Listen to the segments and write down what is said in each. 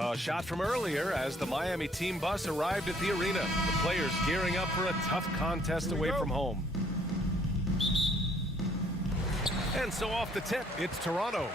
A shot from earlier as the Miami team bus arrived at the arena. The players gearing up for a tough contest away from home. And so off the tip, it's Toronto.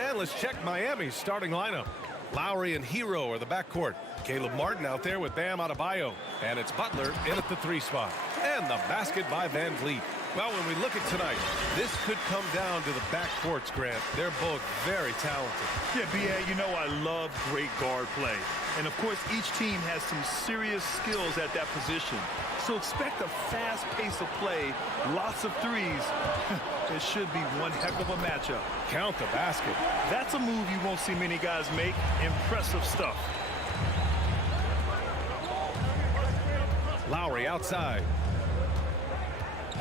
And let's check Miami's starting lineup. Lowry and Hero are the backcourt. Caleb Martin out there with Bam Adebayo. And it's Butler in at the 3 spot. And the basket by Van Vliet. Well, when we look at tonight, this could come down to the backcourts, Grant. They're both very talented. Yeah, B.A., you know I love great guard play. And, of course, each team has some serious skills at that position. So expect a fast pace of play, lots of threes. It should be one heck of a matchup. Count the basket. That's a move you won't see many guys make. Impressive stuff. Lowry outside.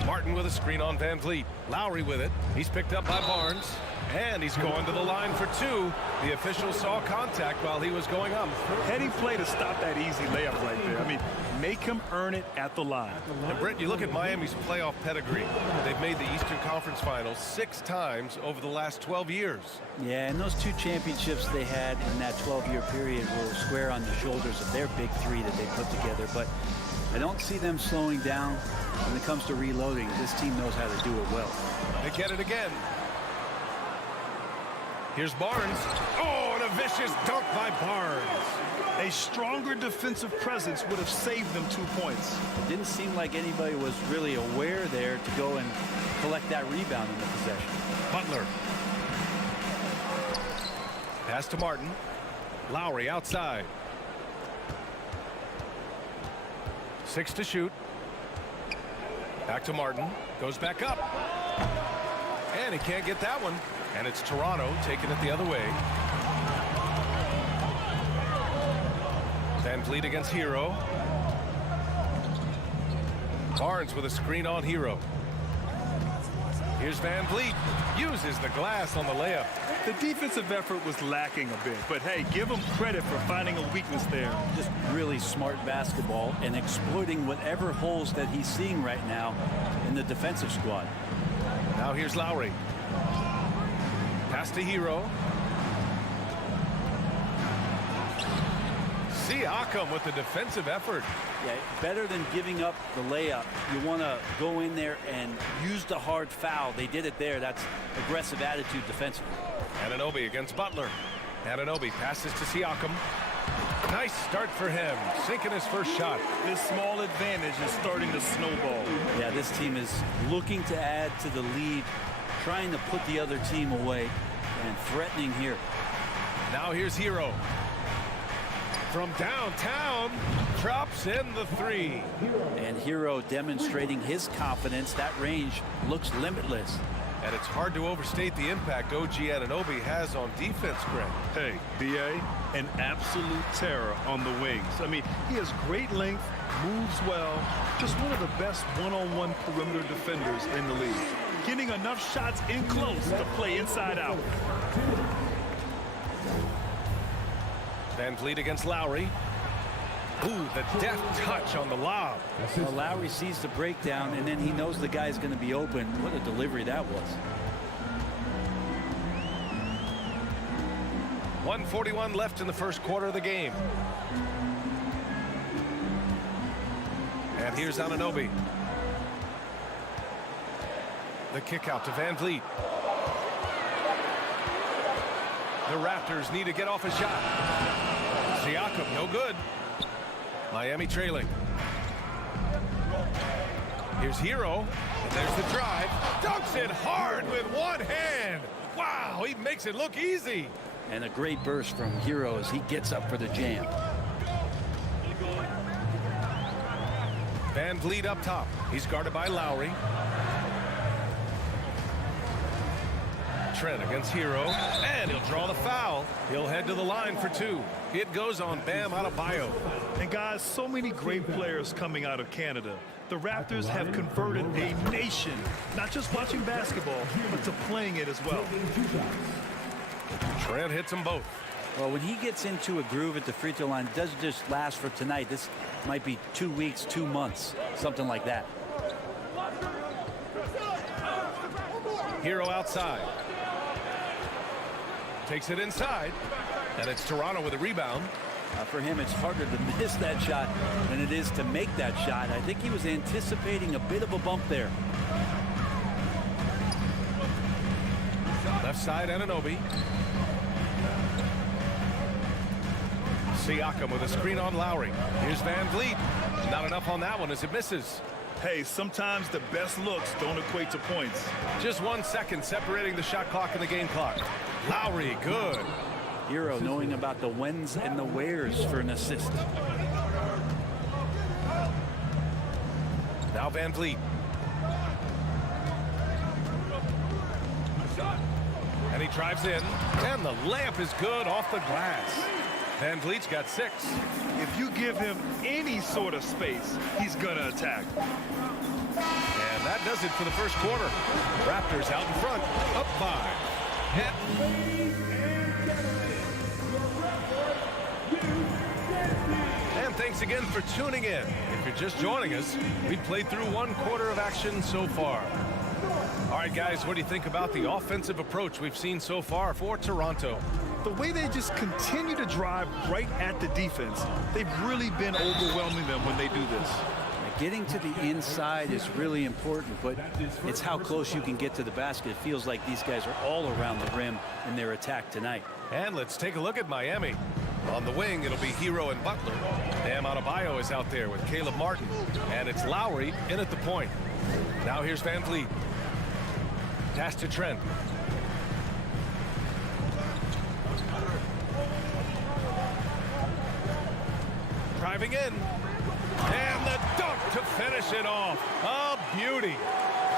Martin with a screen on Van Vliet. Lowry with it. He's picked up by Barnes. And he's going to the line for 2. The official saw contact while he was going up. Heady play to stop that easy layup right there. I mean, make him earn it at the line. And Brent, you look at Miami's playoff pedigree. They've made the Eastern Conference Finals 6 times over the last 12 years. Yeah, and those 2 championships they had in that 12-year period were square on the shoulders of their big 3 that they put together. But I don't see them slowing down when it comes to reloading. This team knows how to do it well. They get it again. Here's Barnes. Oh, and a vicious dunk by Barnes. A stronger defensive presence would have saved them 2 points. It didn't seem like anybody was really aware there to go and collect that rebound in the possession. Butler. Pass to Martin. Lowry outside. 6 to shoot. Back to Martin. Goes back up. And he can't get that one. And it's Toronto taking it the other way. Van Vliet against Hero. Barnes with a screen on Hero. Here's Van Vliet. Uses the glass on the layup. The defensive effort was lacking a bit, but hey, give him credit for finding a weakness there. Just really smart basketball and exploiting whatever holes that he's seeing right now in the defensive squad. Now here's Lowry. Pass to Hero. Siakam with the defensive effort. Yeah, better than giving up the layup. You want to go in there and use the hard foul. They did it there. That's aggressive attitude defensively. Anunoby against Butler. Anunoby passes to Siakam. Nice start for him, sinking his first shot. This small advantage is starting to snowball. Yeah, this team is looking to add to the lead, trying to put the other team away, and threatening here. Now here's Hero. From downtown, drops in the 3. And Hero demonstrating his confidence. That range looks limitless. And it's hard to overstate the impact OG Anunoby has on defense, Grant. Hey, B.A., an absolute terror on the wings. I mean, he has great length, moves well, just one of the best one-on-one perimeter defenders in the league. Getting enough shots in close to play inside out. Van Vliet against Lowry. Ooh, the deft touch on the lob. Well, Lowry sees the breakdown, and then he knows the guy's going to be open. What a delivery that was. 1:41 left in the first quarter of the game. And here's Anunoby. The kick out to Van Vliet. The Raptors need to get off a shot. Siakam, no good. Miami trailing. Here's Hero, and there's the drive. Dunks it hard with one hand. Wow, he makes it look easy. And a great burst from Hero as he gets up for the jam. Van Vliet up top. He's guarded by Lowry. Trent against Hero, and he'll draw the foul. He'll head to the line for 2. It goes on Bam Adebayo. And guys, so many great players coming out of Canada. The Raptors have converted a nation, not just watching basketball, but to playing it as well. Trent hits them both. Well, when he gets into a groove at the free throw line, it doesn't just last for tonight. This might be 2 weeks, 2 months, something like that. Hero outside. Takes it inside. And it's Toronto with a rebound. For him, it's harder to miss that shot than it is to make that shot. I think he was anticipating a bit of a bump there. Left side, Anunoby. Siakam with a screen on Lowry. Here's Van Vliet. Not enough on that one as it misses. Hey, sometimes the best looks don't equate to points. Just 1 second separating the shot clock and the game clock. Lowry, good. Hero knowing about the whens and the wheres for an assist. Now Van Vliet. And he drives in. And the layup is good off the glass. Van Vliet's got 6. If you give him any sort of space, he's going to attack. And that does it for the first quarter. Raptors out in front, up by. And thanks again for tuning in. If you're just joining us, we've played through 1 quarter of action so far. All right, guys, what do you think about the offensive approach we've seen so far for Toronto? The way they just continue to drive right at the defense, they've really been overwhelming them when they do this. Getting to the inside is really important, but it's how close you can get to the basket. It feels like these guys are all around the rim in their attack tonight. And let's take a look at Miami. On the wing, it'll be Hero and Butler. Bam Adebayo is out there with Caleb Martin. And it's Lowry in at the point. Now here's Van Vliet. Pass to Trent. Driving in. And the dunk to finish it off. A beauty.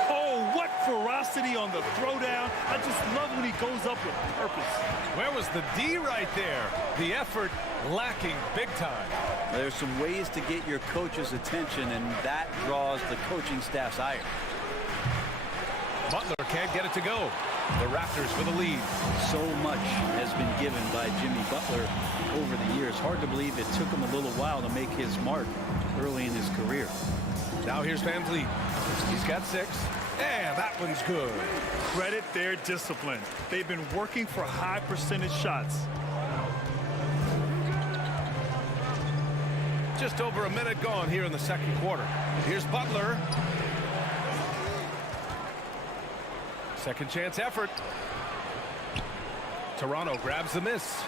Oh, what ferocity on the throwdown. I just love when he goes up with purpose. Where was the D right there? The effort lacking big time. There's some ways to get your coach's attention, and that draws the coaching staff's ire. Butler can't get it to go. The Raptors for the lead. So much has been given by Jimmy Butler over the years. Hard to believe it took him a little while to make his mark early in his career. Now here's Van Vliet. He's got 6. And that one's good. Credit their discipline. They've been working for high percentage shots. Just over a minute gone here in the second quarter. Here's Butler. Second chance effort. Toronto grabs the miss.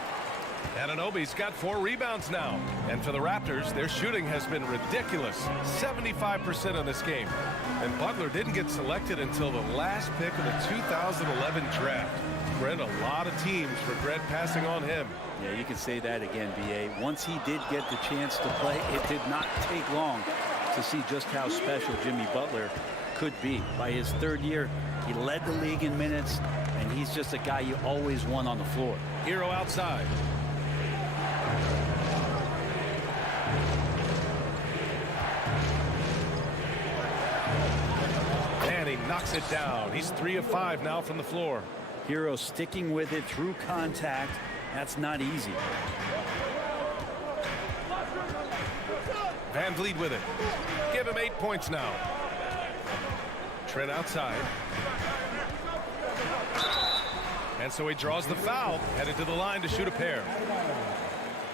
Anunoby's got 4 rebounds now. And for the Raptors, their shooting has been ridiculous. 75% in this game. And Butler didn't get selected until the last pick of the 2011 draft. Brent, a lot of teams regret passing on him. Yeah, you can say that again, B.A. Once he did get the chance to play, it did not take long to see just how special Jimmy Butler could be. By his 3rd year, he led the league in minutes, and he's just a guy you always want on the floor. Hero outside. And he knocks it down. He's 3 of 5 now from the floor. Hero sticking with it through contact. That's not easy. Van Vliet with it. Give him 8 points now. Trent outside. And so he draws the foul, headed to the line to shoot a pair.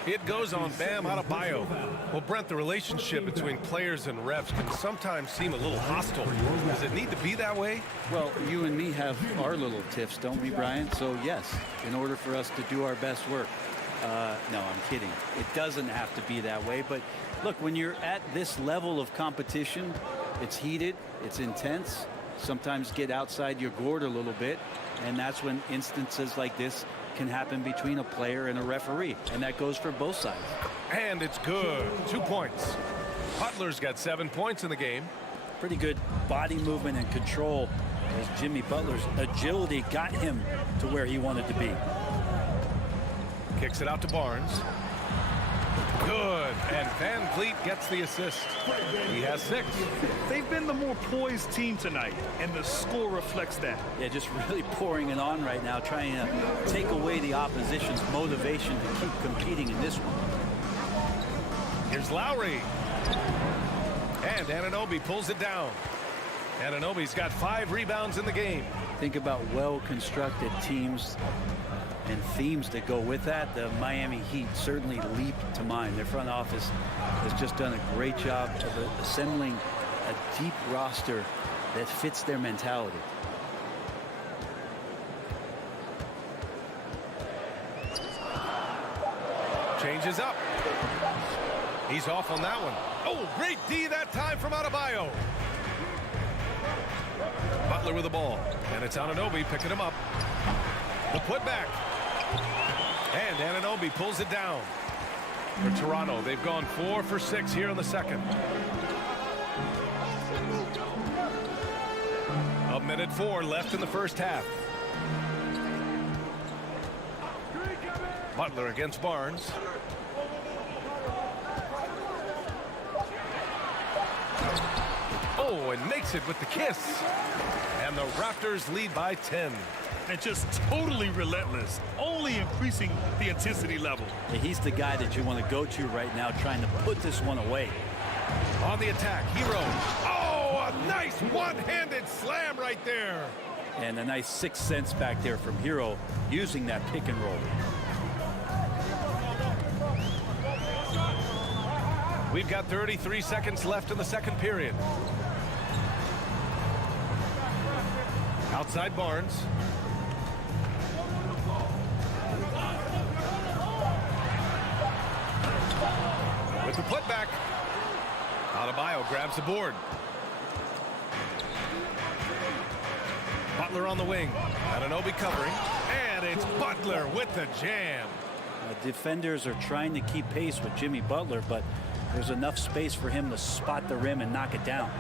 It goes on Bam Adebayo. Well, Brent, the relationship between players and refs can sometimes seem a little hostile. Does it need to be that way? Well, you and me have our little tiffs, don't we, Brian? So, yes, in order for us to do our best work. No, I'm kidding. It doesn't have to be that way. But, look, when you're at this level of competition, it's heated, it's intense. Sometimes get outside your gourd a little bit. And that's when instances like this can happen between a player and a referee. And that goes for both sides. And it's good. 2 points. Butler's got 7 points in the game. Pretty good body movement and control as Jimmy Butler's agility got him to where he wanted to be. Kicks it out to Barnes. Good. And Van Vliet gets the assist. He has 6. They've been the more poised team tonight, and the score reflects that. Yeah, just really pouring it on right now, trying to take away the opposition's motivation to keep competing in this one. Here's Lowry. And Anunoby pulls it down. Anunoby's got 5 rebounds in the game. Think about well-constructed teams and themes that go with that, the Miami Heat certainly leap to mind. Their front office has just done a great job of assembling a deep roster that fits their mentality. Changes up. He's off on that one. Oh, great D that time from Adebayo. Butler with the ball. And it's Anunoby picking him up. The putback. And Anunoby pulls it down. For Toronto, they've gone 4 for 6 here in the second. A minute 4 left in the first half. Butler against Barnes. Oh, and makes it with the kiss. And the Raptors lead by 10. And just totally relentless, only increasing the intensity level. Yeah, he's the guy that you want to go to right now, trying to put this one away. On the attack, Hero. Oh, a nice one-handed slam right there. And a nice 6 cents back there from Hero using that pick and roll. We've got 33 seconds left in the second period. Outside Barnes. With the putback. Adebayo grabs the board. Butler on the wing. Anunoby covering. And it's Butler with the jam. Defenders are trying to keep pace with Jimmy Butler, but there's enough space for him to spot the rim and knock it down.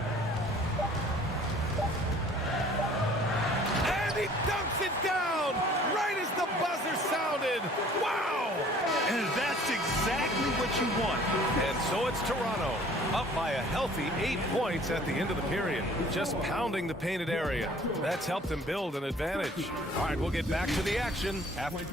And he dunks it down right as the buzzer sounded. Wow! And that's exactly what you want. And so it's Toronto, up by a healthy 8 points at the end of the period. Just pounding the painted area. That's helped them build an advantage. All right, we'll get back to the action after.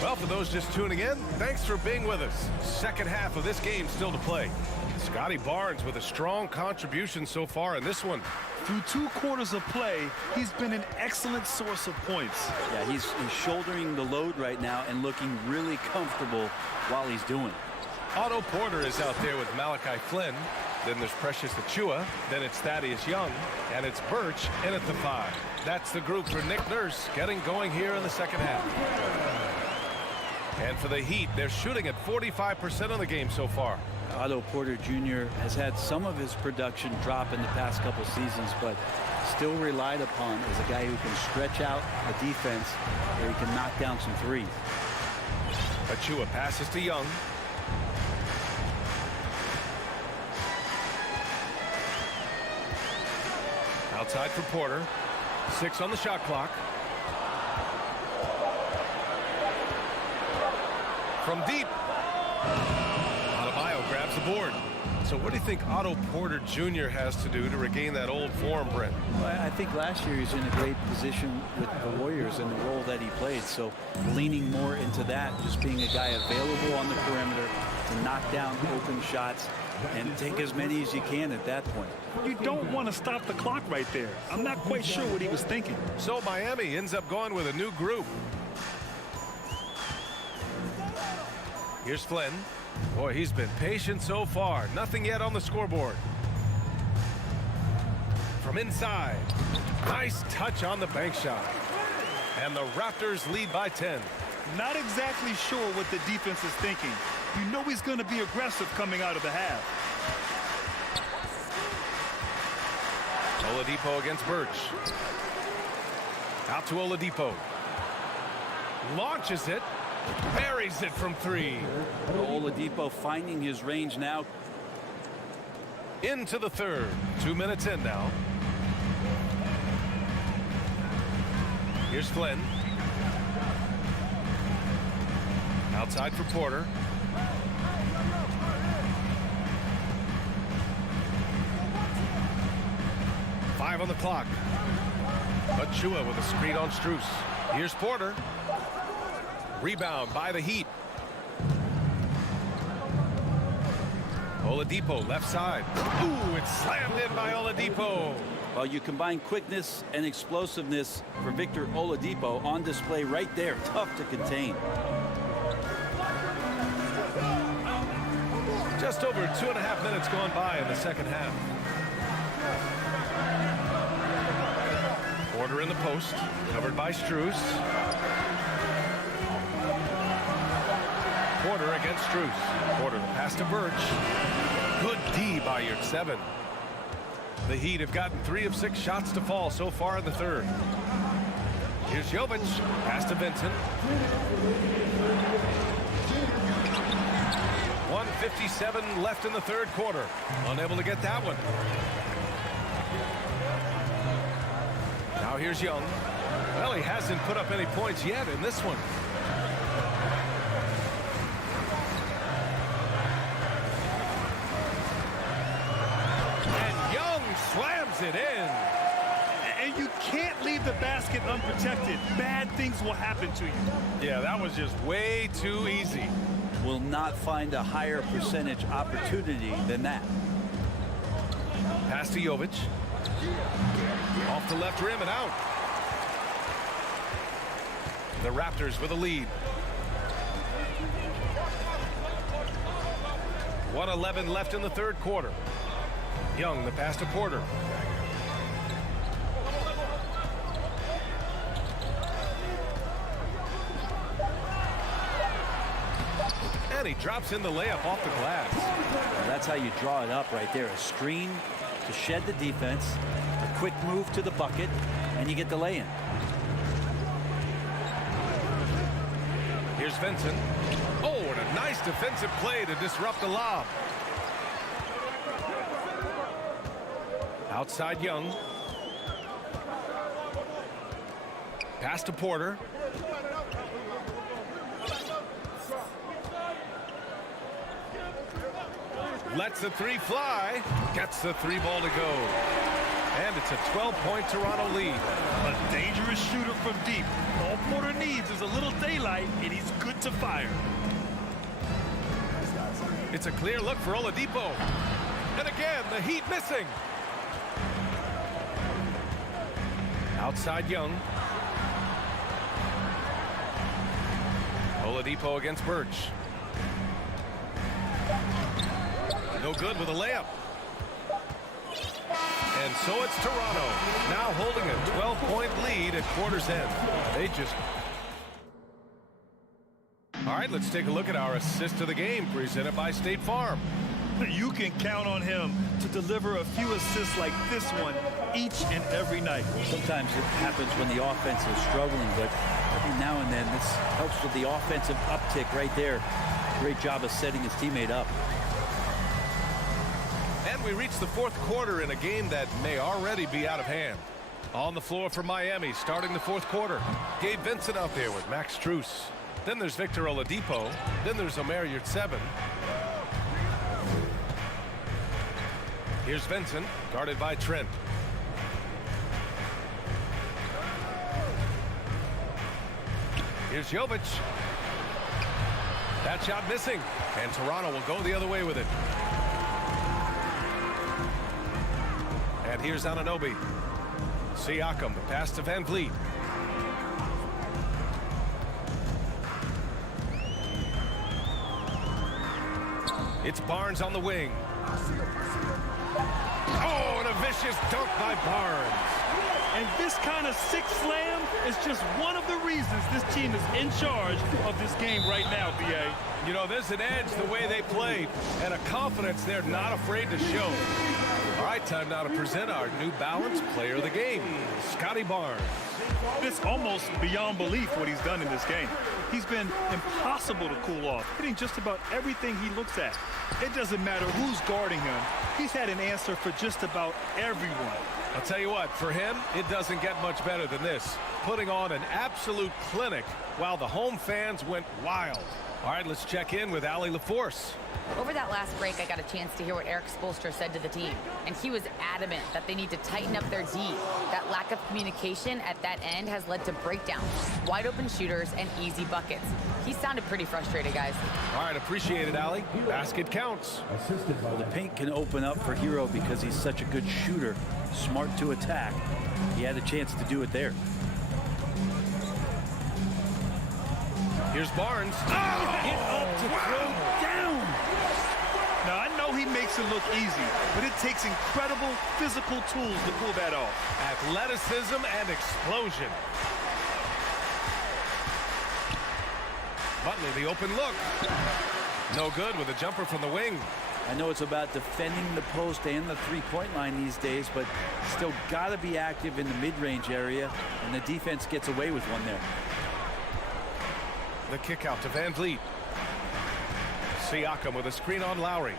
Well, for those just tuning in, thanks for being with us. Second half of this game still to play. Scotty Barnes with a strong contribution so far in this one. Through 2 quarters of play, he's been an excellent source of points. Yeah, he's shouldering the load right now and looking really comfortable while he's doing it. Otto Porter is out there with Malachi Flynn. Then there's Precious Achiuwa. Then it's Thaddeus Young. And it's Birch in at the 5. That's the group for Nick Nurse getting going here in the second half. And for the Heat, they're shooting at 45% of the game so far. Otto Porter Jr. has had some of his production drop in the past couple seasons, but still relied upon as a guy who can stretch out the defense, where he can knock down some threes. Achiuwa passes to Young. Outside for Porter. 6 on the shot clock. From deep. Adebayo grabs the board. So what do you think Otto Porter Jr. has to do to regain that old form, Brent? Well, I think last year he was in a great position with the Warriors in the role that he played. So leaning more into that, just being a guy available on the perimeter to knock down open shots and take as many as you can at that point. You don't want to stop the clock right there. I'm not quite sure what he was thinking. So Miami ends up going with a new group. Here's Flynn. Boy, he's been patient so far. Nothing yet on the scoreboard. From inside. Nice touch on the bank shot. And the Raptors lead by 10. Not exactly sure what the defense is thinking. You know he's going to be aggressive coming out of the half. Oladipo against Birch. Out to Oladipo. Launches it. Buries it from 3. Oladipo finding his range now. Into the third. 2 minutes in now. Here's Flynn. Outside for Porter. Five on the clock. Achiuwa with a screen on Strus. Here's Porter. Rebound by the Heat. Oladipo left side. Ooh, it's slammed in by Oladipo. Well, you combine quickness and explosiveness for Victor Oladipo on display right there. Tough to contain. Just over 2.5 minutes gone by in the second half. Porter in the post, covered by Strus. Porter against Strus. Porter pass to Birch. Good D by Yurtseven. The Heat have gotten 3 of 6 shots to fall so far in the third. Here's Jovic, pass to Vincent. 1:57 left in the third quarter. Unable to get that one. Now here's Young. Well, he hasn't put up any points yet in this one. And Young slams it in. And you can't leave the basket unprotected. Bad things will happen to you. Yeah, that was just way too easy. Will not find a higher percentage opportunity than that. Pass to Jovic. Off the left rim and out. The Raptors with a lead. 1:11 left in the third quarter. Young, the pass to Porter. And he drops in the layup off the glass. Well, that's how you draw it up right there. A screen to shed the defense, a quick move to the bucket, and you get the lay-in. Here's Vincent. Oh, and a nice defensive play to disrupt the lob. Outside Young. Pass to Porter. Lets the three fly. Gets the 3 ball to go. And it's a 12-point Toronto lead. A dangerous shooter from deep. All Porter needs is a little daylight, and he's good to fire. It's a clear look for Oladipo. And again, the Heat missing. Outside Young. Oladipo against Birch. No good with a layup. And so it's Toronto, now holding a 12-point lead at quarter's end. They just... All right, let's take a look at our assist of the game, presented by State Farm. You can count on him to deliver a few assists like this one each and every night. Sometimes it happens when the offense is struggling, but every now and then this helps with the offensive uptick right there. Great job of setting his teammate up. And we reach the fourth quarter in a game that may already be out of hand. On the floor for Miami, starting the fourth quarter. Gabe Vincent out there with Max Strus. Then there's Victor Oladipo. Then there's Omer Yurtseven. Here's Vincent, guarded by Trent. Here's Jovic. That shot missing, and Toronto will go the other way with it. And here's Anunoby. Siakam, the pass to Van Vliet. It's Barnes on the wing. Oh, and a vicious dunk by Barnes. And this kind of sick slam is just one of the reasons this team is in charge of this game right now, B.A. You know, there's an edge the way they played and a confidence they're not afraid to show. All right, time now to present our New Balance Player of the Game, Scotty Barnes. It's almost beyond belief what he's done in this game. He's been impossible to cool off, hitting just about everything he looks at. It doesn't matter who's guarding him. He's had an answer for just about everyone. I'll tell you what, for him, it doesn't get much better than this. Putting on an absolute clinic while the home fans went wild. All right, let's check in with Allie LaForce. Over that last break, I got a chance to hear what Eric Spoelstra said to the team. And he was adamant that they need to tighten up their D. That lack of communication at that end has led to breakdowns, wide open shooters, and easy buckets. He sounded pretty frustrated, guys. All right, appreciate it, Allie. Basket counts. Well, the paint can open up for Hero because he's such a good shooter, smart to attack. He had a chance to do it there. Here's Barnes. Get up to throw down. Now, I know he makes it look easy, but it takes incredible physical tools to pull that off. Athleticism and explosion. Butler, the open look. No good with a jumper from the wing. I know it's about defending the post and the three-point line these days, but still got to be active in the mid-range area, and the defense gets away with one there. The kick out to Van Vliet. Siakam with a screen on Lowry.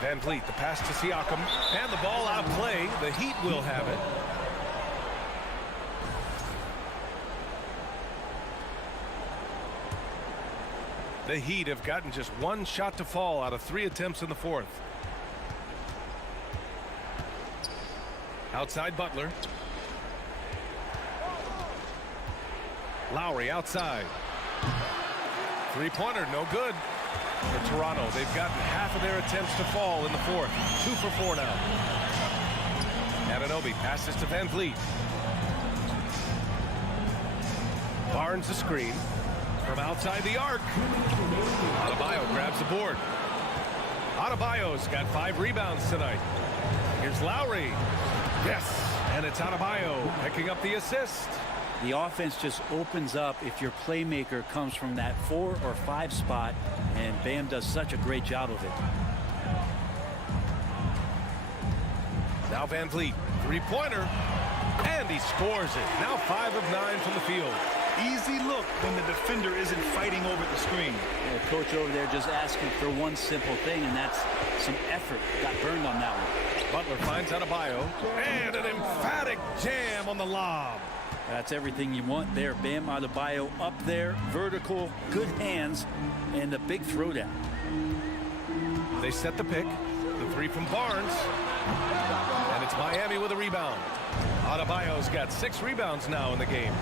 Van Vliet, the pass to Siakam, and the ball out of play. The Heat will have it. The Heat have gotten just one shot to fall out of 3 attempts in the fourth. Outside Butler. Lowry outside. Three-pointer, no good. For Toronto, they've gotten half of their attempts to fall in the fourth. 2 for 4 now. Anunoby passes to Van Vliet. Barnes the screen. From outside the arc. Adebayo grabs the board. Adebayo's got 5 rebounds tonight. Here's Lowry. Yes, and it's Adebayo picking up the assist. The offense just opens up if your playmaker comes from that 4 or 5 spot, and Bam does such a great job of it. Now Van Vliet, three-pointer, and he scores it. Now 5 of 9 from the field. Easy look when the defender isn't fighting over the screen. The coach over there just asking for one simple thing, and that's some effort. Got burned on that one. Butler finds Adebayo, and an emphatic jam on the lob. That's everything you want there. Bam Adebayo up there, vertical, good hands, and a big throwdown. They set the pick. The 3 from Barnes. And it's Miami with a rebound. Adebayo's got 6 rebounds now in the game.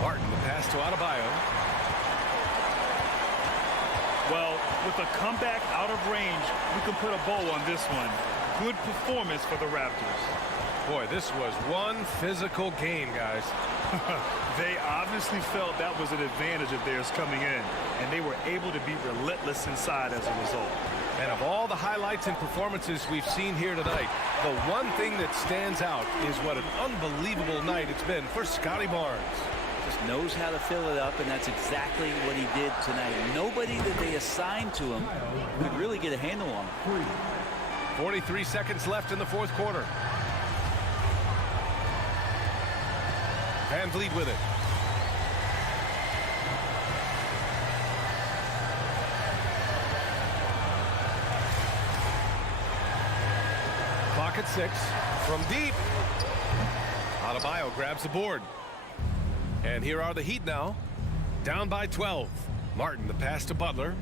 Martin, the pass to Adebayo. Well, with a comeback out of range, we can put a bow on this one. Good performance for the Raptors. Boy, this was one physical game, guys. They obviously felt that was an advantage of theirs coming in, and they were able to be relentless inside as a result. And of all the highlights and performances we've seen here tonight, the one thing that stands out is what an unbelievable night it's been for Scotty Barnes. Just knows how to fill it up, and that's exactly what he did tonight. Nobody that they assigned to him could really get a handle on him. 43 seconds left in the fourth quarter. Van Vliet with it. Clock at 6. From deep. Adebayo grabs the board. And here are the Heat now. Down by 12. Martin, the pass to Butler.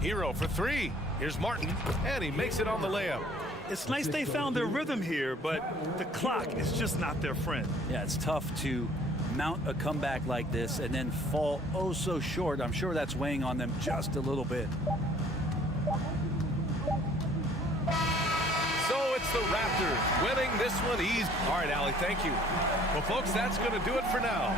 Hero for 3. Here's Martin. And he makes it on the layup. It's nice they found their rhythm here, but the clock is just not their friend. Yeah, it's tough to mount a comeback like this and then fall oh so short. I'm sure that's weighing on them just a little bit. So it's the Raptors winning this one easy. All right, Allie, thank you. Well, folks, that's going to do it for now.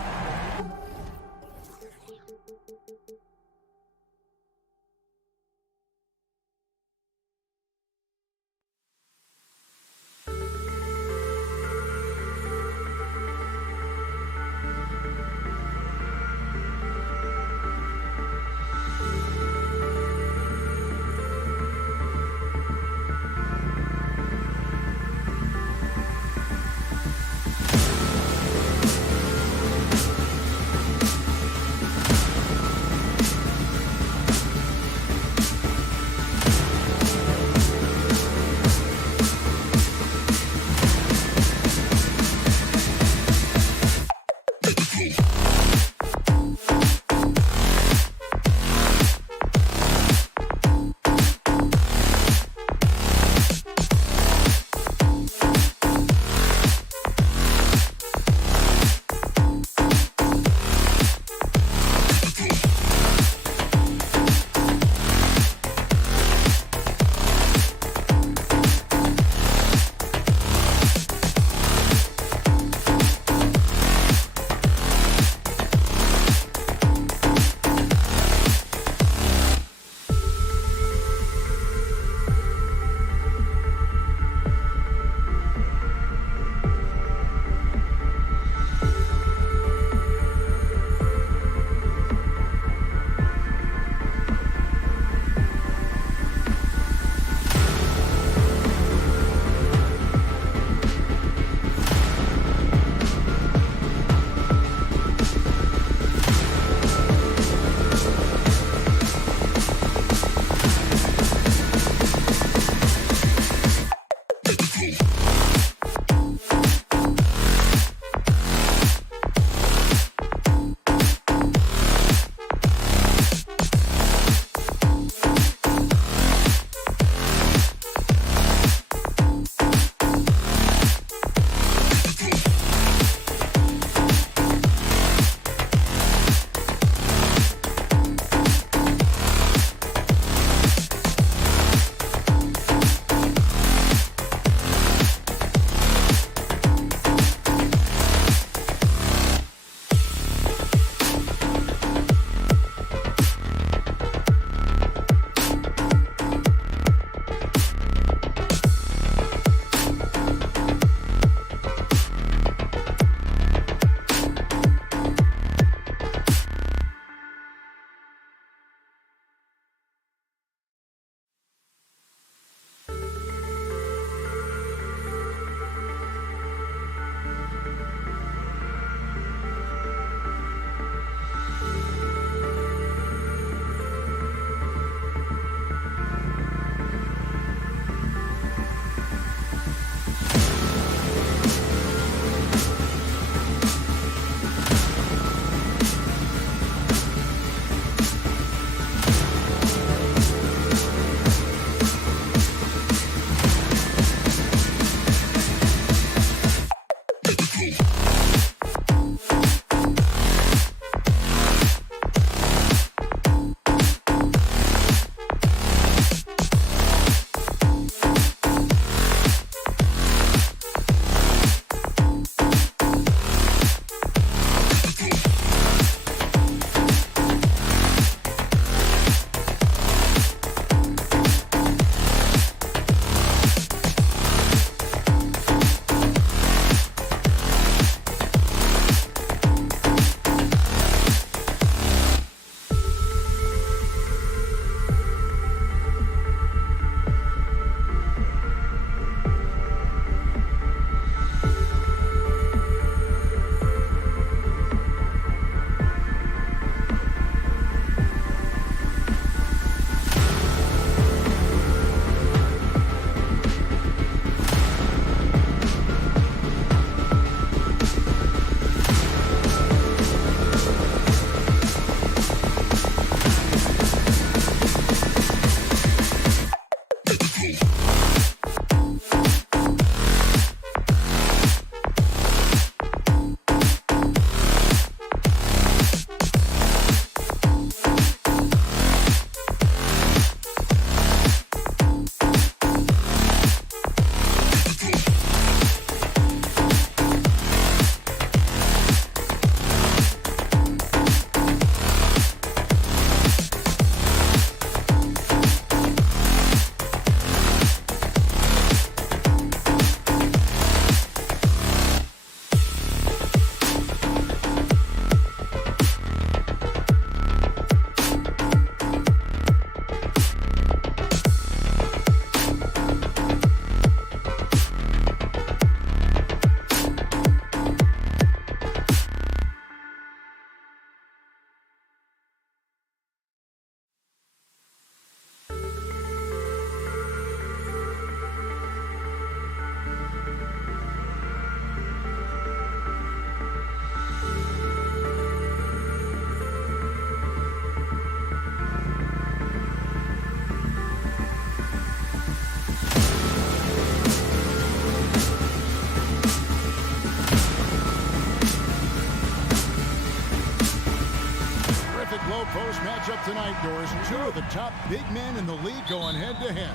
final post matchup tonight, Doris. Two of the top big men in the league going head-to-head.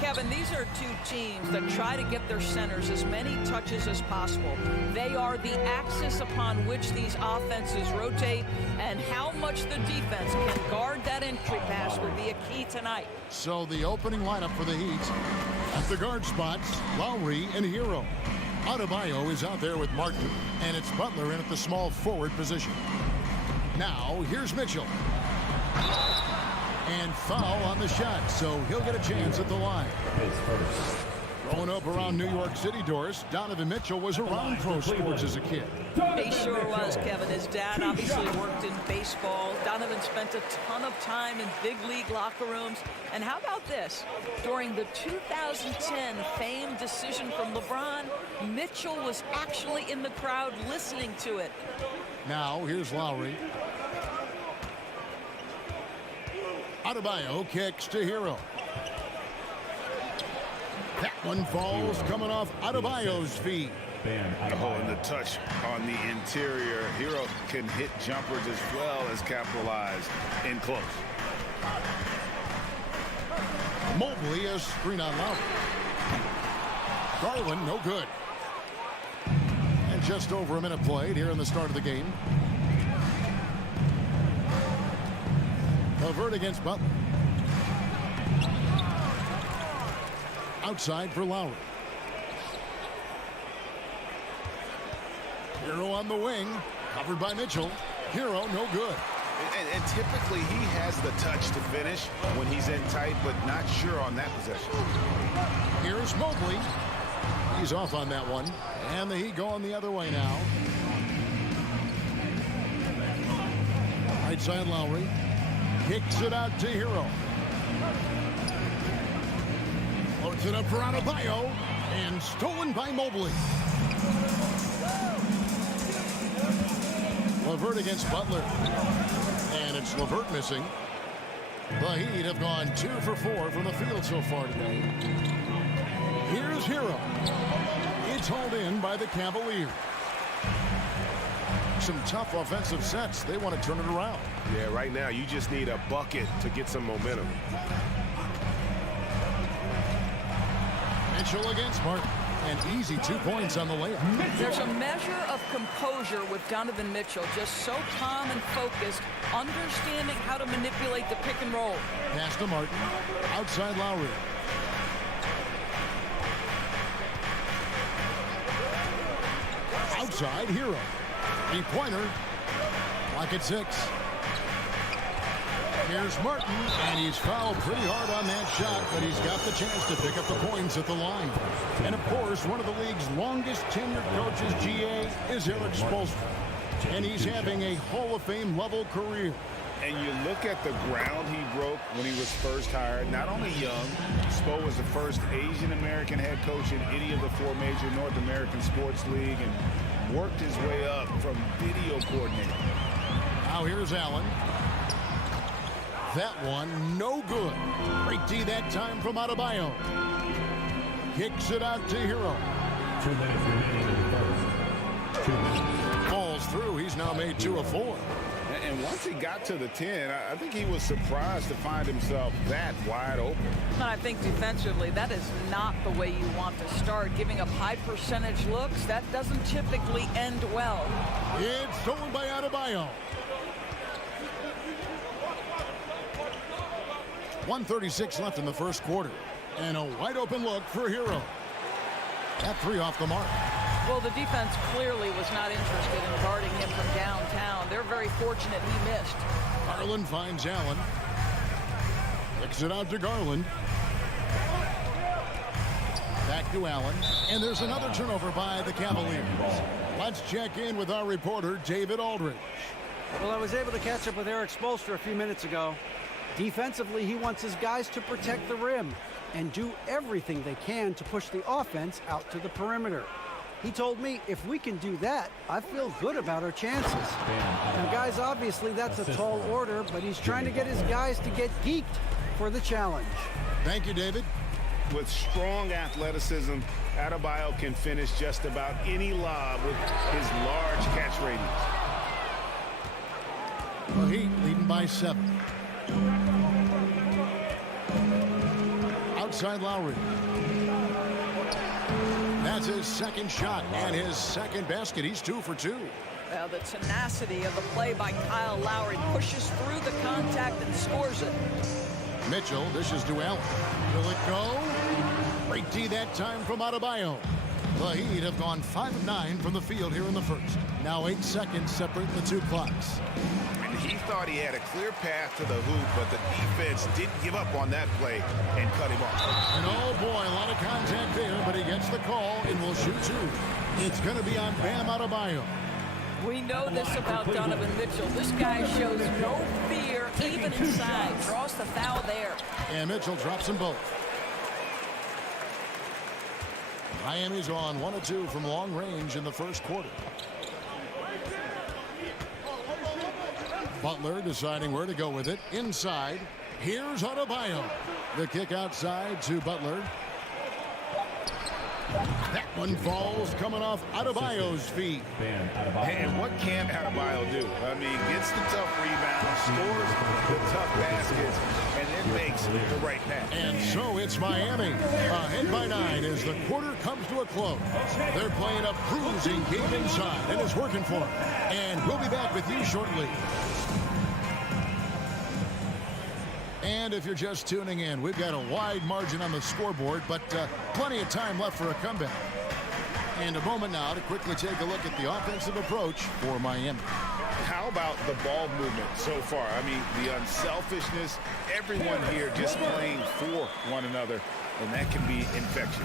Kevin, these are two teams that try to get their centers as many touches as possible. They are the axis upon which these offenses rotate, and how much the defense can guard that entry pass will be a key tonight. So the opening lineup for the Heat. At the guard spots, Lowry and Hero. Adebayo is out there with Martin, and it's Butler in at the small forward position. Now, here's Mitchell. And foul on the shot, so he'll get a chance at the line. Growing up around New York City, Doris, Donovan Mitchell was around pro sports as a kid. He sure was, Kevin. His dad obviously worked in baseball. Donovan spent a ton of time in big league locker rooms. And how about this? During the 2010 famed decision from LeBron, Mitchell was actually in the crowd listening to it. Now, here's Lowry. Adebayo kicks to Hero. That one falls coming off Adebayo's feet. Oh, and the touch on the interior. Hero can hit jumpers as well as capitalize in close. Mobley a screen on Lowry. Garland no good. And just over a minute played here in the start of the game. Levert against Butler. Outside for Lowry. Hero on the wing. Covered by Mitchell. Hero no good. And typically he has the touch to finish when he's in tight, but not sure on that possession. Here's Mobley. He's off on that one. And the Heat going the other way now. Right side Lowry. Kicks it out to Hero. Floats it up for Adebayo. And stolen by Mobley. Levert against Butler. And it's Levert missing. The Heat have gone 2 for 4 from the field so far today. Here's Hero. It's hauled in by the Cavaliers. Some tough offensive sets. They want to turn it around. Yeah, right now you just need a bucket to get some momentum. Mitchell against Martin. And easy 2 points on the layup. There's a measure of composure with Donovan Mitchell, just so calm and focused, understanding how to manipulate the pick and roll. Pass to Martin. Outside Lowry. Outside Hero. 3-pointer. Clock at 6. Here's Martin, and he's fouled pretty hard on that shot, but he's got the chance to pick up the points at the line. And, of course, one of the league's longest tenured coaches, GA, is Erik Spoelstra. And he's having a Hall of Fame level career. And you look at the ground he broke when he was first hired. Not only young, Spo was the first Asian-American head coach in any of the 4 major North American sports league and worked his way up from video coordinator. Now here's Allen. That one, no good. Great D that time from Adebayo. Kicks it out to Hero. 2 minutes remaining in the first. 2 minutes. Falls through. He's now made 2 of 4. And once he got to the 10, I think he was surprised to find himself that wide open. I think defensively, that is not the way you want to start. Giving up high percentage looks, that doesn't typically end well. It's stolen by Adebayo. 1:36 left in the first quarter. And a wide open look for Hero. That 3 off the mark. Well, the defense clearly was not interested in guarding him from downtown. They're very fortunate he missed. Garland finds Allen. Kicks it out to Garland. Back to Allen. And there's another turnover by the Cavaliers. Let's check in with our reporter, David Aldridge. Well, I was able to catch up with Erik Spoelstra a few minutes ago. Defensively, he wants his guys to protect the rim and do everything they can to push the offense out to the perimeter. He told me if we can do that, I feel good about our chances. Now, guys, obviously that's a tall order, but he's trying to get his guys to get geeked for the challenge. Thank you, David. With strong athleticism, Adebayo can finish just about any lob with his large catch radius. The Heat leading by 7. Outside Lowry. That's his second shot and his second basket. He's 2 for 2. Well, the tenacity of the play by Kyle Lowry pushes through the contact and scores it. Mitchell dishes to Allen. Will it go? Great D that time from Adebayo. The Heat have gone 5 of 9 from the field here in the first. Now 8 seconds separate the two clocks. And he thought he had a clear path to the hoop, but the defense didn't give up on that play and cut him off. And oh boy, a lot of contact there, but he gets the call and will shoot 2. It's going to be on Bam Adebayo. We know this about Donovan Mitchell. This guy shows no fear, even inside. Draws the foul there. And Mitchell drops them both. Miami's on 1 of 2 from long range in the first quarter. Butler deciding where to go with it. Inside. Here's Adebayo. The kick outside to Butler. That one falls coming off Adebayo's feet. And what can Adebayo do? I mean, gets the tough rebound, scores the tough baskets, and then makes the right pass. And so it's Miami ahead by 9 as the quarter comes to a close. They're playing a bruising game inside, and it's working for them. And we'll be back with you shortly. And if you're just tuning in, we've got a wide margin on the scoreboard, but plenty of time left for a comeback. And a moment now to quickly take a look at the offensive approach for Miami. How about the ball movement so far? I mean, the unselfishness, everyone here just playing for one another, and that can be infectious.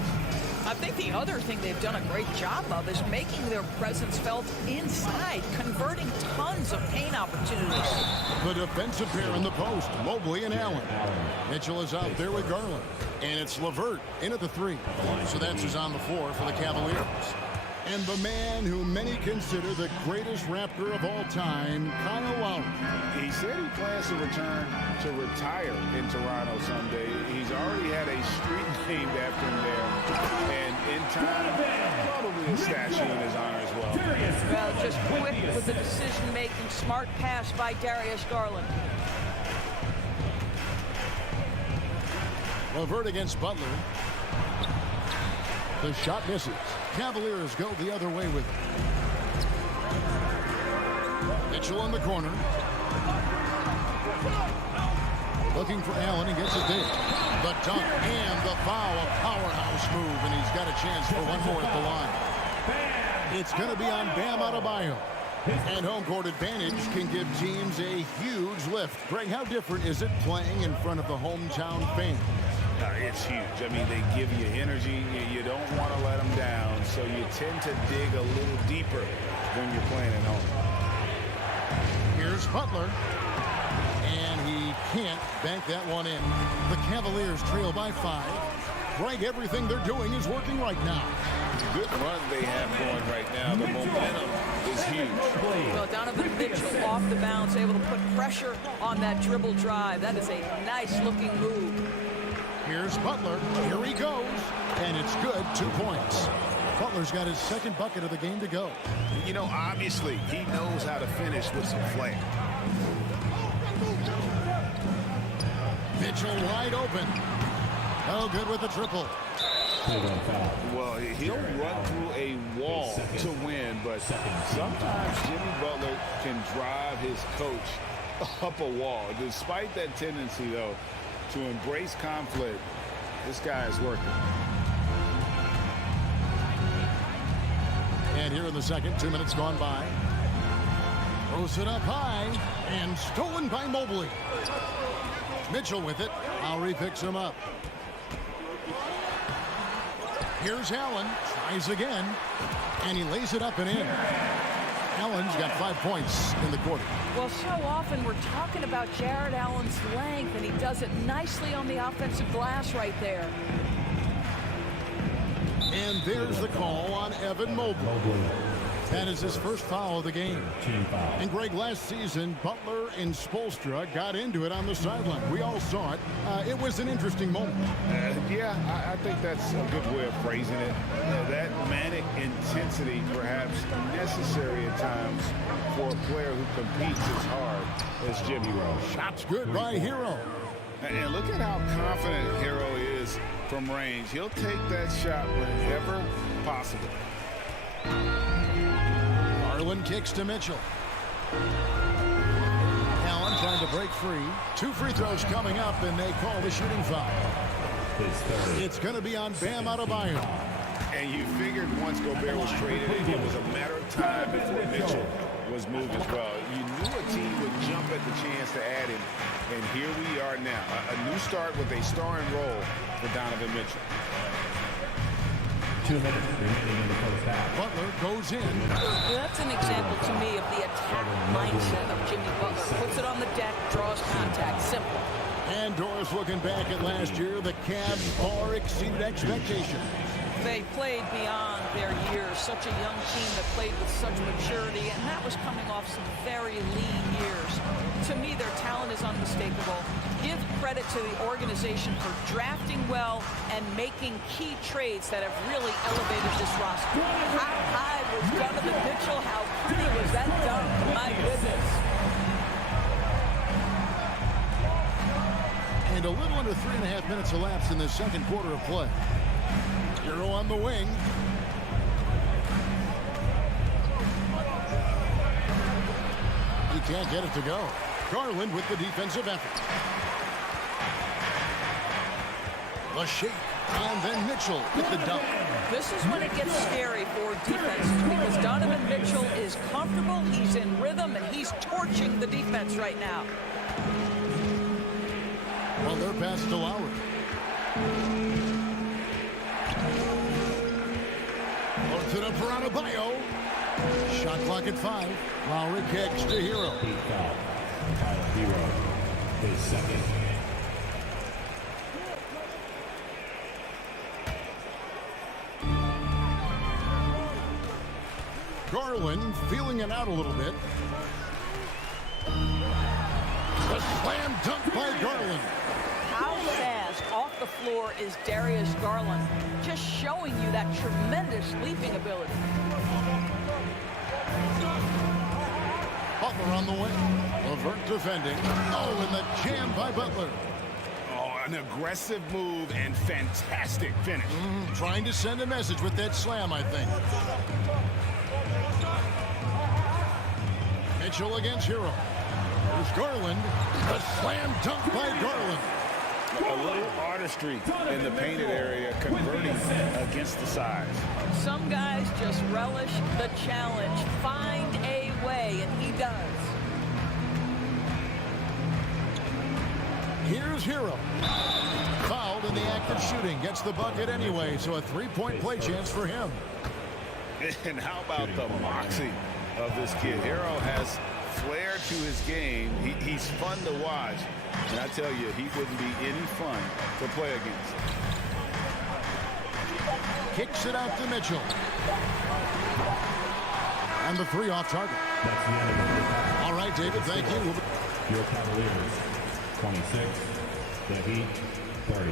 I think the other thing they've done a great job of is making their presence felt inside, converting tons of paint opportunities. The defensive pair in the post, Mobley and Allen. Mitchell is out there with Garland. And it's LeVert in at the 3. So that's who's on the floor for the Cavaliers. And the man who many consider the greatest Raptor of all time, Kyle Lowry. He said he plans to return to retire in Toronto someday. He's already had a street named after him there. And in time, probably a statue in his honor as well. Well, just quick with the decision-making, smart pass by Darius Garland. LeVert against Butler. The shot misses. Cavaliers go the other way with it. Mitchell in the corner. Looking for Allen. He gets it there. The dunk and the foul. A powerhouse move, and he's got a chance for one more at the line. It's going to be on Bam Adebayo. And home court advantage can give teams a huge lift. Greg, how different is it playing in front of the hometown fans? It's huge. I mean, they give you energy. You don't want to let them down, so you tend to dig a little deeper when you're playing at home. Here's Butler. And he can't bank that one in. The Cavaliers trail by 5. Greg, everything they're doing is working right now. Good run they have going right now. The momentum is huge. Well, Donovan Mitchell off the bounce, able to put pressure on that dribble drive. That is a nice-looking move. Here's Butler. Here he goes. And it's good. 2 points. Butler's got his second bucket of the game to go. You know, obviously, he knows how to finish with some flair. Mitchell wide open. Oh, good with the triple. Well, he'll run through a wall to win, but sometimes Jimmy Butler can drive his coach up a wall. Despite that tendency, though, to embrace conflict, this guy is working. And here in the second, 2 minutes gone by. Throws it up high and stolen by Mobley. Mitchell with it. Lowry picks him up. Here's Allen. Tries again. And he lays it up and in. Allen's got 5 points in the quarter. Well, so often we're talking about Jared Allen's length, and he does it nicely on the offensive glass right there. And there's the call on Evan Mobley. That is his first foul of the game. And Greg, last season, Butler and Spoelstra got into it on the sideline. We all saw it. It was an interesting moment. Yeah, I think that's a good way of phrasing it. That manic intensity, perhaps necessary at times for a player who competes as hard as Jimmy was. Shot's good by Hero. And look at how confident Hero is from range. He'll take that shot whenever possible. Garland kicks to Mitchell. Allen trying to break free. 2 free throws coming up, and they call the shooting foul. It's going to be on Bam Adebayo. And you figured once Gobert was traded, it was a matter of time before Mitchell was moved as well. You knew a team would jump at the chance to add him, and here we are now. A new start with a starring role for Donovan Mitchell. 2 minutes remaining in the first half. Butler goes in. That's an example to me of the attack mindset of Jimmy Butler. Puts it on the deck, draws contact. Simple. And Doris looking back at last year, the Cavs far exceeded expectations. They played beyond their years. Such a young team that played with such maturity, and that was coming off some very lean years. To me, their talent is unmistakable. Give credit to the organization for drafting well and making key trades that have really elevated this roster. How high was Donovan Mitchell? How pretty was that dunk? My goodness. And a little under 3.5 minutes elapsed in the second quarter of play. Hero on the wing. He can't get it to go. Garland with the defensive effort. The shake. And then Mitchell with the dunk. This is when it gets scary for defenses because Donovan Mitchell is comfortable, he's in rhythm, and he's torching the defense right now. Well, they're past to Lowry. Puts it up for Adebayo. Shot clock at 5. Lowry kicks to Hero. Hero, his second. Garland feeling it out a little bit. The slam dunk by Garland. How fast off the floor is Darius Garland? Just showing you that tremendous leaping ability. Butler on the wing. Levert defending. Oh, and the jam by Butler. Oh, an aggressive move and fantastic finish. Trying to send a message with that slam, I think. Mitchell against Hero. Here's Garland. The slam dunk by Garland. A little artistry in the painted area, converting against the size. Some guys just relish the challenge. Find a way, and he does. Here's Hero. Fouled in the act of shooting. Gets the bucket anyway, so a 3-point play chance for him. And how about the moxie of this kid? Hero has flair to his game. He's fun to watch. And I tell you, he wouldn't be any fun to play against. Kicks it out to Mitchell. And the 3 off target. That's the end of it. All right, David, thank you. Your Cavaliers, 26. The Heat, 30.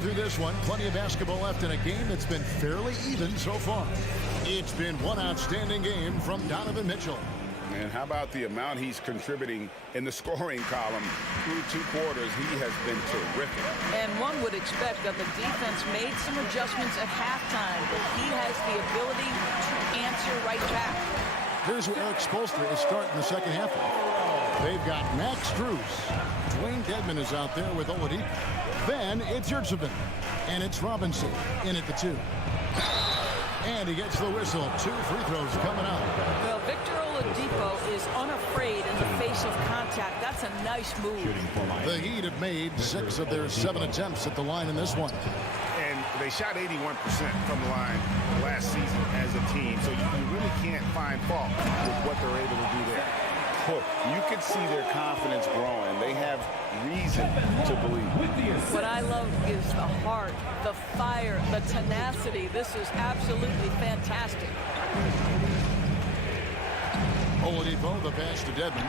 Through this one, plenty of basketball left in a game that's been fairly even so far. It's been one outstanding game from Donovan Mitchell. And how about the amount he's contributing in the scoring column through 2 quarters? He has been terrific. And one would expect that the defense made some adjustments at halftime, but he has the ability to answer right back. Here's where Eric Spoelstra is starting the second half. They've got Max Strus. Dwayne Dedmon is out there with Oladipo. Then it's Yurtseven. And it's Robinson in at the 2. And he gets the whistle. 2 free throws coming out. Well, Victor Oladipo is unafraid in the face of contact. That's a nice move. The Heat have made 6 of their 7 attempts at the line in this one. And they shot 81% from the line last season as a team. So you really can't find fault with what they're able to do there. You can see their confidence growing. They have reason to believe. What I love is the heart, the fire, the tenacity. This is absolutely fantastic. Oladipo, the pass to Dedmon.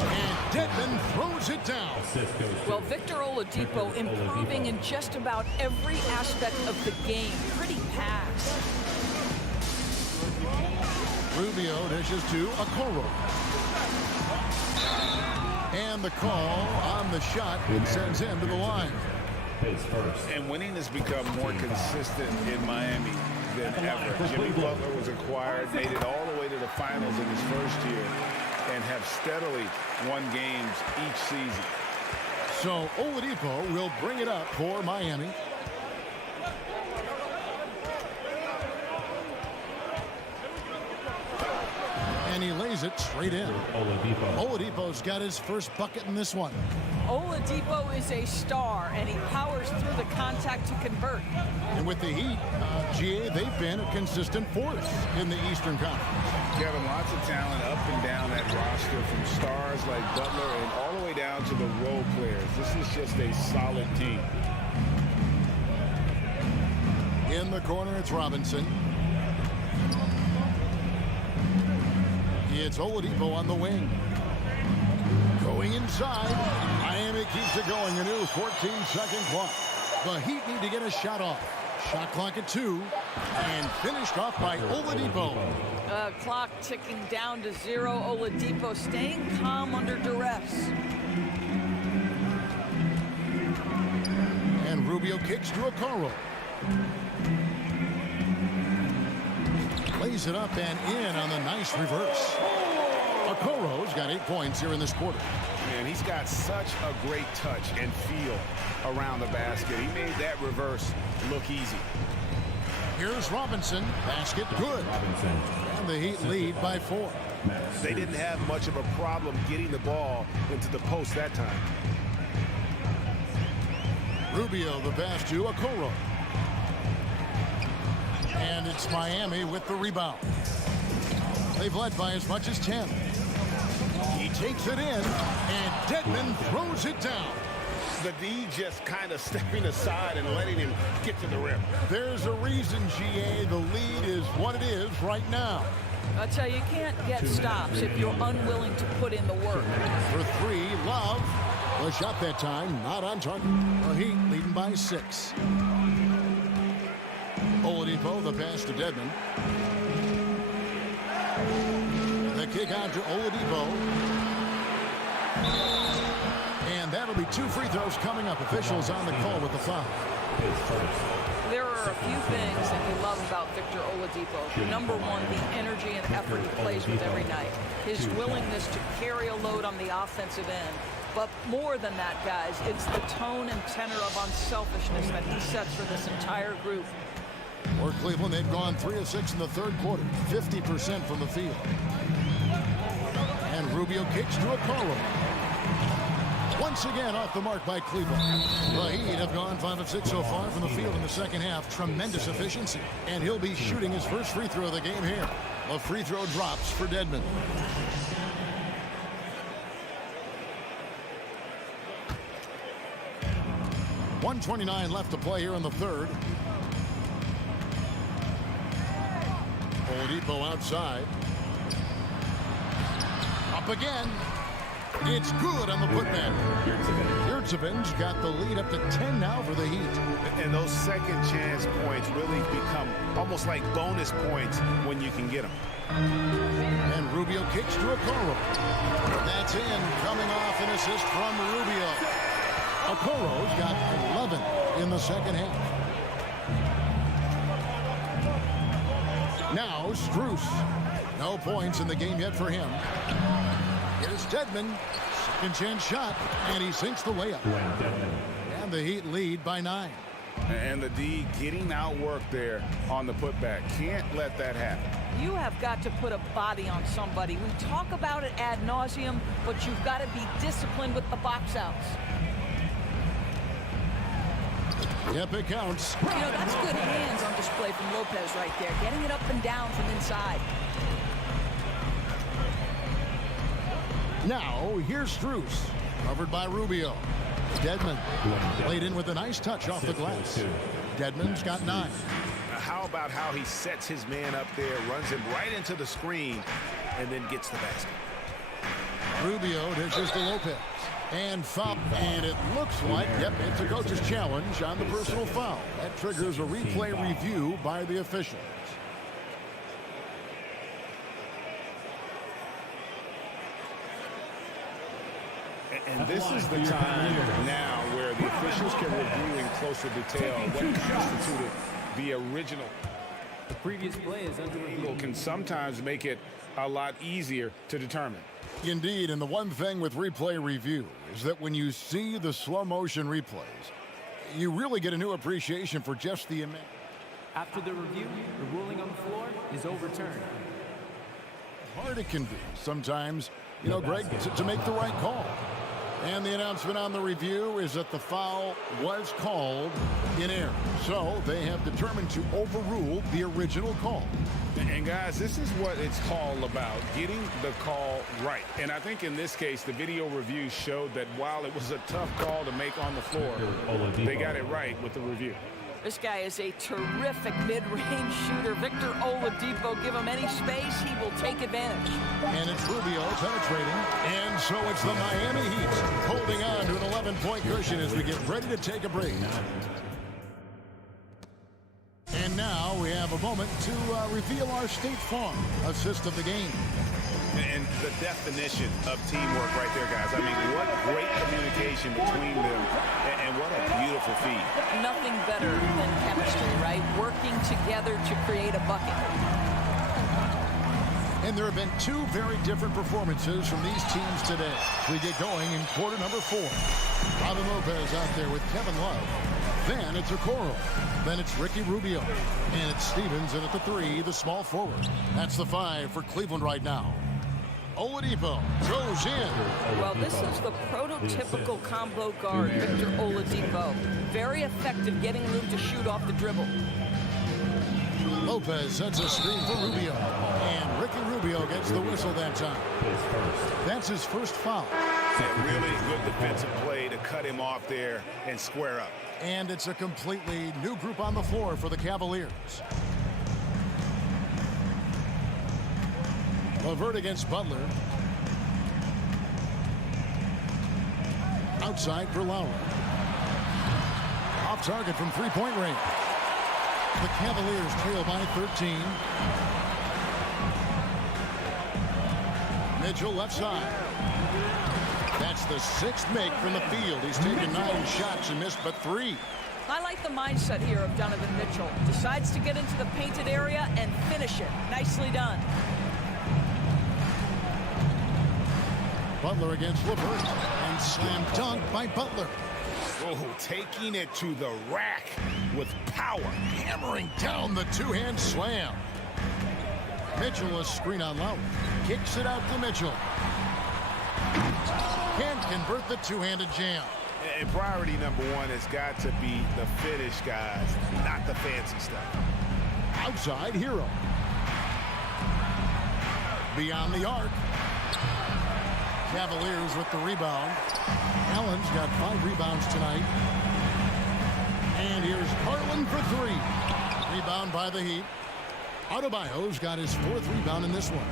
And Dedmon throws it down. Well, Victor Oladipo improving in just about every aspect of the game. Pretty pass. Rubio dishes to Okoro. And the call on the shot sends him to the line. And winning has become more consistent in Miami than ever. Jimmy Butler was acquired, made it all the way to the finals in his first year, and have steadily won games each season. So Oladipo will bring it up for Miami. And he lays it straight in. Oladipo's got his first bucket in this one. Oladipo is a star, and he powers through the contact to convert. And with the Heat, GA, they've been a consistent force in the Eastern Conference. Kevin, lots of talent up and down that roster, from stars like Butler and all the way down to the role players. This is just a solid team. In the corner, it's Robinson. It's Oladipo on the wing. Going inside. Miami keeps it going. A new 14-second clock. The Heat need to get a shot off. Shot clock at 2. And finished off by Oladipo. Clock ticking down to 0. Oladipo staying calm under duress. And Rubio kicks to Okoro. Lays it up and in on the nice reverse. Okoro's got 8 points here in this quarter. Man, he's got such a great touch and feel around the basket. He made that reverse look easy. Here's Robinson. Basket good. And the Heat lead by 4. They didn't have much of a problem getting the ball into the post that time. Rubio the pass to Okoro. And it's Miami with the rebound. They've led by as much as 10. He takes it in, and Dedmon throws it down. The D just kind of stepping aside and letting him get to the rim. There's a reason, GA, the lead is what it is right now. I tell you, you can't get stops if you're unwilling to put in the work. For 3, Love. The shot that time, not on target. The Heat leading by 6. Oladipo, the pass to Dedmon. The kick out to Oladipo. And that'll be 2 free throws coming up. Officials on the call with the foul. There are a few things that you love about Victor Oladipo. Number one, the energy and effort he plays with every night. His willingness to carry a load on the offensive end. But more than that, guys, it's the tone and tenor of unselfishness that he sets for this entire group. For Cleveland, they've gone 3 of 6 in the third quarter, 50% from the field. And Rubio kicks to Okoro. Once again off the mark by Cleveland. The Heat have gone 5 of 6 so far from the field in the second half. Tremendous efficiency. And he'll be shooting his first free throw of the game here. A free throw drops for Dedmon. .129 left to play here in the third. Oladipo outside. Up again. It's good on the putback. Yurtsevic's got the lead up to 10 now for the Heat. And those second chance points really become almost like bonus points when you can get them. And Rubio kicks to Okoro. That's in, coming off an assist from Rubio. Okoro's got 11 in the second half. Now Strus. No points in the game yet for him. Here's Dedmon. Second chance shot, and he sinks the layup. And the Heat lead by 9. And the D getting outworked there on the putback. Can't let that happen. You have got to put a body on somebody. We talk about it ad nauseum, but you've got to be disciplined with the box outs. Yep, it counts. You know, that's good hands on display from Lopez right there. Getting it up and down from inside. Now, here's Strus. Covered by Rubio. Dedmon laid in with a nice touch off the glass. Dedmon's got 9. How How about how he sets his man up there, runs him right into the screen, and then gets the basket. Rubio dishes to Lopez. And foul. And it looks like, yep, it's a coach's challenge on the personal foul. That triggers a replay review by the officials. And this is the time now where the officials can review in closer detail what constituted the original. The previous play is under review. Can sometimes make it a lot easier to determine. Indeed, and the one thing with replay review is that when you see the slow motion replays, you really get a new appreciation for just the image. After the review, the ruling on the floor is overturned. Hard it can be sometimes, you know, Greg, to make the right call. And the announcement on the review is that the foul was called in error. So they have determined to overrule the original call. And guys, this is what it's all about, getting the call right. And I think in this case, the video review showed that while it was a tough call to make on the floor, they got it right with the review. This guy is a terrific mid-range shooter. Victor Oladipo, give him any space, he will take advantage. And it's Rubio penetrating. And so it's the Miami Heat holding on to an 11-point cushion as we get ready to take a break. And now we have a moment to reveal our State Farm assist of the game. And the definition of teamwork right there, guys. I mean, what great communication between them, and what a beautiful feed. Nothing better than chemistry, right? Working together to create a bucket. And there have been two very different performances from these teams today. We get going in quarter number 4. Robin Lopez out there with Kevin Love. Then it's Okoro. Then it's Ricky Rubio. And it's Stevens in at the 3, the small forward. That's the 5 for Cleveland right now. Oladipo goes in. Well, this is the prototypical combo guard, Victor Oladipo. Very effective getting room to shoot off the dribble. Lopez sets a screen for Rubio. And Ricky Rubio gets the whistle that time. That's his first foul. Really good defensive play to cut him off there and square up. And it's a completely new group on the floor for the Cavaliers. Levert against Butler. Outside for Lowry. Off target from three-point range. The Cavaliers trail by 13. Mitchell left side. That's the 6th make from the field. He's taken 9 shots and missed but 3. I like the mindset here of Donovan Mitchell. Decides to get into the painted area and finish it. Nicely done. Butler against Levert, and slam dunk by Butler. Oh, taking it to the rack with power. Hammering down the two-hand slam. Mitchell a screen on Lowry. Kicks it out to Mitchell. Can't convert the two-handed jam. And priority number 1 has got to be the finish, guys, not the fancy stuff. Outside Hero. Beyond the arc. Cavaliers with the rebound. Allen's got 5 rebounds tonight. And here's Harlan for 3. Rebound by the Heat. Adebayo's got his 4th rebound in this one.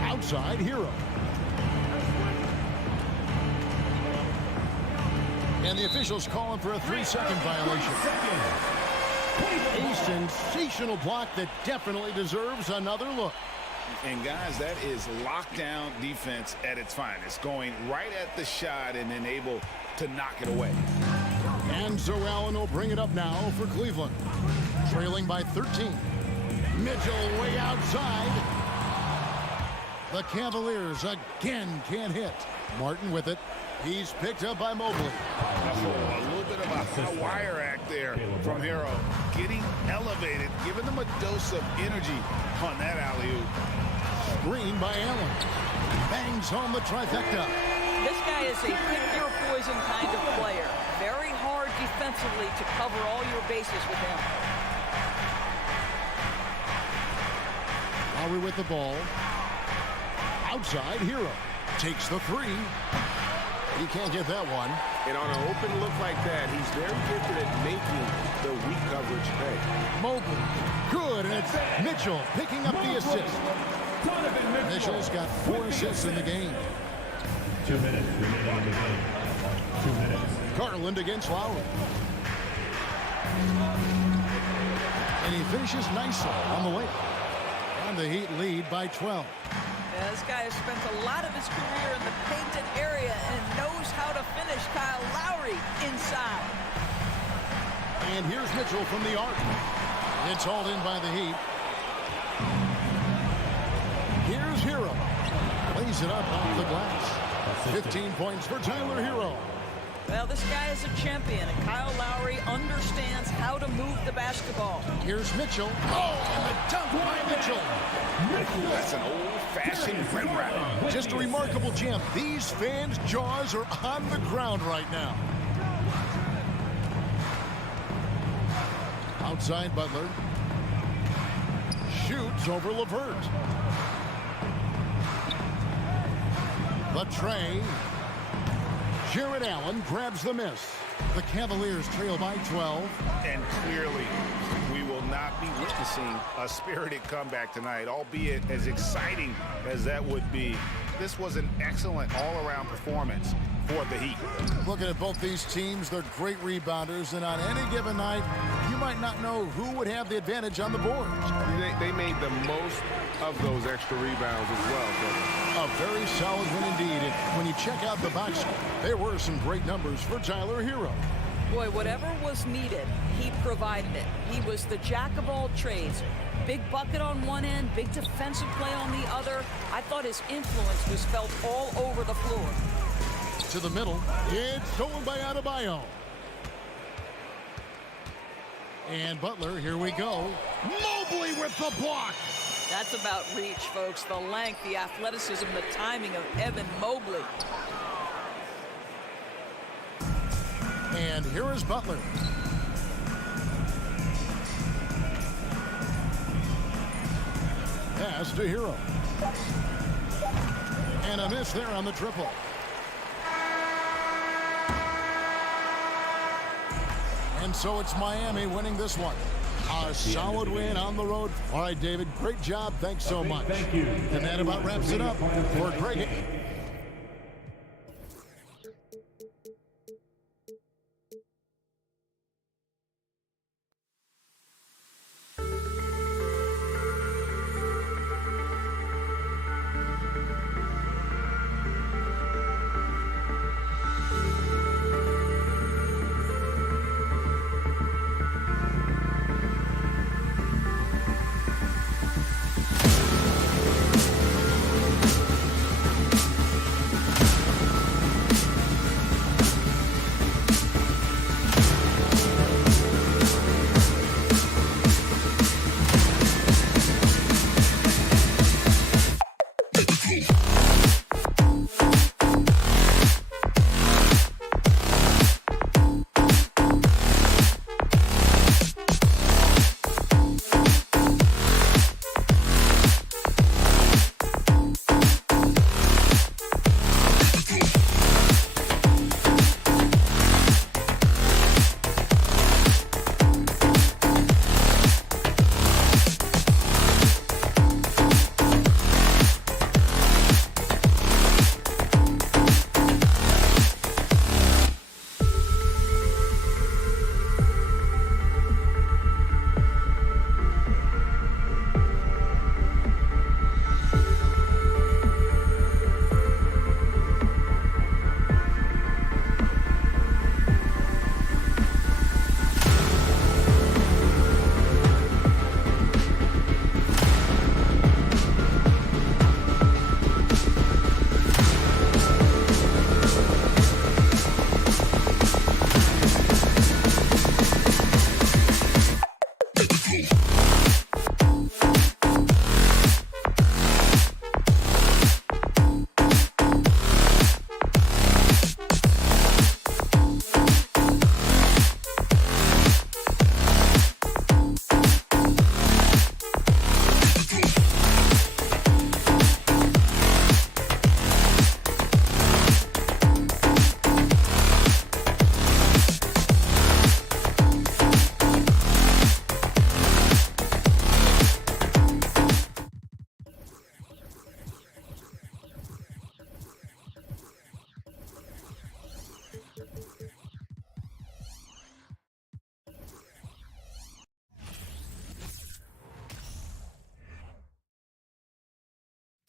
Outside Hero. And the officials calling for a 3-second violation. A sensational block that definitely deserves another look. And guys, that is lockdown defense at its finest, going right at the shot and then able to knock it away. And so Allen will bring it up now for Cleveland, trailing by 13. Mitchell way outside. The Cavaliers again can't hit. Martin with it. He's picked up by Mobley. A little bit of a high wire act there from Hero. Getting elevated, giving them a dose of energy on that alley-oop. Screen by Allen. Bangs home the trifecta. This guy is a pick-your-poison kind of player. Very hard defensively to cover all your bases with him. Lowry with the ball. Outside, Hero takes the 3. He can't get that one. And on an open look like that, he's very gifted at making the weak coverage pay. Mobley, good, and it's Mitchell picking up the assist. Mitchell's got 4 assists in the game. 2 minutes remaining in the game. 2 minutes. Garland against Lowry. And he finishes nicely on the way. And the Heat lead by 12. Yeah, this guy has spent a lot of his career in the painted area and knows how to finish. Kyle Lowry inside. And here's Mitchell from the arc. It's hauled in by the Heat. Here's Hero. Lays it up off the glass. 15 points for Tyler Hero. Well, this guy is a champion, and Kyle Lowry understands how to move the basketball. Here's Mitchell. Oh, and the dunk by Mitchell. That's an old-fashioned rim wrap. Just a remarkable jam. These fans' jaws are on the ground right now. Outside Butler. Shoots over LeVert. The tray. Jared Allen grabs the miss. The Cavaliers trail by 12. And clearly, we will not be witnessing a spirited comeback tonight, albeit as exciting as that would be. This was an excellent all-around performance for the Heat. Looking at both these teams, they're great rebounders, and on any given night, you might not know who would have the advantage on the boards. They made the most of those extra rebounds as well. A very solid win indeed. And when you check out the box score, there were some great numbers for Tyler Hero. Boy, whatever was needed, he provided it. He was the jack of all trades. Big bucket on one end, big defensive play on the other. I thought his influence was felt all over the floor. To the middle. It's stolen by Adebayo. And Butler, here we go. Mobley with the block. That's about reach, folks. The length, the athleticism, the timing of Evan Mobley. And here is Butler. Pass to Hero. And a miss there on the triple. And so it's Miami winning this one. A solid win on the road. All right, David, great job. Thanks so much. Thank you. And that about wraps it up for Greg.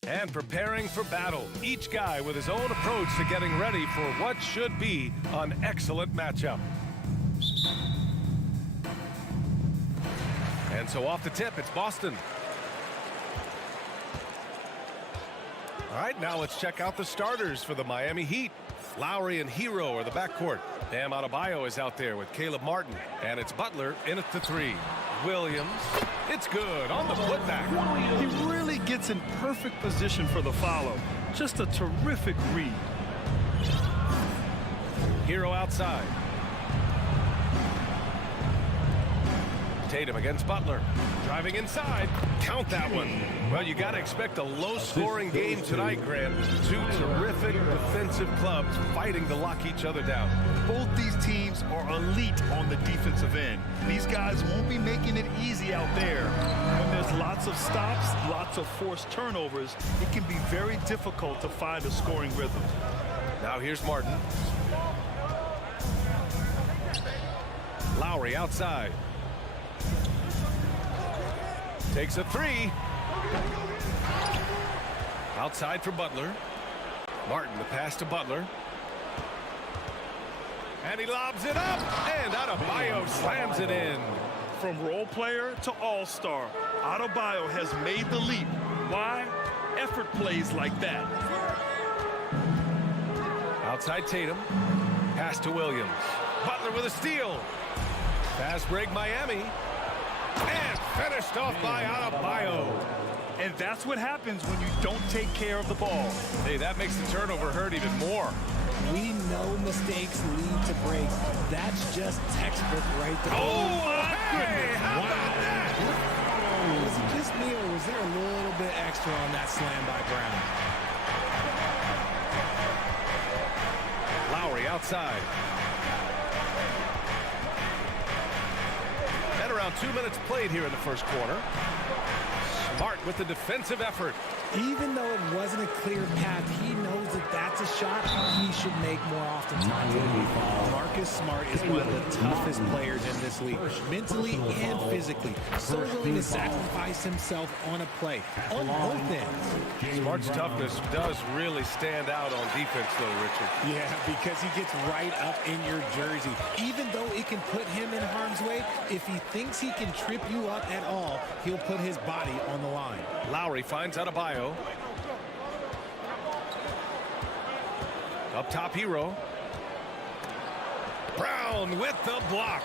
And preparing for battle. Each guy with his own approach to getting ready for what should be an excellent matchup. And so off the tip, it's Boston. All right, now let's check out the starters for the Miami Heat. Lowry and Hero are the backcourt. Bam Adebayo is out there with Caleb Martin. And it's Butler in at the 3. Williams, it's good on the putback. He really gets in perfect position for the follow. Just a terrific read. Hero outside. Tatum against Butler. Driving inside. Count that one. Well, you got to expect a low-scoring game tonight, Grant. Two terrific defensive clubs fighting to lock each other down. Both these teams are elite on the defensive end. These guys won't be making it easy out there. When there's lots of stops, lots of forced turnovers, it can be very difficult to find a scoring rhythm. Now here's Martin. Lowry outside. Takes a 3. Outside for Butler. Martin, the pass to Butler. And he lobs it up. And Adebayo slams it in. From role player to all-star, Adebayo has made the leap. Why? Effort plays like that. Outside Tatum. Pass to Williams. Butler with a steal. Fast break Miami. And finished off by Adebayo. And that's what happens when you don't take care of the ball. Hey, that makes the turnover hurt even more. We know mistakes lead to breaks. That's just textbook right there. Oh, my goodness. How about that? Was it just me, or was there a little bit extra on that slam by Brown? Lowry outside. And around 2 minutes played here in the first quarter. Smart with the defensive effort. Even though it wasn't a clear path, he knows that that's a shot he should make more often. Marcus Smart is one of the toughest players in this league, mentally and physically. So willing to sacrifice himself on a play, on both ends. Smart's toughness does really stand out on defense, though, Richard. Yeah, because he gets right up in your jersey. Even though it can put him in harm's way, if he thinks he can trip you up at all, he'll put his body on the line. Lowry finds Adebayo. Up top, Hero. Brown with the block.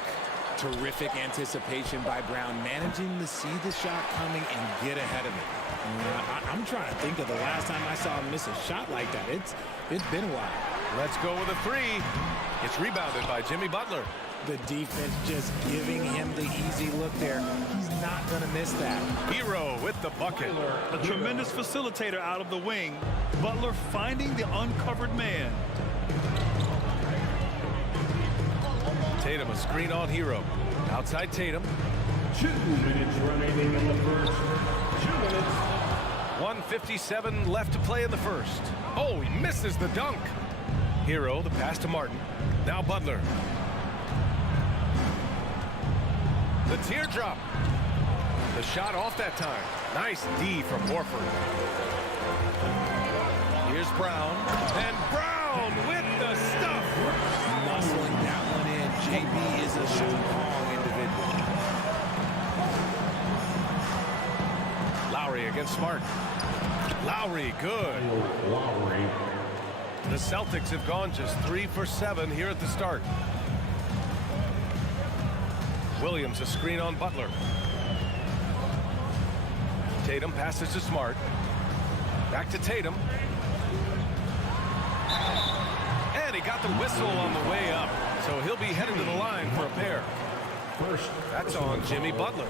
Terrific anticipation by Brown, managing to see the shot coming and get ahead of it. I'm trying to think of the last time I saw him miss a shot like that. It's been a while. Let's go with a 3. It's rebounded by Jimmy Butler. The defense just giving him the easy look there. He's not going to miss that. Hero with the bucket. A tremendous facilitator out of the wing. Butler finding the uncovered man. Tatum, a screen on Hero. Outside Tatum. 2 minutes remaining in the first. 2 minutes. 1:57 left to play in the first. Oh, he misses the dunk. Hero, the pass to Martin. Now Butler. The teardrop. The shot off that time. Nice D from Horford. Here's Brown. And Brown with the stuff. Muscling that one in. JB is a strong individual. Lowry against Smart. Lowry, good. Lowry. The Celtics have gone just 3 for 7 here at the start. Williams, a screen on Butler. Tatum passes to Smart. Back to Tatum. And he got the whistle on the way up. So he'll be headed to the line for a pair. That's on Jimmy Butler.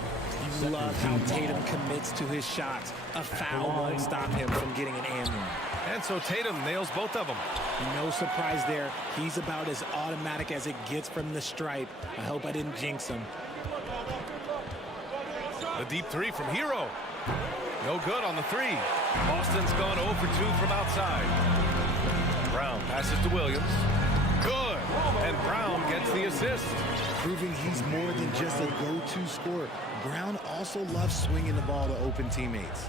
You love how Tatum commits to his shots. A foul won't stop him from getting an and one. And so Tatum nails both of them. No surprise there. He's about as automatic as it gets from the stripe. I hope I didn't jinx him. The deep 3 from Hero. No good on the 3. Boston's gone 0 for 2 from outside. Brown passes to Williams. Good. And Brown gets the assist. Proving he's more than just a go-to scorer. Brown also loves swinging the ball to open teammates.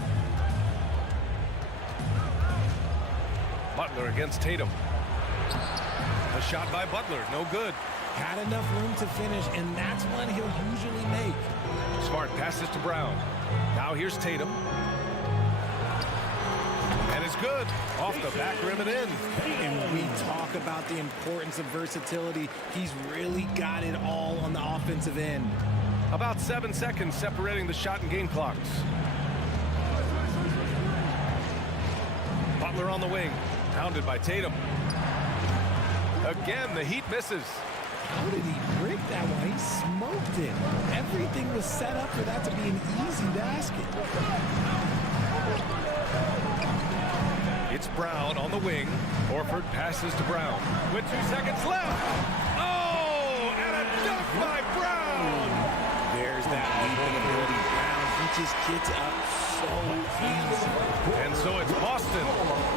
Butler against Tatum. A shot by Butler, no good. Had enough room to finish, and that's one he'll usually make. Smart passes to Brown. Now here's Tatum. And it's good. Off the back rim and in. And when we talk about the importance of versatility, he's really got it all on the offensive end. About 7 seconds separating the shot and game clocks. Butler on the wing. Pounded by Tatum. Again, the Heat misses. How did he break that one? He smoked it. Everything was set up for that to be an easy basket. It's Brown on the wing. Horford passes to Brown. With 2 seconds left. Oh, and a dunk by Brown. There's that leaping ability. Brown, he just gets up so easy. And so it's Boston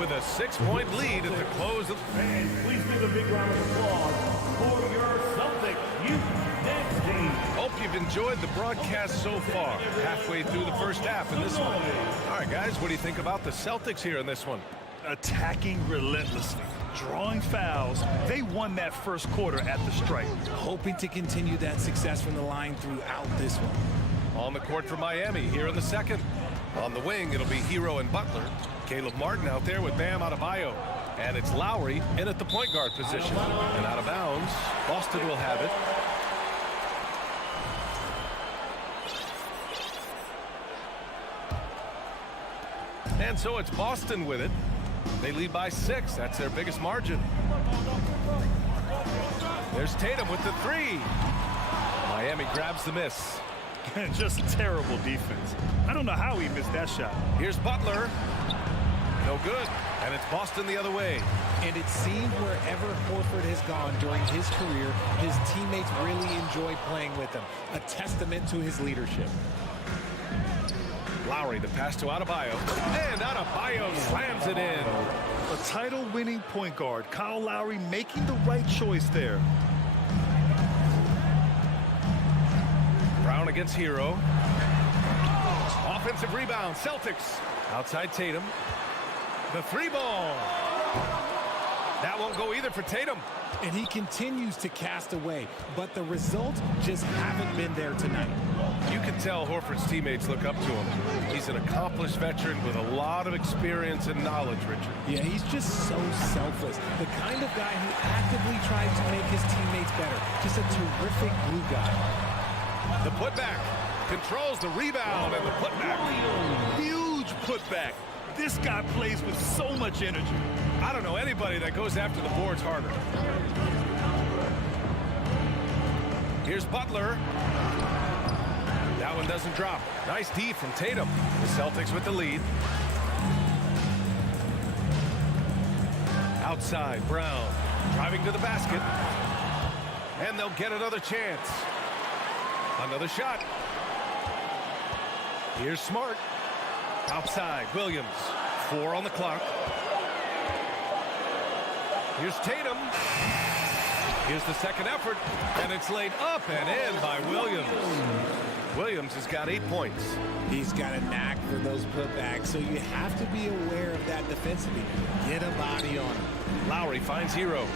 with a 6-point lead at the close of... Fans, please give a big round of applause for your Celtics youth dance team. Hope you've enjoyed the broadcast so far. Halfway through the first half in this one. All right, guys, what do you think about the Celtics here in this one? Attacking relentlessly, drawing fouls. They won that first quarter at the stripe. Hoping to continue that success from the line throughout this one. On the court for Miami here in the second. On the wing, it'll be Hero and Butler. Caleb Martin out there with Bam Adebayo. And it's Lowry in at the point guard position. And out of bounds, Boston will have it. And so it's Boston with it. They lead by 6. That's their biggest margin. There's Tatum with the 3. Miami grabs the miss. Just terrible defense. I don't know how he missed that shot. Here's Butler. No good. And it's Boston the other way. And it seemed wherever Horford has gone during his career, his teammates really enjoy playing with him. A testament to his leadership. Lowry, the pass to Adebayo. And Adebayo slams it in. A title-winning point guard, Kyle Lowry, making the right choice there. Brown against Hero. Offensive rebound, Celtics. Outside Tatum. The 3-ball. That won't go either for Tatum. And he continues to cast away, but the results just haven't been there tonight. You can tell Horford's teammates look up to him. He's an accomplished veteran with a lot of experience and knowledge, Richard. Yeah, he's just so selfless. The kind of guy who actively tries to make his teammates better. Just a terrific glue guy. The putback. Controls the rebound and the putback. Huge putback. This guy plays with so much energy. I don't know anybody that goes after the boards harder. Here's Butler. That one doesn't drop. Nice D from Tatum. The Celtics with the lead. Outside, Brown. Driving to the basket. And they'll get another chance. Another shot. Here's Smart. Outside, Williams. 4 on the clock. Here's Tatum. Here's the second effort, and it's laid up and in by Williams. Williams has got 8 points. He's got a knack for those putbacks, so you have to be aware of that defensively. Get a body on him. Lowry finds Hero.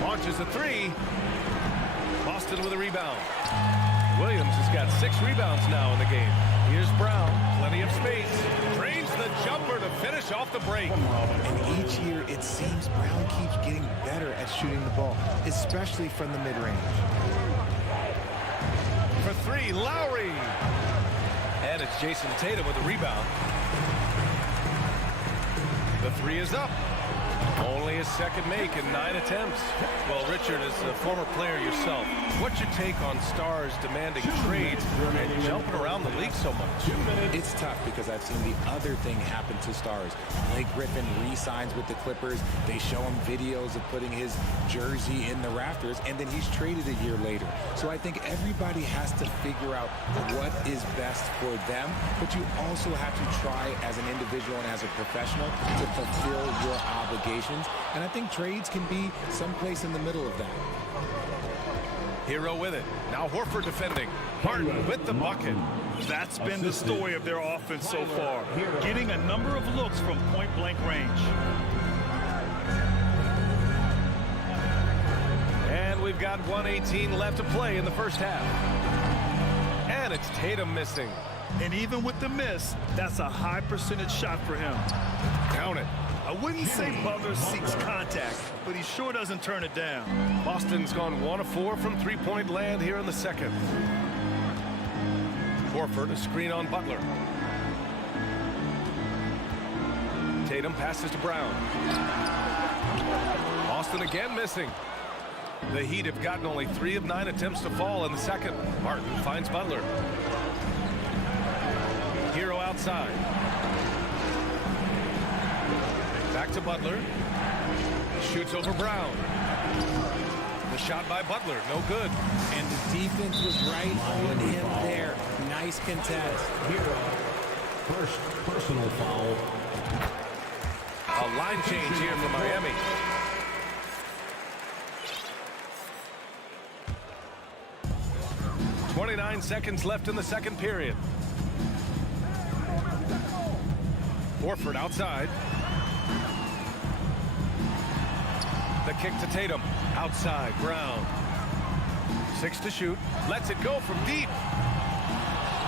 Launches a 3. Boston with a rebound. Williams has got 6 rebounds now in the game. Here's Brown, plenty of space. Drains the jumper to finish off the break. And each year, it seems Brown keeps getting better at shooting the ball, especially from the mid-range. For 3, Lowry. And it's Jason Tatum with a rebound. The 3 is up. Only his second make in 9 attempts. Well, Richard, as a former player yourself, what's your take on stars demanding trades and jumping around the league so much? It's tough because I've seen the other thing happen to stars. Blake Griffin re-signs with the Clippers. They show him videos of putting his jersey in the rafters, and then he's traded a year later. So I think everybody has to figure out what is best for them, but you also have to try as an individual and as a professional to fulfill your obligations. And I think trades can be someplace in the middle of that. Hero with it. Now Horford defending. Martin with the bucket. That's been the story of their offense so far, getting a number of looks from point-blank range. And we've got 1:18 left to play in the first half. And it's Tatum missing. And even with the miss, that's a high percentage shot for him. Count it. I wouldn't say Butler seeks contact, but he sure doesn't turn it down. Boston's gone 1 of 4 from three-point land here in the second. Horford, a screen on Butler. Tatum passes to Brown. Boston again missing. The Heat have gotten only 3 of 9 attempts to fall in the second. Martin finds Butler. Hero outside. Back to Butler. Shoots over Brown. The shot by Butler, no good. And the defense was right on him there. Nice contest. Hero. First personal foul. A line change here for Miami. .29 seconds left in the second period. Horford outside. The kick to Tatum. Outside, Brown. 6 to shoot. Lets it go from deep.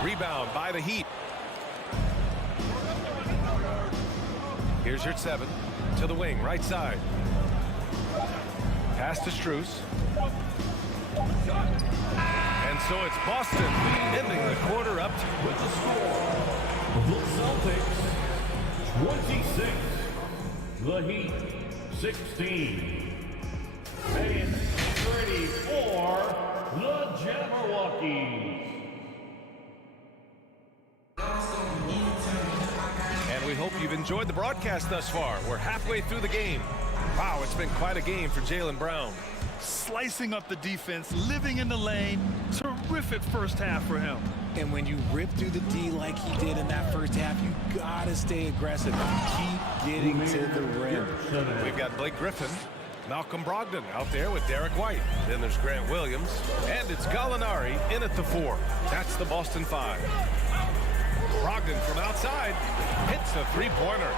Rebound by the Heat. Here's your 7. To the wing, right side. Pass to Strus. And so it's Boston ending the quarter up With the score, the Celtics 26, the Heat 16. And ready for the Jabberwockies. And we hope you've enjoyed the broadcast thus far. We're halfway through the game. Wow, it's been quite a game for Jaylen Brown. Slicing up the defense, living in the lane. Terrific first half for him. And when you rip through the D like he did in that first half, you gotta stay aggressive. Keep getting to the rim. We've got Blake Griffin, Malcolm Brogdon out there with Derek White. Then there's Grant Williams. And it's Gallinari in at the 4. That's the Boston 5. Brogdon from outside hits a three-pointer.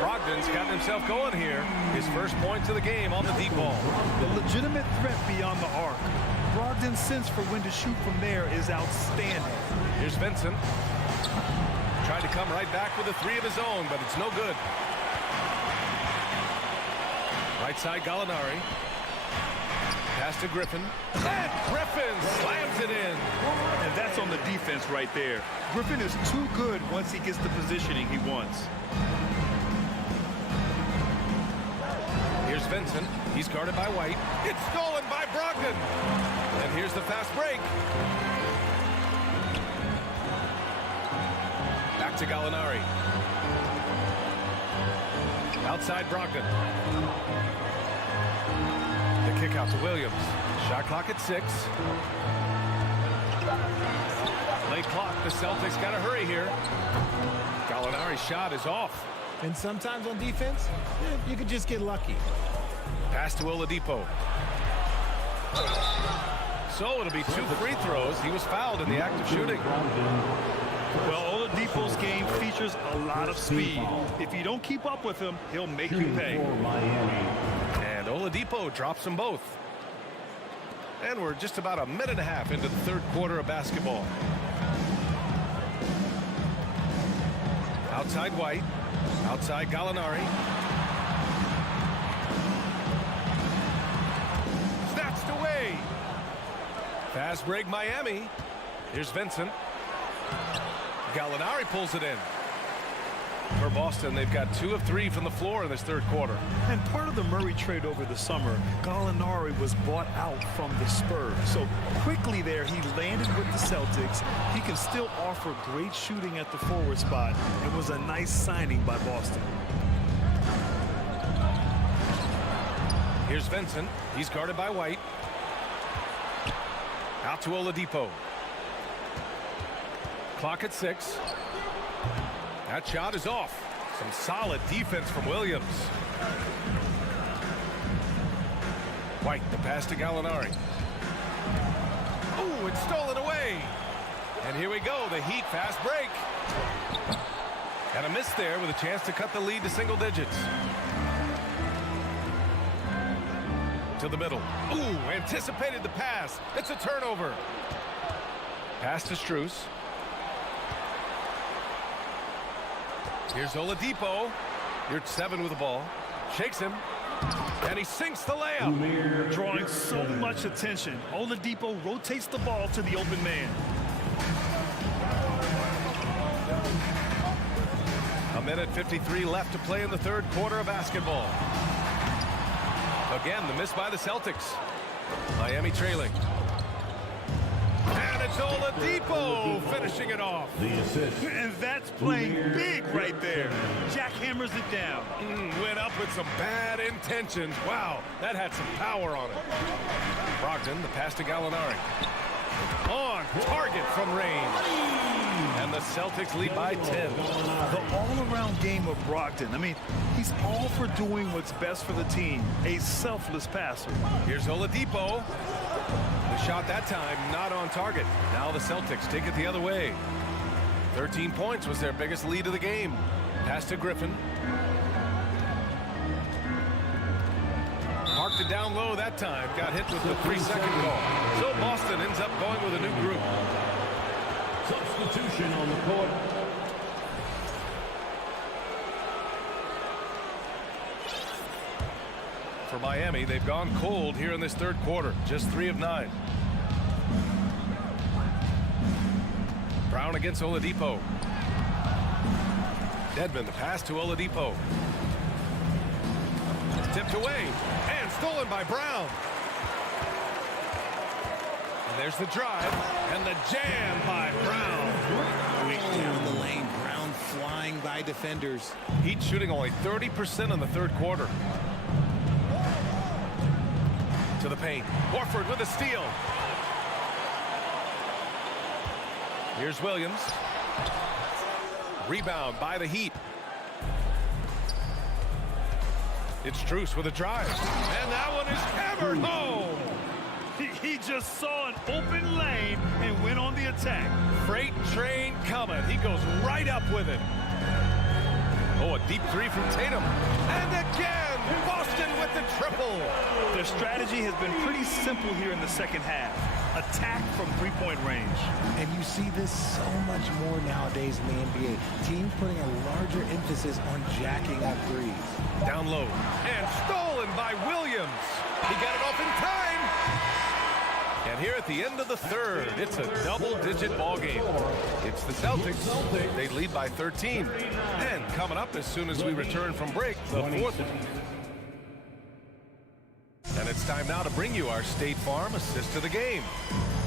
Brogdon's gotten himself going here. His first point to the game on the deep ball. The legitimate threat beyond the arc. Brogdon's sense for when to shoot from there is outstanding. Here's Vincent. Tried to come right back with a 3 of his own, but it's no good. Right side, Gallinari. Pass to Griffin. And Griffin slams it in. And that's on the defense right there. Griffin is too good once he gets the positioning he wants. Here's Vincent. He's guarded by White. It's stolen by Brogdon. And here's the fast break. Back to Gallinari. Outside Brogdon. The kick out to Williams. Shot clock at 6. Late clock. The Celtics got to hurry here. Gallinari's shot is off. And sometimes on defense, you could just get lucky. Pass to Oladipo. So it'll be 2 free throws. He was fouled in the act of shooting. Well, Oladipo's game features a lot of speed. If you don't keep up with him, he'll make you pay. And Oladipo drops them both. And we're just about a minute and a half into the third quarter of basketball. Outside White. Outside Gallinari. Snatched away. Fast break Miami. Here's Vincent. Gallinari pulls it in. For Boston, they've got 2 of 3 from the floor in this third quarter. And part of the Murray trade over the summer, Gallinari was bought out from the Spurs. So quickly there, he landed with the Celtics. He can still offer great shooting at the forward spot. It was a nice signing by Boston. Here's Vincent. He's guarded by White. Out to Oladipo. Clock at 6. That shot is off. Some solid defense from Williams. White, the pass to Gallinari. Oh, it's stolen away. And here we go, the Heat fast break. And a miss there with a chance to cut the lead to single digits. To the middle. Ooh, anticipated the pass. It's a turnover. Pass to Strus. Here's Oladipo. You're 7 with the ball. Shakes him. And he sinks the layup. Drawing so much attention. Oladipo rotates the ball to the open man. A minute 53 left to play in the third quarter of basketball. Again, the miss by the Celtics. Miami trailing. And it's Oladipo finishing it off. And that's playing big right there. Jack hammers it down. Went up with some bad intentions. Wow, that had some power on it. Brogdon, the pass to Gallinari. On target from range. And the Celtics lead by 10. The all-around game of Brogdon. I mean, he's all for doing what's best for the team. A selfless passer. Here's Oladipo. The shot that time not on target. Now the Celtics take it the other way. 13 points was their biggest lead of the game. Pass to Griffin. Marked it down low that time. Got hit with the 3-second call. So Boston ends up going with a new group. Substitution on the court. For Miami, they've gone cold here in this third quarter. Just 3 of 9. Brown against Oladipo. Dedmon, the pass to Oladipo. Tipped away and stolen by Brown. And there's the drive and the jam by Brown. Quick down the lane. Brown flying by defenders. Heat shooting only 30% in the third quarter. To the paint. Horford with a steal. Here's Williams. Rebound by the Heat. It's Strus with a drive. And that one is hammered home. He just saw an open lane and went on the attack. Freight train coming. He goes right up with it. Oh, a deep 3 from Tatum. And again, Boston with the triple. Their strategy has been pretty simple here in the second half. Attack from three-point range. And you see this so much more nowadays in the NBA. Teams putting a larger emphasis on jacking up threes. Down low. And stolen by Williams. He got it off in time. And here at the end of the third, it's a double-digit ball game. It's the Celtics. They lead by 13. And coming up as soon as we return from break, the fourth. And it's time now to bring you our State Farm assist to the game.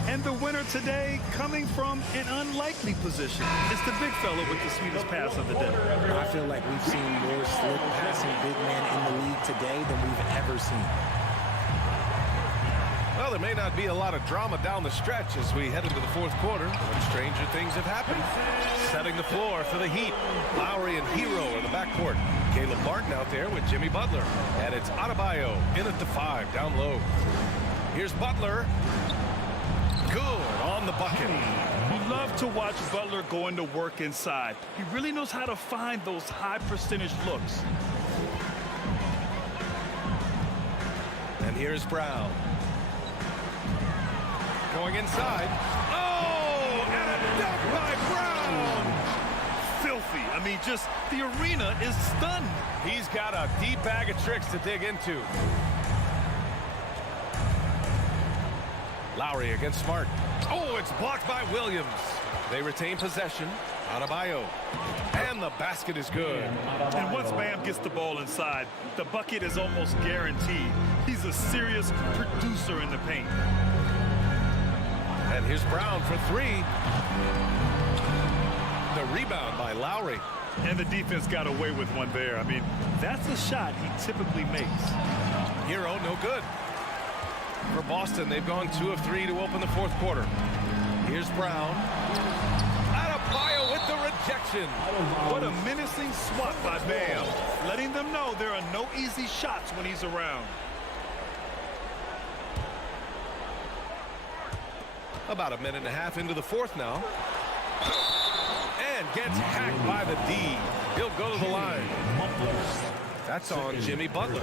And the winner today coming from an unlikely position. It's the big fella with the sweetest pass of the day. I feel like we've seen more slick passing big men in the league today than we've ever seen. Well, there may not be a lot of drama down the stretch as we head into the fourth quarter, but stranger things have happened. Setting the floor for the Heat. Lowry and Hero are the backcourt. Caleb Martin out there with Jimmy Butler. And it's Adebayo in at the 5, down low. Here's Butler. Good on the bucket. You love to watch Butler going to work inside. He really knows how to find those high percentage looks. And here's Brown. Going inside. Oh, and a dunk by Brown. Filthy. I mean, just the arena is stunned. He's got a deep bag of tricks to dig into. Lowry against Smart. Oh, it's blocked by Williams. They retain possession. Adebayo. And the basket is good. And once Bam gets the ball inside, the bucket is almost guaranteed. He's a serious producer in the paint. And here's Brown for 3. The rebound by Lowry. And the defense got away with one there. I mean, that's a shot he typically makes. Hero, no good. For Boston, they've gone 2 of 3 to open the fourth quarter. Here's Brown. Adebayo with the rejection. What a menacing swat by Bam. Letting them know there are no easy shots when he's around. About a minute and a half into the fourth now. And gets hacked by the D. He'll go to the line. That's on Jimmy Butler.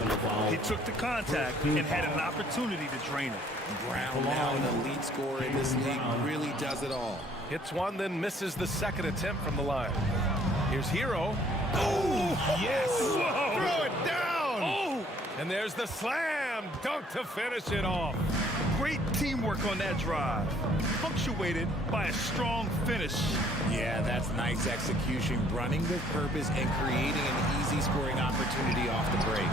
He took the contact and had an opportunity to drain it. Brown, now an elite scorer in this league, really does it all. Hits one, then misses the second attempt from the line. Here's Hero. Oh, yes! Whoa. Throw it down! Oh! And there's the slam dunk to finish it off. Great teamwork on that drive, punctuated by a strong finish. Yeah, that's nice execution, running with purpose and creating an easy scoring opportunity off the break.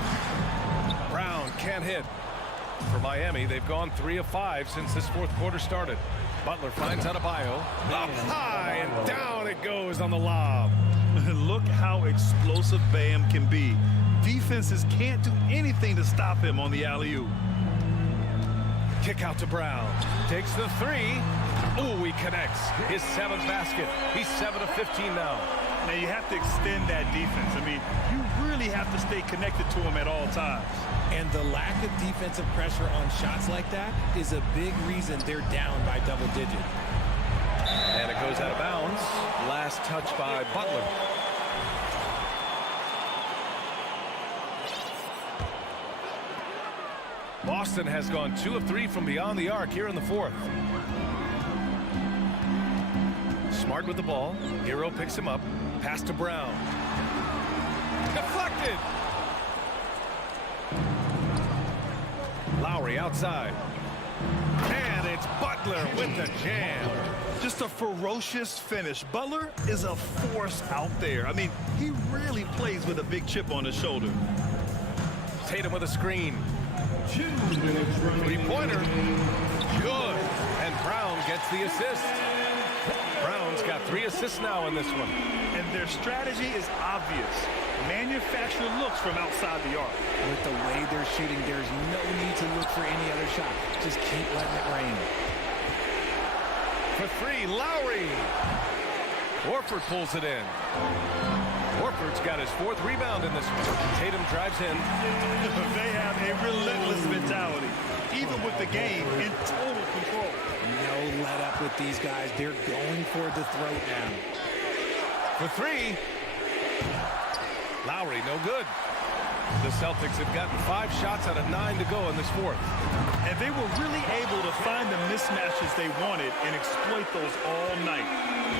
Brown can't hit. For Miami, they've gone 3 of 5 since this fourth quarter started. Butler finds Adebayo. Up high and down it goes on the lob. Look how explosive Bam can be. Defenses can't do anything to stop him on the alley-oop. Kick out to Brown. Takes the 3. Oh, he connects. His 7th basket. He's 7 of 15 now. Now you have to extend that defense. I mean, you really have to stay connected to him at all times. And the lack of defensive pressure on shots like that is a big reason they're down by double digits. And it goes out of bounds. Last touch by Butler. Boston has gone 2 of 3 from beyond the arc here in the fourth. Smart with the ball. Hero picks him up. Pass to Brown. Deflected. Lowry outside. And it's Butler with the jam. Just a ferocious finish. Butler is a force out there. I mean, he really plays with a big chip on his shoulder. Tatum with a screen. 3-pointer. Good. And Brown gets the assist. Brown's got 3 assists now in this one. And their strategy is obvious. Manufacture looks from outside the arc. With the way they're shooting, there's no need to look for any other shot. Just keep letting it rain. For 3, Lowry. Horford pulls it in. Horford's got his 4th rebound in this one. Tatum drives in. They have a relentless mentality, even with the game in total control. No let up with these guys. They're going for the throat now. For 3. Lowry, no good. The Celtics have gotten 5 shots out of 9 to go in this fourth. And they were really able to find the mismatches they wanted and exploit those all night.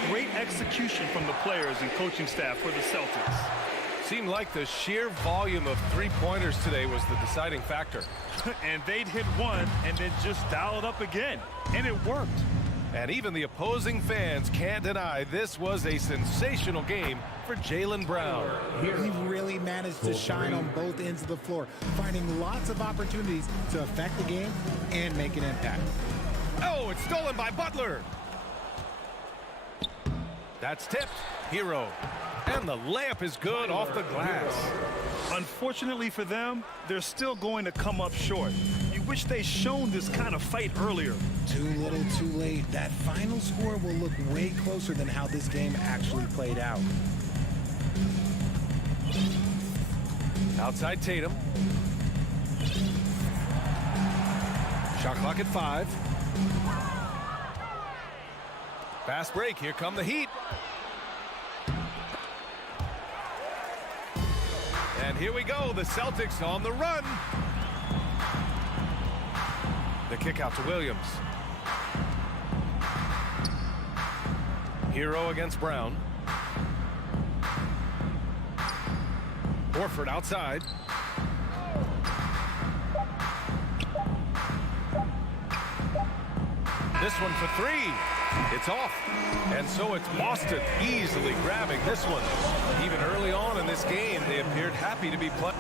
Great execution from the players and coaching staff for the Celtics. Seemed like the sheer volume of 3-pointers today was the deciding factor. And they'd hit one and then just dial it up again. And it worked. And even the opposing fans can't deny this was a sensational game for Jaylen Brown. He really managed to shine on both ends of the floor, finding lots of opportunities to affect the game and make an impact. Oh, it's stolen by Butler. That's tipped. Hero. And the layup is good off the glass. Unfortunately for them, they're still going to come up short. You wish they'd shown this kind of fight earlier. Too little, too late. That final score will look way closer than how this game actually played out. Outside Tatum. Shot clock at 5. Fast break. Here come the Heat. And here we go. The Celtics on the run. The kick out to Williams. Hero against Brown. Horford outside. This one for 3. It's off. And so it's Boston easily grabbing this one. Even early on in this game, they appeared happy to be playing.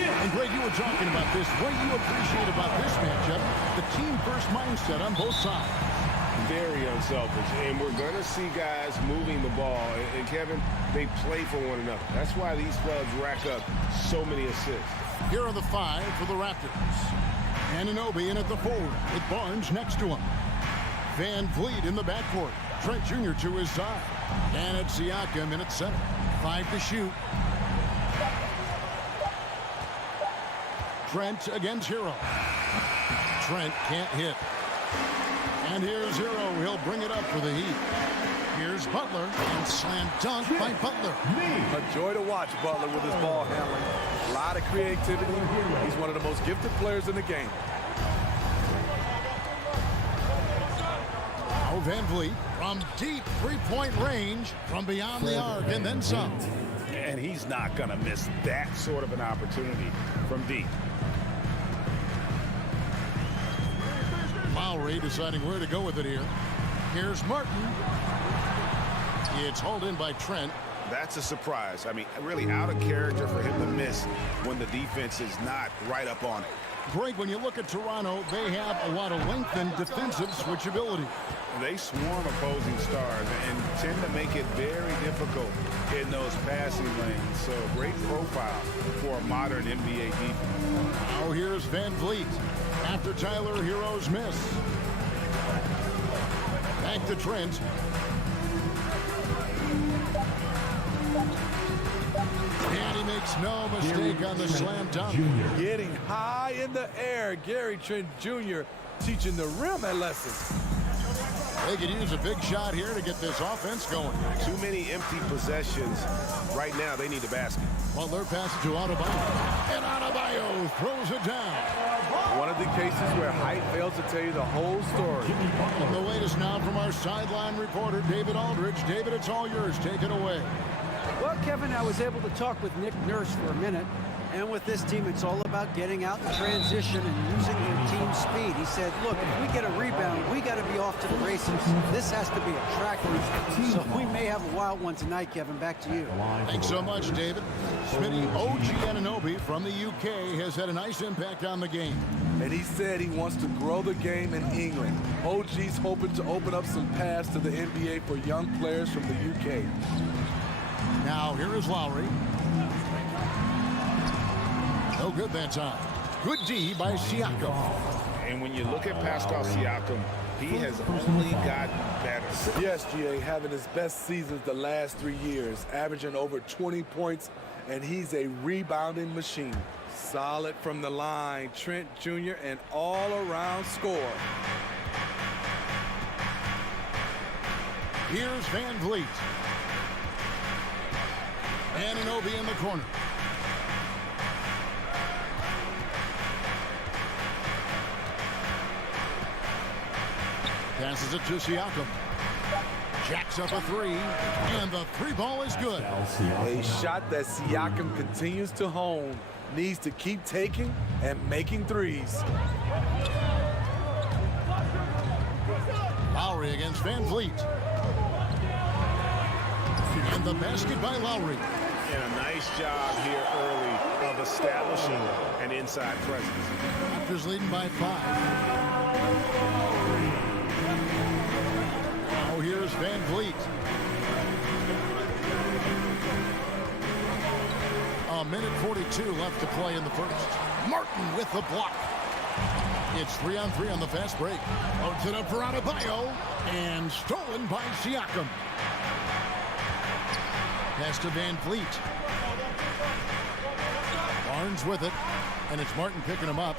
And Greg, you were talking about this. What you appreciate about this matchup, the team-first mindset on both sides. Very unselfish. And we're going to see guys moving the ball. And Kevin, they play for one another. That's why these clubs rack up so many assists. Here are the 5 for the Raptors. Anunoby in at the forward with Barnes next to him. Van Vliet in the backcourt. Trent Jr. to his side. And it's Siakam in at center. 5 to shoot. Trent against Hero. Trent can't hit. And here's Hero. He'll bring it up for the Heat. Here's Butler. And slam dunk by Butler. A joy to watch Butler with his ball handling. A lot of creativity. He's one of the most gifted players in the game. Now Van Vliet from deep three-point range from beyond the arc and then some. And he's not going to miss that sort of an opportunity from deep. Lowry deciding where to go with it here. Here's Martin. It's hauled in by Trent. That's a surprise. I mean, really out of character for him to miss when the defense is not right up on it. Greg, when you look at Toronto, they have a lot of length and defensive switchability. They swarm opposing stars and tend to make it very difficult in those passing lanes. So great profile for a modern NBA defense. Now here's Van Vliet after Tyler Hero's miss. Back to Trent. And he makes no mistake on the slam dunk. Getting high in the air. Gary Trent Jr. teaching the rim a lesson. They could use a big shot here to get this offense going. Too many empty possessions. Right now, they need a basket. Butler passes to Adebayo. And Adebayo throws it down. One of the cases where height fails to tell you the whole story. And the latest now from our sideline reporter, David Aldridge. David, it's all yours. Take it away. Well, Kevin, I was able to talk with Nick Nurse for a minute. And with this team, it's all about getting out in transition and using their team speed. He said, look, if we get a rebound, we got to be off to the races. This has to be a tracker. So we may have a wild one tonight, Kevin. Back to you. Thanks so much, David. Smitty, OG Anunoby from the UK has had a nice impact on the game. And he said he wants to grow the game in England. OG's hoping to open up some paths to the NBA for young players from the UK. Now, here is Lowry. No good that time. Good D by Siakam. And when you look at Pascal Siakam, he has only gotten better. Yes, GA, having his best seasons the last 3 years, averaging over 20 points, and he's a rebounding machine. Solid from the line, Trent Jr., an all-around scorer. Here's Van Vliet. Anunoby in the corner. Passes it to Siakam. Jacks up a three, and the three ball is good. A shot that Siakam continues to hone. Needs to keep taking and making threes. Lowry against Van Vliet. And the basket by Lowry. And a nice job here early of establishing an inside presence. Raptors leading by 5. Now here's Van Vliet. A minute 42 left to play in the first. Martin with the block. It's 3-on-3 on the fast break. Loads it up for Adebayo. And stolen by Siakam. Pass to Van Vliet. Barnes with it. And it's Martin picking him up.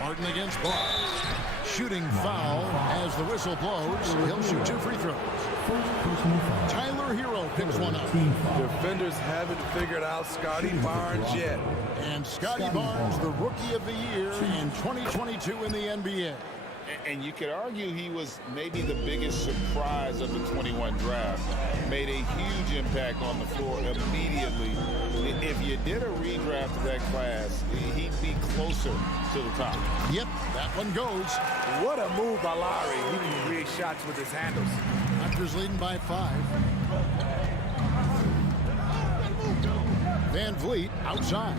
Martin against Barnes. Shooting foul as the whistle blows. He'll shoot 2 free throws. Tyler Hero picks one up. Defenders haven't figured out Scotty Barnes yet. And Scotty Barnes, the Rookie of the Year in 2022 in the NBA. And you could argue he was maybe the biggest surprise of the 21 draft. Made a huge impact on the floor immediately. If you did a redraft of that class, he'd be closer to the top. Yep, that one goes. What a move by Lowry. He can create shots with his handles. Raptors leading by 5. Van Vliet outside.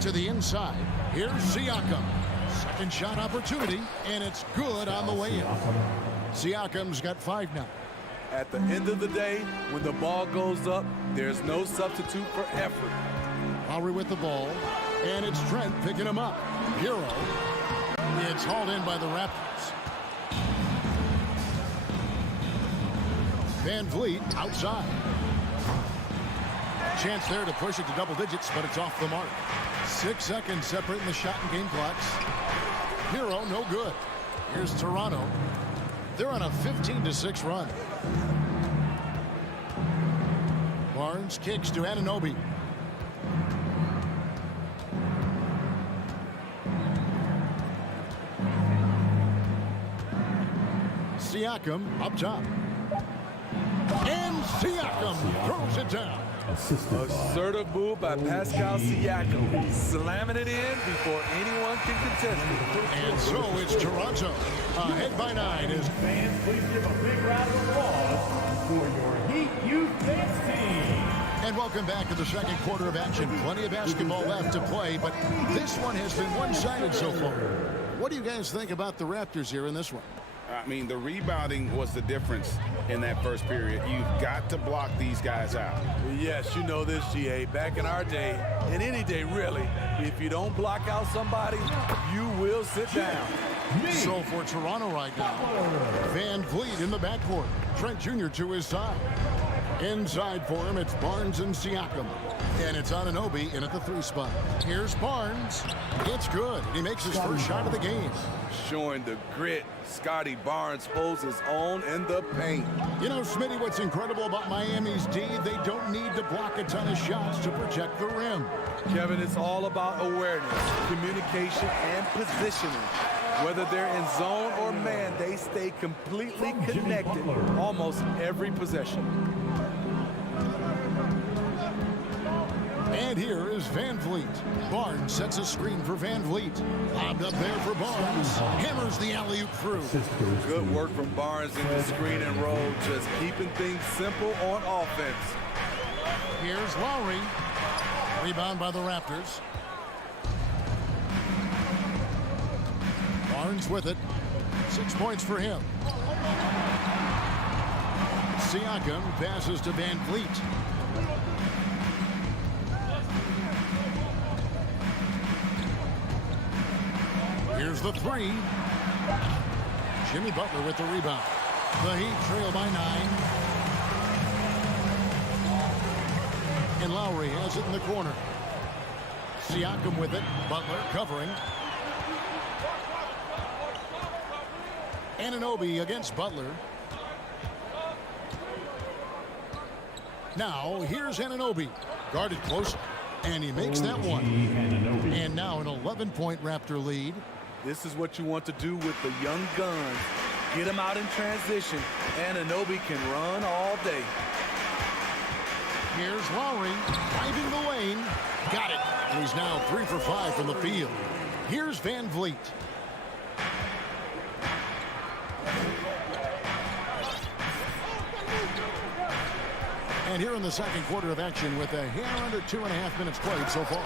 To the inside. Here's Siakam. Second shot opportunity, and it's good on the way in. Siakam's got 5 now. At the end of the day, when the ball goes up, there's no substitute for effort. Lowry with the ball, and it's Trent picking him up. Hero. It's hauled in by the Raptors. Van Vliet outside. Chance there to push it to double digits, but it's off the mark. 6 seconds separating the shot and game clocks. Hero, no good. Here's Toronto. They're on a 15-6 run. Barnes kicks to Anunoby. Siakam up top. And Siakam throws it down. Assertive move by Pascal Siakam, slamming it in before anyone can contest it. And so it's Toronto, ahead by 9. As fans, please give a big round of applause for your Heat Youth Dance Team. And welcome back to the second quarter of action. Plenty of basketball left to play, but this one has been one-sided so far. What do you guys think about the Raptors here in this one? I mean, the rebounding was the difference in that first period. You've got to block these guys out. Yes, you know this, GA. Back in our day, and any day really, if you don't block out somebody, you will sit down. So for Toronto right now, Van Vliet in the backcourt. Trent Jr. to his side. Inside for him, it's Barnes and Siakam. And it's Anunoby in at the 3 spot. Here's Barnes. It's good. He makes his first shot of the game. Showing the grit. Scotty Barnes holds his own in the paint. You know, Smitty, what's incredible about Miami's D, they don't need to block a ton of shots to protect the rim. Kevin, it's all about awareness, communication, and positioning. Whether they're in zone or man, they stay completely connected almost every possession. And here is Van Vliet. Barnes sets a screen for Van Vliet. Lobbed up there for Barnes. Hammers the alley-oop through. Good work from Barnes in the screen and roll, just keeping things simple on offense. Here's Lowry. Rebound by the Raptors. Barnes with it. 6 points for him. Siakam passes to Van Vliet. Here's the 3. Jimmy Butler with the rebound. The Heat trail by 9. And Lowry has it in the corner. Siakam with it. Butler covering. Anunoby against Butler. Now, here's Anunoby. Guarded close. And he makes that one. And now an 11-point Raptor lead. This is what you want to do with the young guns. Get them out in transition. Anunoby can run all day. Here's Lowry driving the lane. Got it. And he's now 3 for 5 from the field. Here's Van Vliet. And here in the second quarter of action with a hair under 2.5 minutes played so far.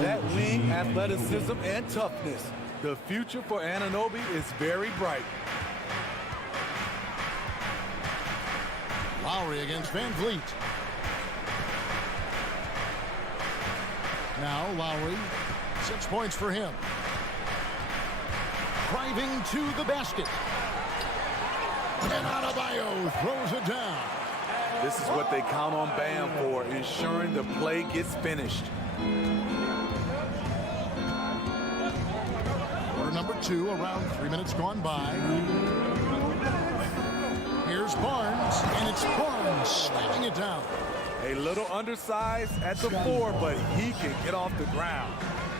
That wing athleticism and toughness. The future for Anunoby is very bright. Lowry against Van Vliet. Now Lowry, 6 points for him. Driving to the basket. And Adebayo throws it down. This is what they count on Bam for, ensuring the play gets finished. Quarter number 2, around 3 minutes gone by. Here's Barnes, and it's Barnes slamming it down. A little undersized at the 4, but he can get off the ground.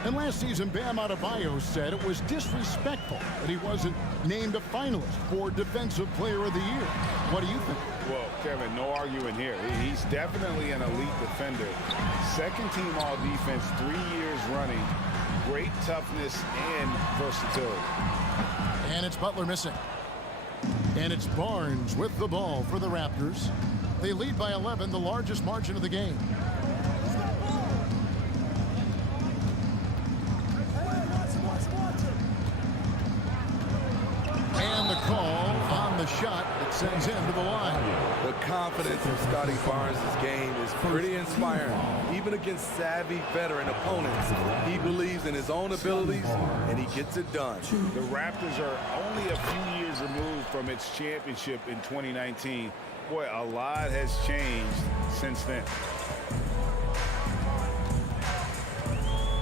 And last season, Bam Adebayo said it was disrespectful that he wasn't named a finalist for Defensive Player of the Year. What do you think? Well, Kevin, no arguing here. He's definitely an elite defender. Second team all defense, 3 years running. Great toughness and versatility. And it's Butler missing. And it's Barnes with the ball for the Raptors. They lead by 11, the largest margin of the game. And the call on the shot that sends him to the line. The confidence in Scotty Barnes' game is pretty inspiring. Even against savvy veteran opponents, he believes in his own abilities, and he gets it done. The Raptors are only a few years removed from its championship in 2019. Boy, a lot has changed since then.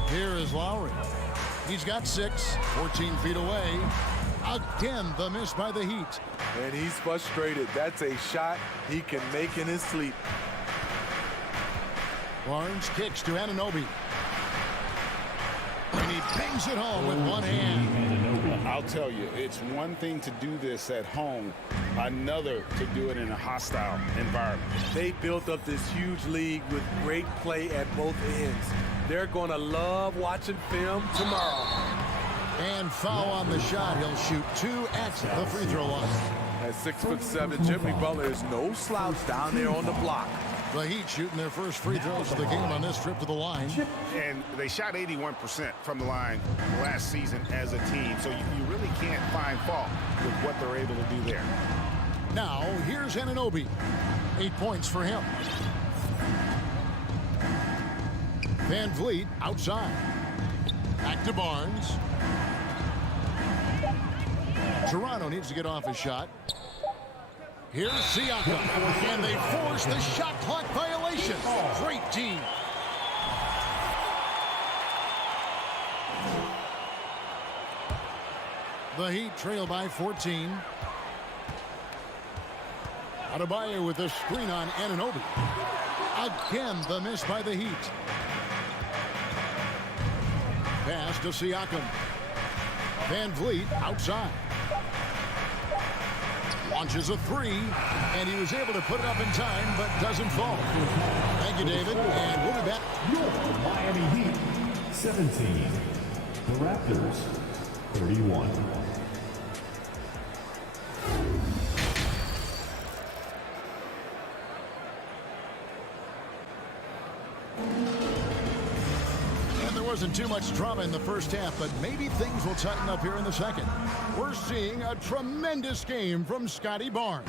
Here is Lowry. He's got 6, 14 feet away. Again, the miss by the Heat. And he's frustrated. That's a shot he can make in his sleep. Barnes kicks to Anunoby. And he bangs it home with one hand. I'll tell you, it's one thing to do this at home, another to do it in a hostile environment. They built up this huge league with great play at both ends. They're going to love watching film tomorrow. And foul on the shot. He'll shoot 2 at the free throw line. At 6'7", Jimmy Butler is no slouch down there on the block. The Heat shooting their first free throws of the game on this trip to the line. And they shot 81% from the line last season as a team, so you really can't find fault with what they're able to do there. Now, here's Anunoby. 8 points for him. Van Vliet outside. Back to Barnes. Toronto needs to get off his shot. Here's Siakam, and they force the shot clock violation. Great team. The Heat trail by 14. Adebayo with a screen on Anunoby. Again, the miss by the Heat. Pass to Siakam. Van Vliet outside. Launches a 3, and he was able to put it up in time, but doesn't fall. Thank you, David, and we'll be back. Your Miami Heat, 17. The Raptors, 31. Wasn't too much drama in the first half, but maybe things will tighten up here in the second. We're seeing a tremendous game from Scotty Barnes.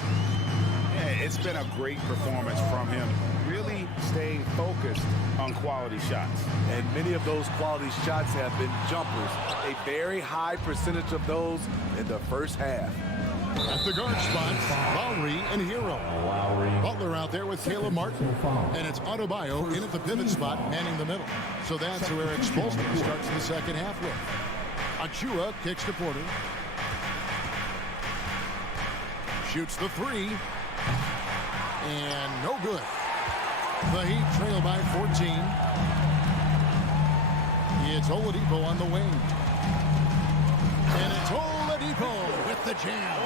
Yeah, it's been a great performance from him, really staying focused on quality shots. And many of those quality shots have been jumpers, a very high percentage of those in the first half. At the guard spots, Lowry and Hero. Butler out there with Caleb Martin. And it's Adebayo in at the pivot spot, manning the middle. So that's who Eric Spoelstra starts the second half with. Achua kicks to Porter. Shoots the 3. And no good. The Heat trail by 14. It's Oladipo on the wing. And it's Oladipo with the jam.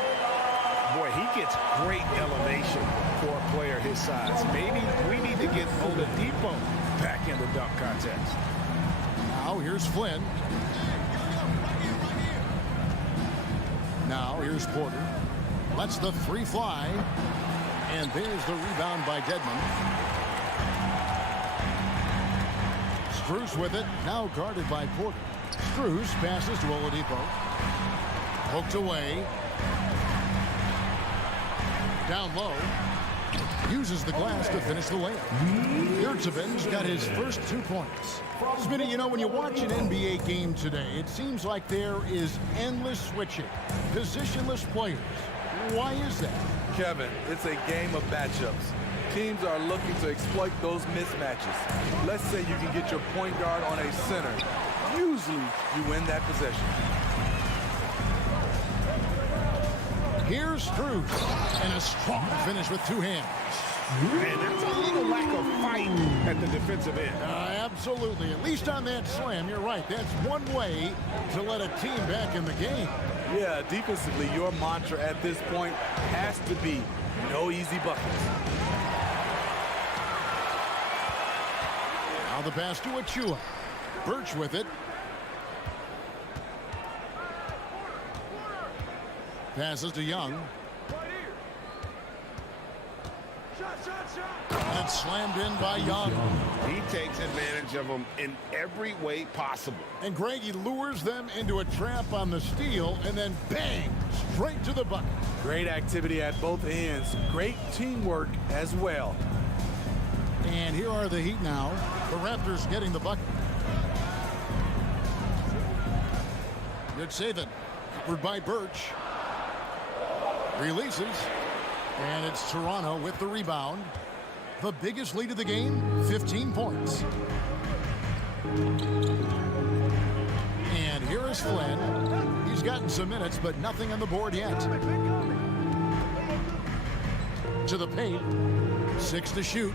Boy, he gets great elevation for a player his size. Maybe we need to get Oladipo back in the dunk contest. Now here's Flynn. Now here's Porter. Lets the 3 fly. And there's the rebound by Dedmon. Strus with it. Now guarded by Porter. Strus passes to Oladipo. Poked away. Down low. Uses the glass to finish the layup. Yurtsevic's got his first 2 points. Smitty, you know, when you watch an NBA game today, it seems like there is endless switching. Positionless players. Why is that? Kevin, it's a game of matchups. Teams are looking to exploit those mismatches. Let's say you can get your point guard on a center. Usually, you win that possession. Here's Strus, and a strong finish with 2 hands. And that's a little lack of fight at the defensive end. Absolutely. At least on that slam, you're right. That's one way to let a team back in the game. Yeah, defensively, your mantra at this point has to be no easy buckets. Now the pass to Achua. Birch with it. Passes to Young. And it's slammed in by Young. He takes advantage of them in every way possible. And Greg, he lures them into a trap on the steal, and then bang, straight to the bucket. Great activity at both ends. Great teamwork as well. And here are the Heat now. The Raptors getting the bucket. Good save it. Covered by Birch. Releases. And it's Toronto with the rebound. The biggest lead of the game, 15 points. And here is Flynn. He's gotten some minutes, but nothing on the board yet. To the paint. 6 to shoot.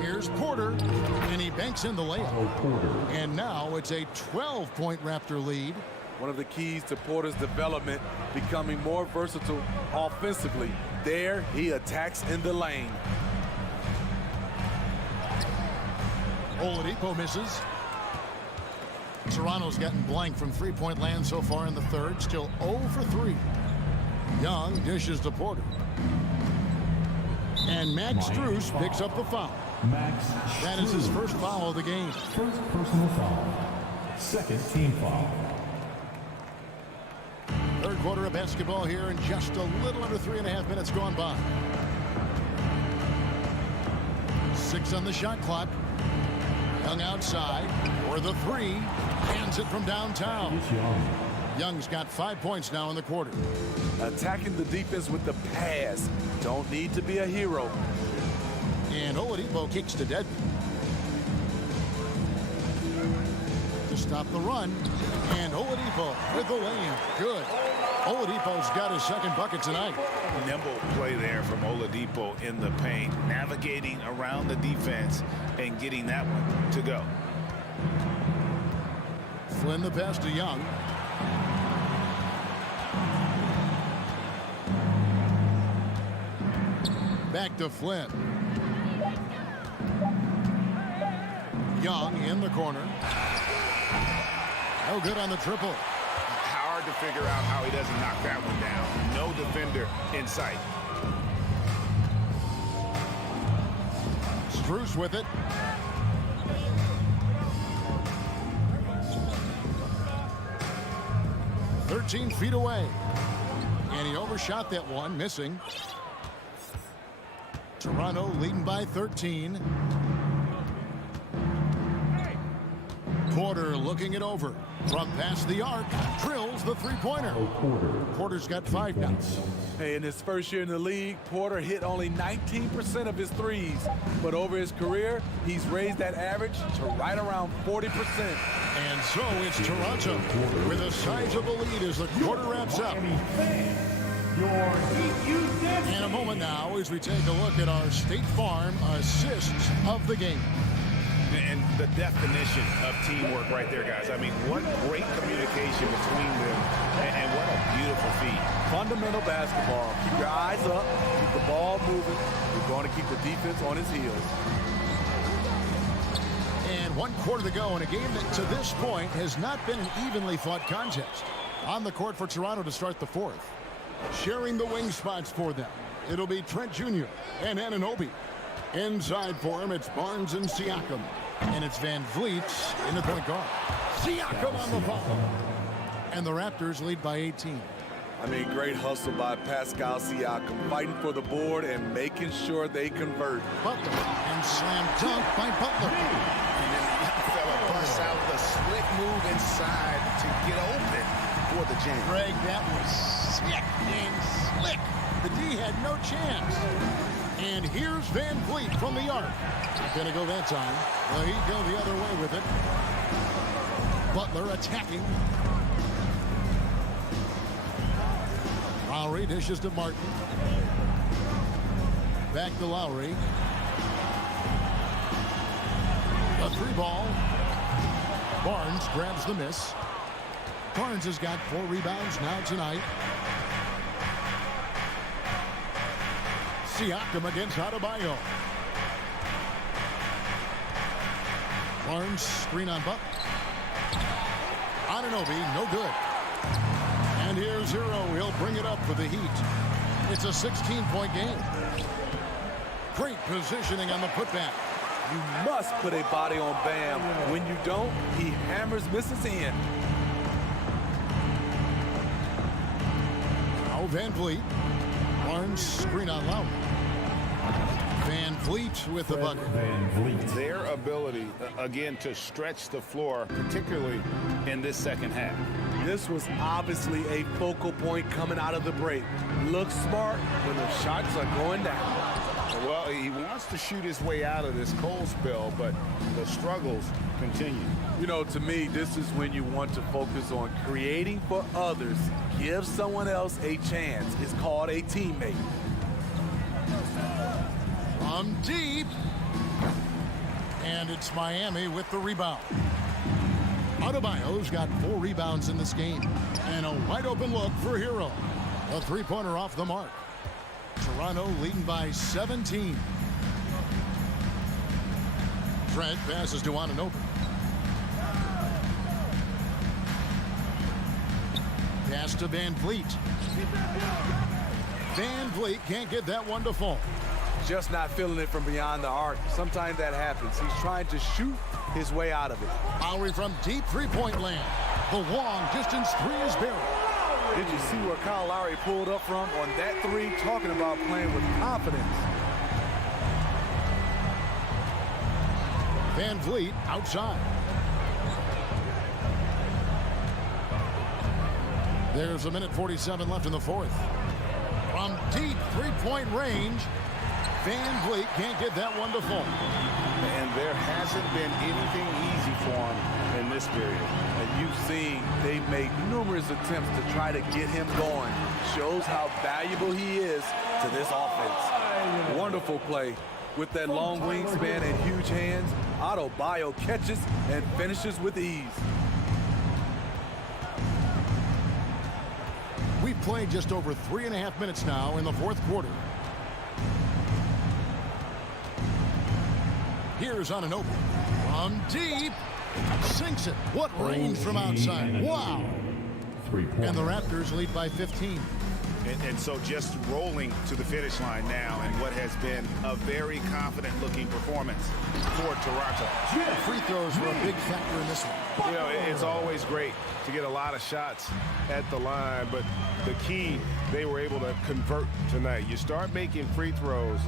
Here's Porter, and he banks in the layup. And now it's a 12-point Raptor lead. One of the keys to Porter's development, becoming more versatile offensively. There, he attacks in the lane. Oladipo misses. Toronto's gotten blank from three-point land so far in the third. Still 0 for 3. Young dishes to Porter. And Max Strus picks up the foul. That is his first foul of the game. First personal foul. Second team foul. Third quarter of basketball here, and just a little under 3.5 minutes gone by. 6 on the shot clock. Young outside for the 3. Hands it from downtown. Young's got 5 points now in the quarter. Attacking the defense with the pass. Don't need to be a hero. And Oladipo kicks to dead. To stop the run. And Oladipo with the layup. Good. Oladipo's got his second bucket tonight. Nimble play there from Oladipo in the paint, navigating around the defense and getting that one to go. Flynn the pass to Young. Back to Flynn. Young in the corner. No good on the triple. Hard to figure out how he doesn't knock that one down. No defender in sight. Strus with it. "13 feet away. And he overshot that one, missing. Toronto leading by 13. Porter looking it over. From past the arc, drills the three-pointer. Porter's got 5 now. Hey, in his first year in the league, Porter hit only 19% of his threes. But over his career, he's raised that average to right around 40%. And so it's Toronto with a sizable lead as the quarter wraps up. In a moment now as we take a look at our State Farm assists of the game. And the definition of teamwork right there, guys. I mean, what great communication between them, and what a beautiful feat. Fundamental basketball. Keep your eyes up, keep the ball moving. You're going to keep the defense on his heels. And 1 quarter to go in a game that to this point has not been an evenly fought contest. On the court for Toronto to start the fourth. Sharing the wing spots for them, it'll be Trent Jr. and Anunoby. Inside for him, it's Barnes and Siakam. And it's Van Vliet in the point guard. Siakam on the ball. And the Raptors lead by 18. I mean, great hustle by Pascal Siakam, fighting for the board and making sure they convert. Butler, and slam dunk by Butler. And then the fella busts out the slick move inside to get open for the jam. Greg, that was sick and slick. The D had no chance. And here's Van Vliet from the arc. Not gonna go that time. Well, he'd go the other way with it. Butler attacking. Lowry dishes to Martin. Back to Lowry. A 3-ball. Barnes grabs the miss. Barnes has got 4 rebounds now tonight. Siakam against Adebayo. Barnes screen on Buck. Anunoby, no good. And here's Hero. He'll bring it up for the Heat. It's a 16-point game. Great positioning on the putback. You must put a body on Bam. When you don't, he hammers misses in. Now Van Vliet. Barnes screen on Lowry. Van Vliet with the bucket. Their ability, again, to stretch the floor, particularly in this second half. This was obviously a focal point coming out of the break. Looks smart when the shots are going down. Well, he wants to shoot his way out of this cold spell, but the struggles continue. You know, to me, this is when you want to focus on creating for others. Give someone else a chance. It's called a teammate. From deep. And it's Miami with the rebound. Adebayo's got 4 rebounds in this game. And a wide open look for Hero. A three-pointer off the mark. Toronto leading by 17. Trent passes to Anunoby. Pass to Van Vliet. Van Vliet can't get that one to fall. Just not feeling it from beyond the arc. Sometimes that happens. He's trying to shoot his way out of it. Lowry from deep three-point land. The long distance three is buried. Did you see where Kyle Lowry pulled up from on that three? Talking about playing with confidence. Van Vliet outside. There's a minute 47 left in the fourth. From deep three-point range, Van Vliet can't get that one to fall. And there hasn't been anything easy for him in this period. And you've seen they've made numerous attempts to try to get him going. Shows how valuable he is to this offense. Wonderful play. With that long wingspan and huge hands, Adebayo catches and finishes with ease. We've played just over 3.5 minutes now in the fourth quarter. Here's Anunoby. From deep. Sinks it. What range from outside. Wow. And the Raptors lead by 15. And so just rolling to the finish line now in what has been a very confident-looking performance for Toronto. Free throws were a big factor in this one. You know, it's always great to get a lot of shots at the line, but the key, they were able to convert tonight. You start making free throws,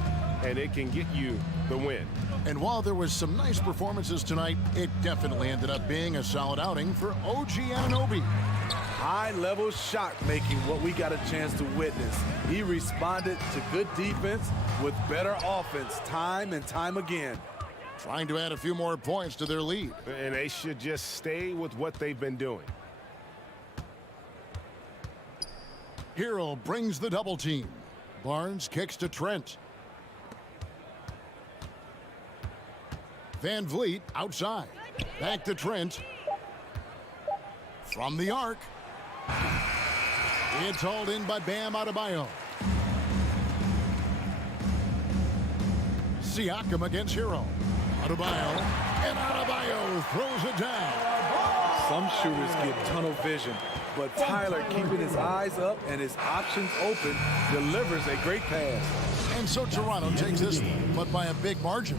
and it can get you the win. And while there was some nice performances tonight, it definitely ended up being a solid outing for OG Anunoby. High-level shot making, what we got a chance to witness. He responded to good defense with better offense time and time again. Trying to add a few more points to their lead. And they should just stay with what they've been doing. Hero brings the double team. Barnes kicks to Trent. Van Vliet outside. Back to Trent. From the arc. It's hauled in by Bam Adebayo. Siakam against Hero. Adebayo. And Adebayo throws it down. Some shooters get tunnel vision, but Tyler, keeping his eyes up and his options open, delivers a great pass. And so Toronto takes this, but by a big margin.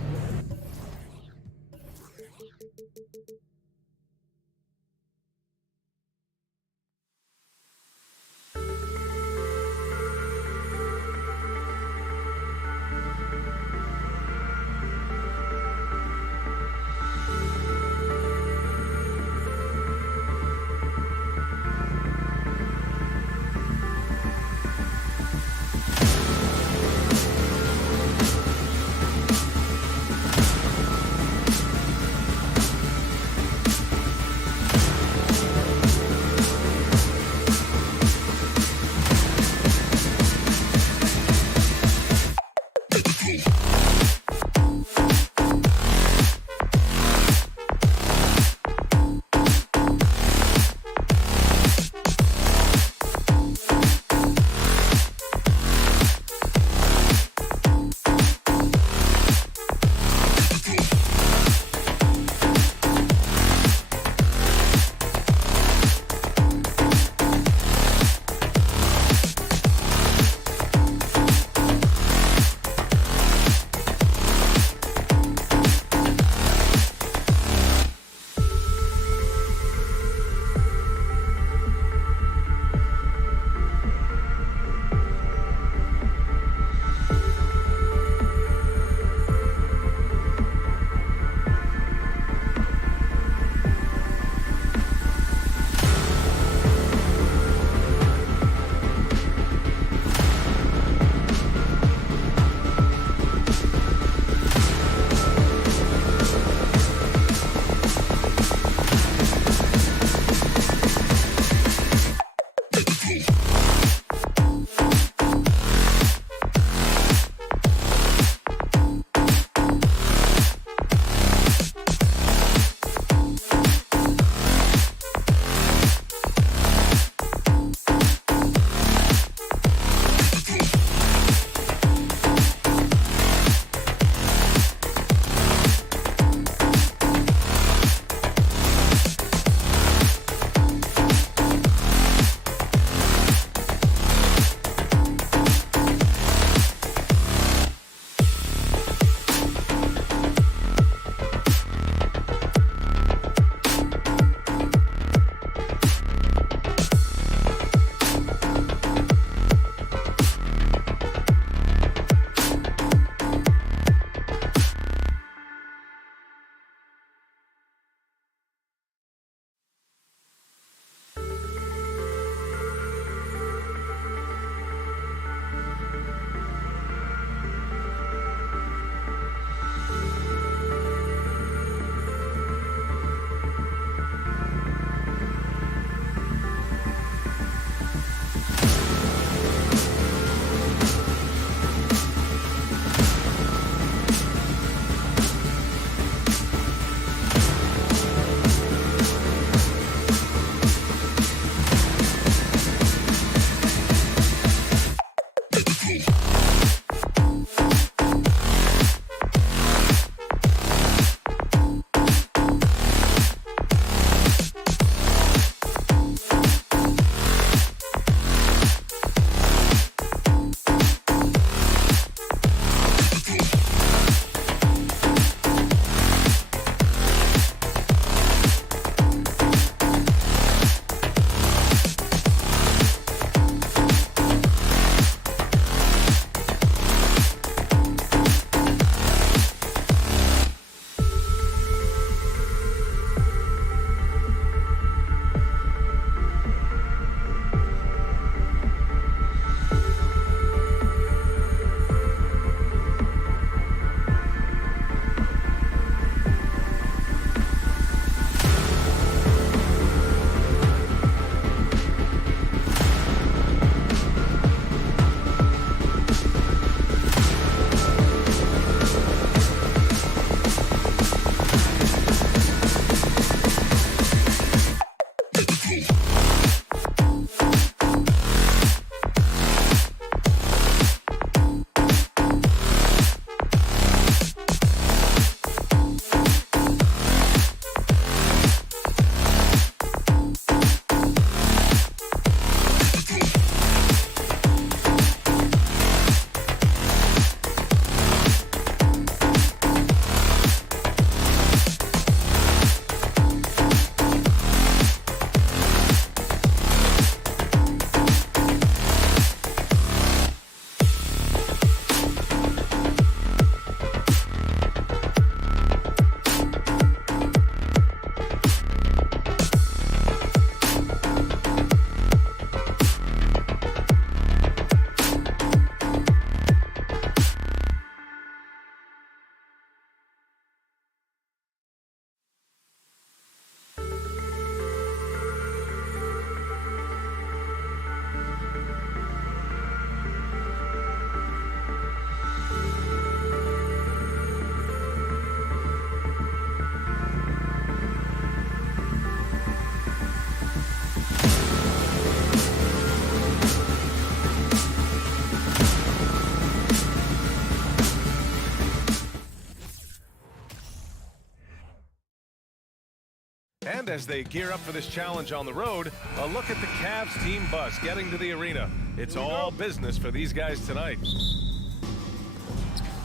as they gear up for this challenge on the road. A look at the Cavs team bus getting to the arena. It's all business for these guys tonight.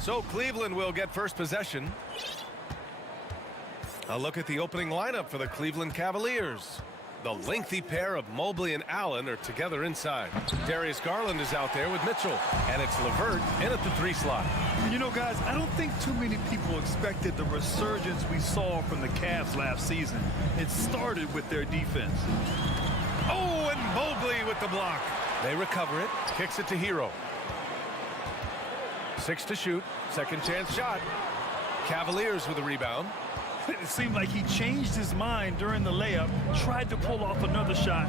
So Cleveland will get first possession. A look at the opening lineup for the Cleveland Cavaliers. The lengthy pair of Mobley and Allen are together inside. Darius Garland is out there with Mitchell, and it's LeVert in at the 3 slot. You know, guys, I don't think too many people expected the resurgence we saw from the Cavs last season. It started with their defense. Oh, and Mobley with the block. They recover it, kicks it to Hero. 6 to shoot, second chance shot. Cavaliers with a rebound. It seemed like he changed his mind during the layup, tried to pull off another shot,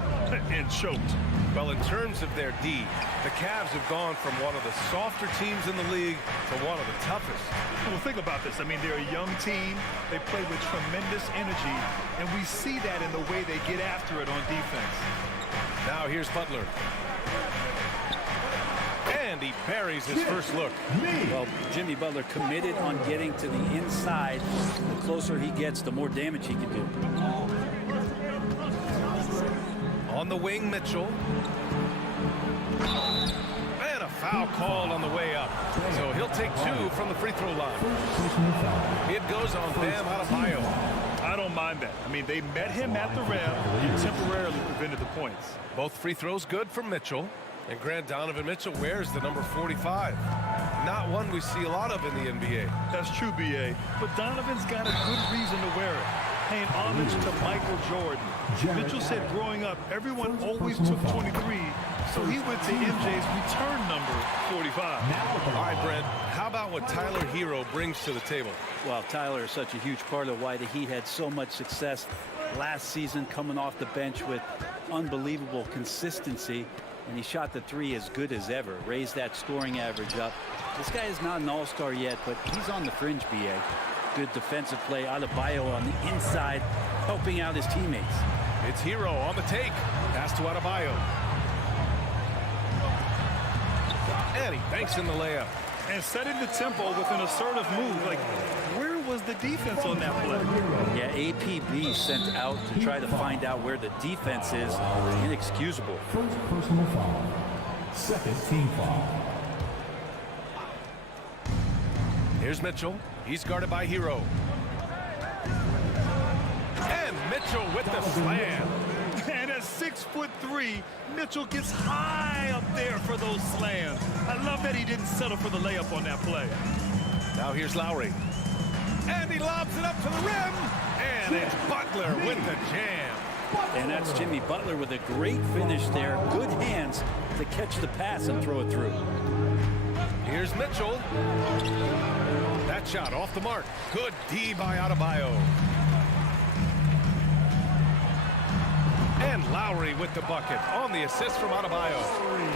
and choked. Well, in terms of their D, the Cavs have gone from one of the softer teams in the league to one of the toughest. Well, think about this. I mean, they're a young team. They play with tremendous energy, and we see that in the way they get after it on defense. Now here's Butler. And he buries his first look. Well, Jimmy Butler committed on getting to the inside. The closer he gets, the more damage he can do. On the wing, Mitchell. And a foul called on the way up. So he'll take 2 from the free throw line. It goes on Bam Adebayo. I don't mind that. I mean, they met him at the rim and temporarily prevented the points. Both free throws good from Mitchell. And Grant Donovan Mitchell wears the number 45. Not one we see a lot of in the NBA. That's true, B.A. But Donovan's got a good reason to wear it. Paying homage to Michael Jordan. Mitchell said growing up, everyone always took 23, so he went to MJ's return number 45. All right, Brent, how about what Tyler Hero brings to the table? Well, Tyler is such a huge part of why the Heat had so much success last season, coming off the bench with unbelievable consistency. And he shot the 3 as good as ever, raised that scoring average up. This guy is not an all-star yet, but he's on the fringe, B.A. Good defensive play. Adebayo on the inside, helping out his teammates. It's Hero on the take. Pass to Adebayo. And he banks in the layup. And setting the tempo with an assertive move. Like, where was the defense on that play? Yeah, APB sent out to try to find out where the defense is. Inexcusable. First personal foul. Second team foul. Here's Mitchell. He's guarded by Hero. And Mitchell with the slam. And at 6'3", Mitchell gets high up there for those slams. I love that he didn't settle for the layup on that play. Now here's Lowry. And he lobs it up to the rim. And it's Butler with the jam. And that's Jimmy Butler with a great finish there. Good hands to catch the pass and throw it through. Here's Mitchell. That shot off the mark. Good D by Adebayo. And Lowry with the bucket on the assist from Adebayo.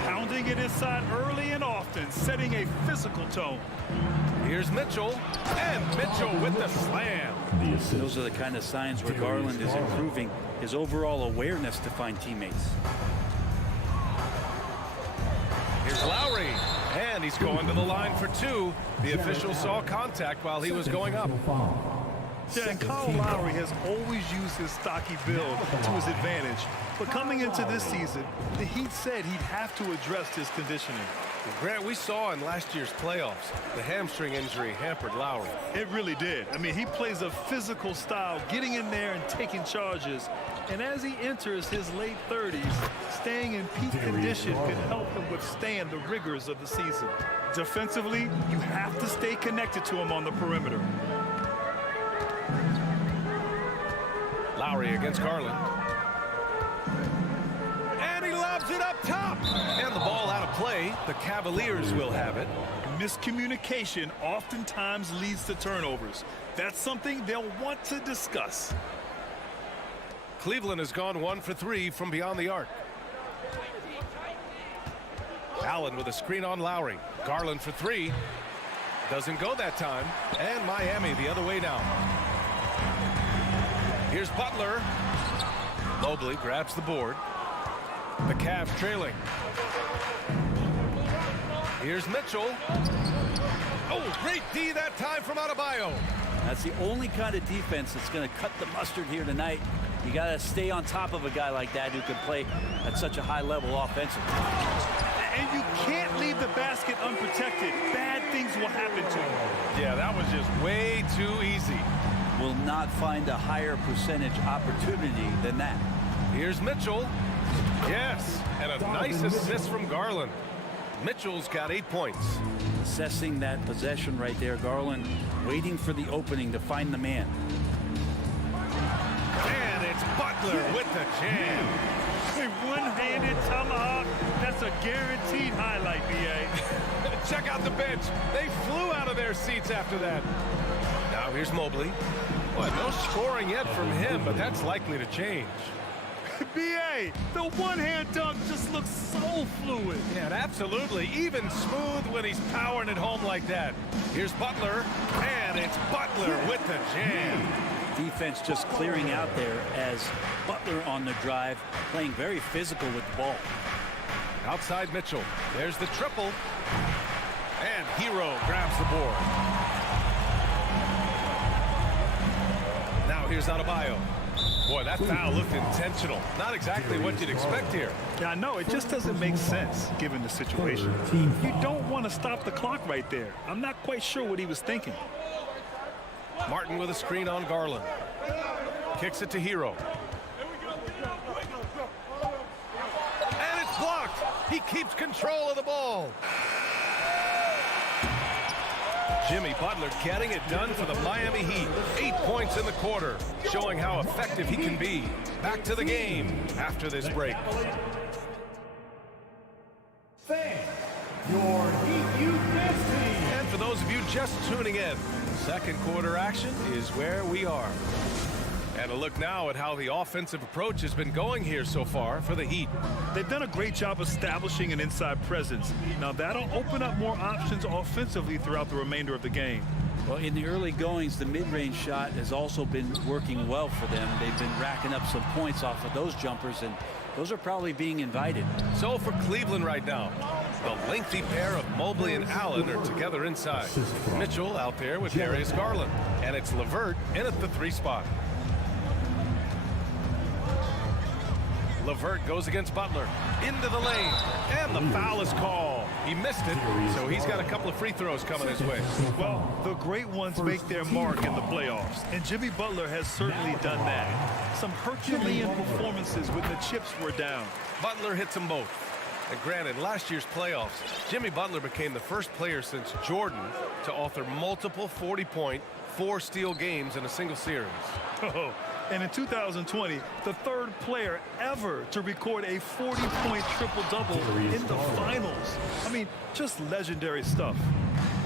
Pounding it inside early and often, setting a physical tone. Here's Mitchell. And Mitchell with the slam. Those are the kind of signs where Garland is improving his overall awareness to find teammates. Here's Lowry. And he's going to the line for 2. The official saw contact while he was going up. Yeah, and Kyle Lowry has always used his stocky build to his advantage. But coming into this season, the Heat said he'd have to address his conditioning. Grant, we saw in last year's playoffs, the hamstring injury hampered Lowry. It really did. I mean, he plays a physical style, getting in there and taking charges. And as he enters his late 30s, staying in peak condition can help him withstand the rigors of the season. Defensively, you have to stay connected to him on the perimeter. Lowry against Garland. And he lobs it up top. And the ball out of play. The Cavaliers will have it. Miscommunication oftentimes leads to turnovers. That's something they'll want to discuss. Cleveland has gone 1 for 3 from beyond the arc. Allen with a screen on Lowry. Garland for 3. Doesn't go that time. And Miami the other way now. Here's Butler. Mobley grabs the board. The Cavs trailing. Here's Mitchell. Oh, great D that time from Adebayo. That's the only kind of defense that's going to cut the mustard here tonight. You got to stay on top of a guy like that who can play at such a high level offensively. And you can't leave the basket unprotected. Bad things will happen to you. Yeah, that was just way too easy. Will not find a higher percentage opportunity than that. Here's Mitchell. Yes, and a nice assist from Garland. Mitchell's got 8 points. Assessing that possession right there, Garland waiting for the opening to find the man. And it's Butler with the jam. A one-handed tomahawk. That's a guaranteed highlight, B.A. Check out the bench. They flew out of their seats after that. Now here's Mobley. Well, no scoring yet from him, but that's likely to change. B.A., the one-hand dunk just looks so fluid. Yeah, absolutely. Even smooth when he's powering it home like that. Here's Butler, and it's Butler with the jam. Defense just clearing out there as Butler on the drive, playing very physical with the ball. Outside Mitchell. There's the triple. And Hero grabs the board. Now here's Adebayo. Boy, that foul looked intentional. Not exactly what you'd expect here. Yeah, I know. It just doesn't make sense given the situation. You don't want to stop the clock right there. I'm not quite sure what he was thinking. Martin with a screen on Garland. Kicks it to Hero. And it's blocked. He keeps control of the ball. Jimmy Butler getting it done for the Miami Heat. 8 points in the quarter, showing how effective he can be. Back to the game after this break. Thanks, your Heat Youth Dance Team. And for those of you just tuning in, second quarter action is where we are. And a look now at how the offensive approach has been going here so far for the Heat. They've done a great job establishing an inside presence. Now that'll open up more options offensively throughout the remainder of the game. Well, in the early goings, the mid-range shot has also been working well for them. They've been racking up some points off of those jumpers, and those are probably being invited. So for Cleveland right now, the lengthy pair of Mobley and Allen are together inside. Mitchell out there with Darius Garland, and it's LeVert in at the 3 spot. LeVert goes against Butler into the lane, and the foul is called. He missed it, so he's got a couple of free throws coming his way. Well, the great ones make their mark in the playoffs, and Jimmy Butler has certainly done that. Some Herculean performances when the chips were down. Butler hits them both. And granted, last year's playoffs, Jimmy Butler became the first player since Jordan to author multiple 40-point, 4-steal games in a single series. Oh. And in 2020, the third player ever to record a 40-point triple-double in the finals. I mean, just legendary stuff.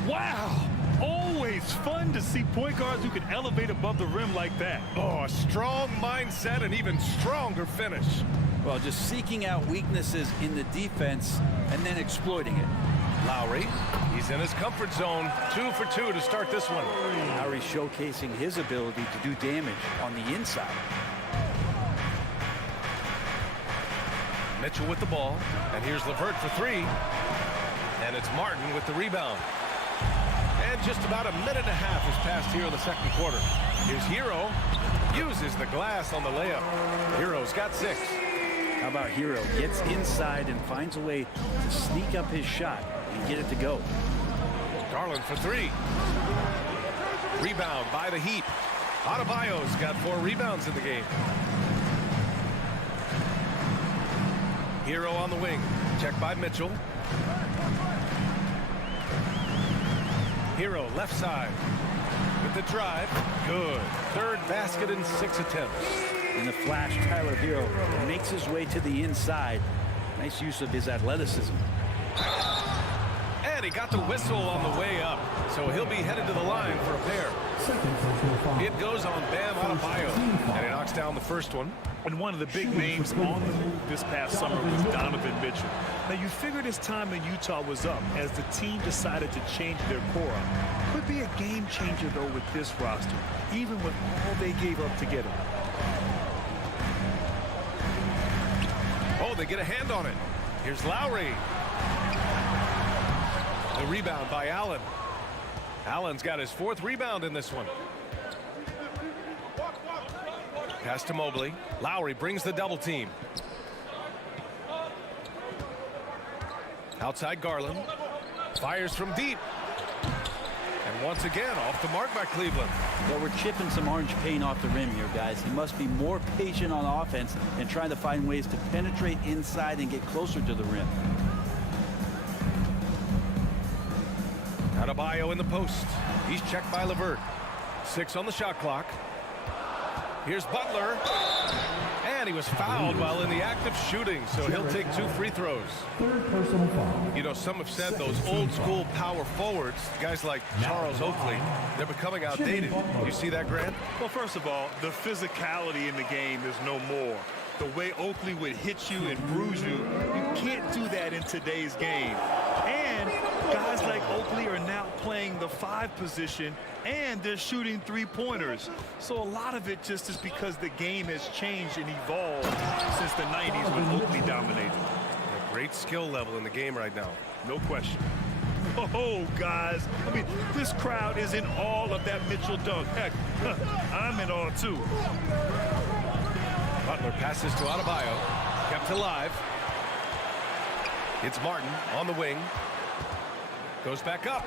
Wow! Always fun to see point guards who can elevate above the rim like that. Oh, a strong mindset and even stronger finish. Well, just seeking out weaknesses in the defense and then exploiting it. Lowry, he's in his comfort zone. 2 for 2 to start this one. Lowry showcasing his ability to do damage on the inside. Mitchell with the ball, and here's LeVert for 3. And it's Martin with the rebound. And just about a minute and a half has passed here in the second quarter. Here's Hero, uses the glass on the layup. Hero's got 6. How about Hero gets inside and finds a way to sneak up his shot and get it to go. Garland for 3. Rebound by the Heat. Adebayo's got 4 rebounds in the game. Hero on the wing. Check by Mitchell. Hero left side. With the drive. Good. Third basket in 6 attempts. In the flash, Tyler Hero makes his way to the inside. Nice use of his athleticism. And he got the whistle on the way up, so he'll be headed to the line for a pair. It goes on Bam Adebayo, and he knocks down the first one. And one of the big names on the move this past summer was Donovan Mitchell. Now, you figured his time in Utah was up as the team decided to change their core up. Could be a game changer, though, with this roster, even with all they gave up to get him. Oh, they get a hand on it. Here's Lowry. The rebound by Allen. Allen's got his 4th rebound in this one. Pass to Mobley. Lowry brings the double team. Outside Garland. Fires from deep. And once again, off the mark by Cleveland. Well, we're chipping some orange paint off the rim here, guys. He must be more patient on offense and trying to find ways to penetrate inside and get closer to the rim. Adebayo in the post. He's checked by LeVert. 6 on the shot clock. Here's Butler. And he was fouled while in the act of shooting, so he'll take 2 free throws. You know, some have said those old school power forwards, guys like Charles Oakley, they're becoming outdated. You see that, Grant? Well, first of all, the physicality in the game is no more. The way Oakley would hit you and bruise you, you can't do that in today's game. And guys like Oakley are now playing the 5 position, and they're shooting 3-pointers. So a lot of it just is because the game has changed and evolved since the 90s when Oakley dominated. A great skill level in the game right now. No question. Oh, guys, I mean, this crowd is in awe of that Mitchell dunk. Heck, I'm in awe, too. Butler passes to Adebayo. Kept alive. It's Martin on the wing. Goes back up.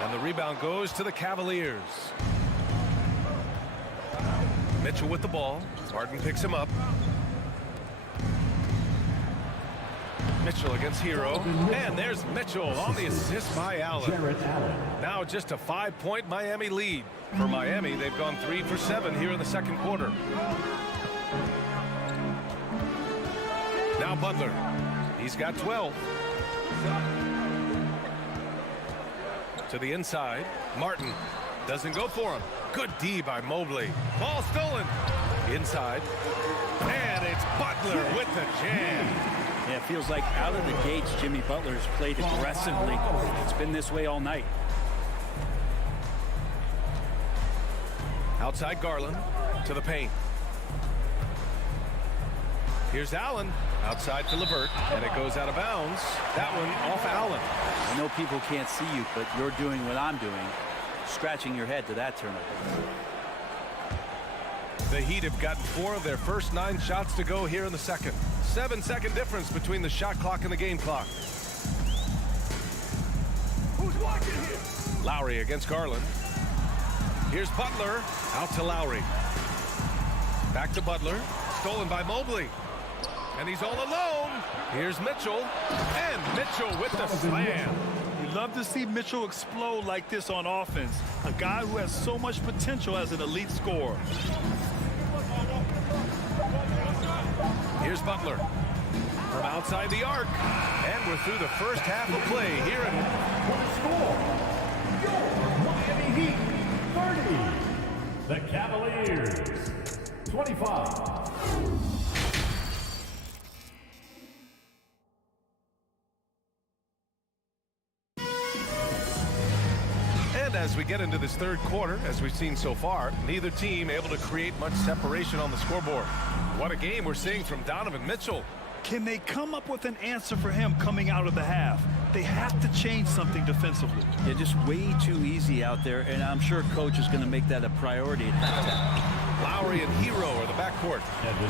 And the rebound goes to the Cavaliers. Mitchell with the ball. Martin picks him up. Mitchell against Hero. And there's Mitchell on the assist by Allen. Now just a 5-point Miami lead. For Miami, they've gone 3 for 7 here in the second quarter. Now Butler. He's got 12. To the inside. Martin doesn't go for him. Good D by Mobley. Ball stolen. Inside. And it's Butler with the jam. Yeah, it feels like out of the gates, Jimmy Butler's played aggressively. It's been this way all night. Outside Garland to the paint. Here's Allen outside to LeVert, and it goes out of bounds. That one off Allen. I know people can't see you, but you're doing what I'm doing, scratching your head to that turnover. The Heat have gotten 4 of their first 9 shots to go here in the second. 7-second difference between the shot clock and the game clock. Who's watching here? Lowry against Garland. Here's Butler out to Lowry. Back to Butler. Stolen by Mobley. And he's all alone. Here's Mitchell. And Mitchell with the slam. You love to see Mitchell explode like this on offense. A guy who has so much potential as an elite scorer. Here's Butler from outside the arc. And we're through the first half of play here in Miami Heat 30. The Cavaliers 25. And as we get into this third quarter, as we've seen so far, neither team able to create much separation on the scoreboard. What a game we're seeing from Donovan Mitchell. Can they come up with an answer for him coming out of the half? They have to change something defensively. They're just way too easy out there, and I'm sure coach is going to make that a priority at halftime. Lowry and Hero are the backcourt.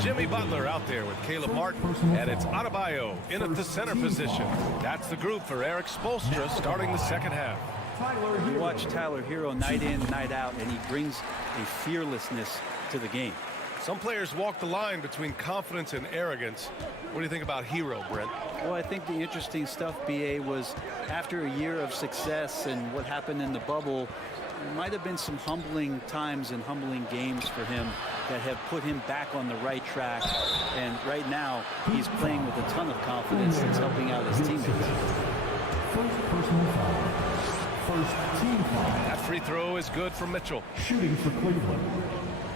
Jimmy Butler out there with Caleb Martin. And it's Adebayo in at the center position. That's the group for Erik Spoelstra starting the second half. You watch Tyler Hero night in, night out, and he brings a fearlessness to the game. Some players walk the line between confidence and arrogance. What do you think about Hero, Brent? Well, I think the interesting stuff, BA, was after a year of success and what happened in the bubble, there might have been some humbling times and humbling games for him that have put him back on the right track. And right now, he's playing with a ton of confidence and helping out his teammates. First personal foul. First team foul. That free throw is good for Mitchell. Shooting for Cleveland,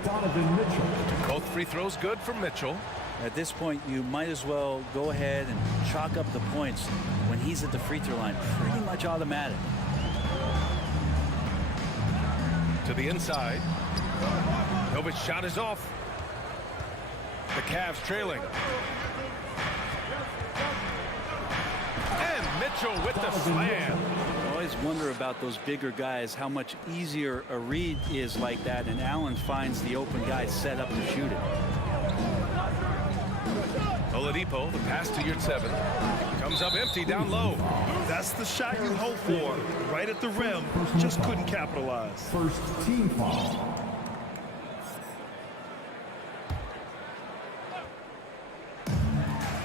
Donovan Mitchell. Both free throws good for Mitchell. At this point, you might as well go ahead and chalk up the points when he's at the free throw line. Pretty much automatic. To the inside. Novic's shot is off. The Cavs trailing. And Mitchell with the slam. Well, he's wonder about those bigger guys, how much easier a read is like that, and Allen finds the open guy set up to shoot it. Oladipo, the pass to Yurtseven. Comes up empty down low. That's the shot you hope for. Right at the rim. Just couldn't capitalize. First team foul.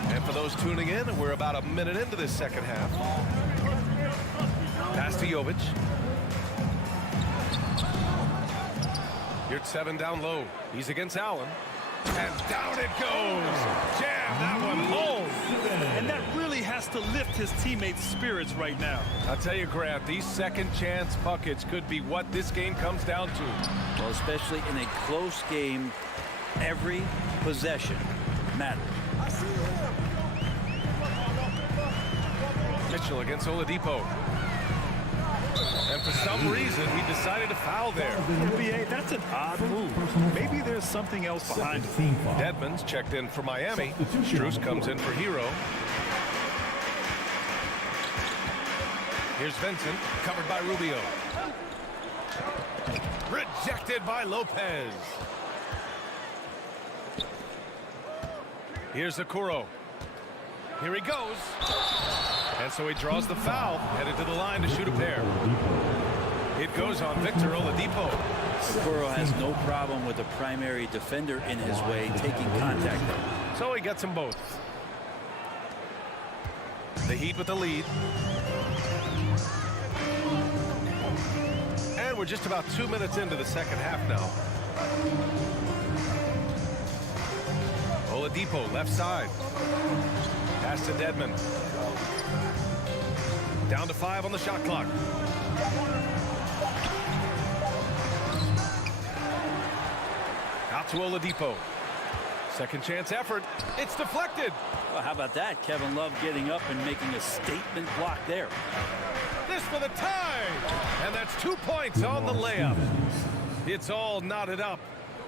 And for those tuning in, we're about a minute into this second half. Pass to Jovic. Yurtseven down low. He's against Allen. And down it goes. Jam that one home. And that really has to lift his teammates' spirits right now. I'll tell you, Grant, these second chance buckets could be what this game comes down to. Well, especially in a close game, every possession matters. Mitchell against Oladipo. And for some reason, he decided to foul there. NBA, that's an odd move. Maybe there's something else behind it. Dedmon's checked in for Miami. Strus comes in for Hero. Here's Vincent, covered by Rubio. Rejected by Lopez. Here's Okoro. Here he goes. And so he draws the foul, headed to the line to shoot a pair. It goes on Victor Oladipo. Okoro has no problem with a primary defender in his way taking contact. So he gets them both. The Heat with the lead. And we're just about 2 minutes into the second half now. Oladipo, left side. Pass to Dedmon. Down to 5 on the shot clock. Out to Oladipo. Second chance effort. It's deflected. Well, how about that? Kevin Love getting up and making a statement block there. This for the tie. And that's 2 points on the layup. It's all knotted up.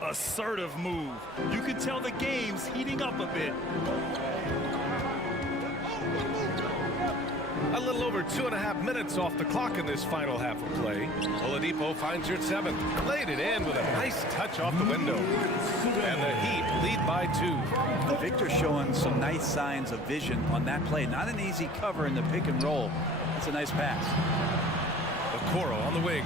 Assertive move. You can tell the game's heating up a bit. A little over 2.5 minutes off the clock in this final half of play. Oladipo finds Yurtseven. Laid it in with a nice touch off the window. And the Heat lead by 2. Victor showing some nice signs of vision on that play. Not an easy cover in the pick and roll. It's a nice pass. Okoro on the wing.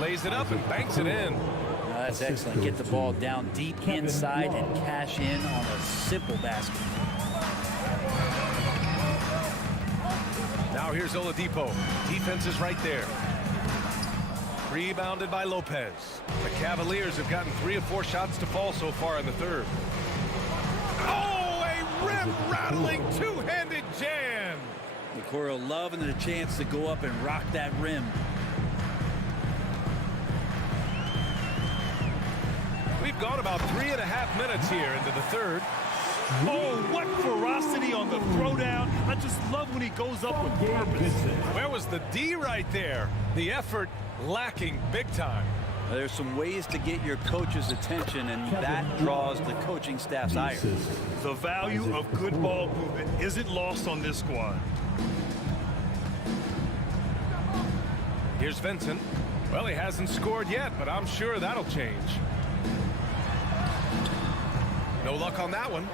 Lays it up and banks it in. Now that's excellent. Get the ball down deep inside and cash in on a simple basket. Now here's Oladipo. Defense is right there. Rebounded by Lopez. The Cavaliers have gotten 3 of 4 shots to fall so far in the third. Oh, a rim-rattling two-handed jam. Okoro loving the chance to go up and rock that rim. We've gone about 3.5 minutes here into the third. Oh, what ferocity on the throwdown. I just love when he goes up with purpose. Where was the D right there? The effort lacking big time. There's some ways to get your coach's attention, and that draws the coaching staff's ire. The value of good ball movement isn't lost on this squad. Here's Vincent. Well, he hasn't scored yet, but I'm sure that'll change. No luck on that one.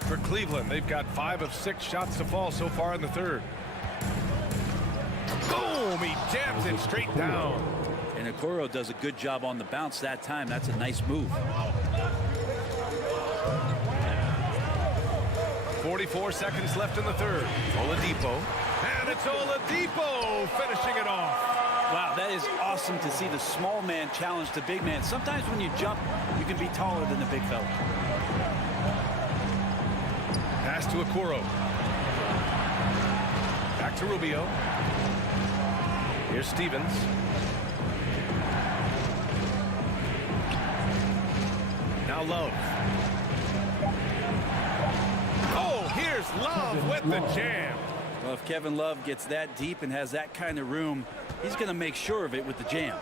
For Cleveland, they've got 5 of 6 shots to fall so far in the third. Boom! He jams it straight down. And Okoro does a good job on the bounce that time. That's a nice move. 44 seconds left in the third. Oladipo. And it's Oladipo finishing it off. Wow, that is awesome to see the small man challenge the big man. Sometimes when you jump, you can be taller than the big fella. Pass to Okoro. Back to Rubio. Here's Stevens. Now Love. Oh, here's Love with the jam. Well, if Kevin Love gets that deep and has that kind of room, he's going to make sure of it with the jam.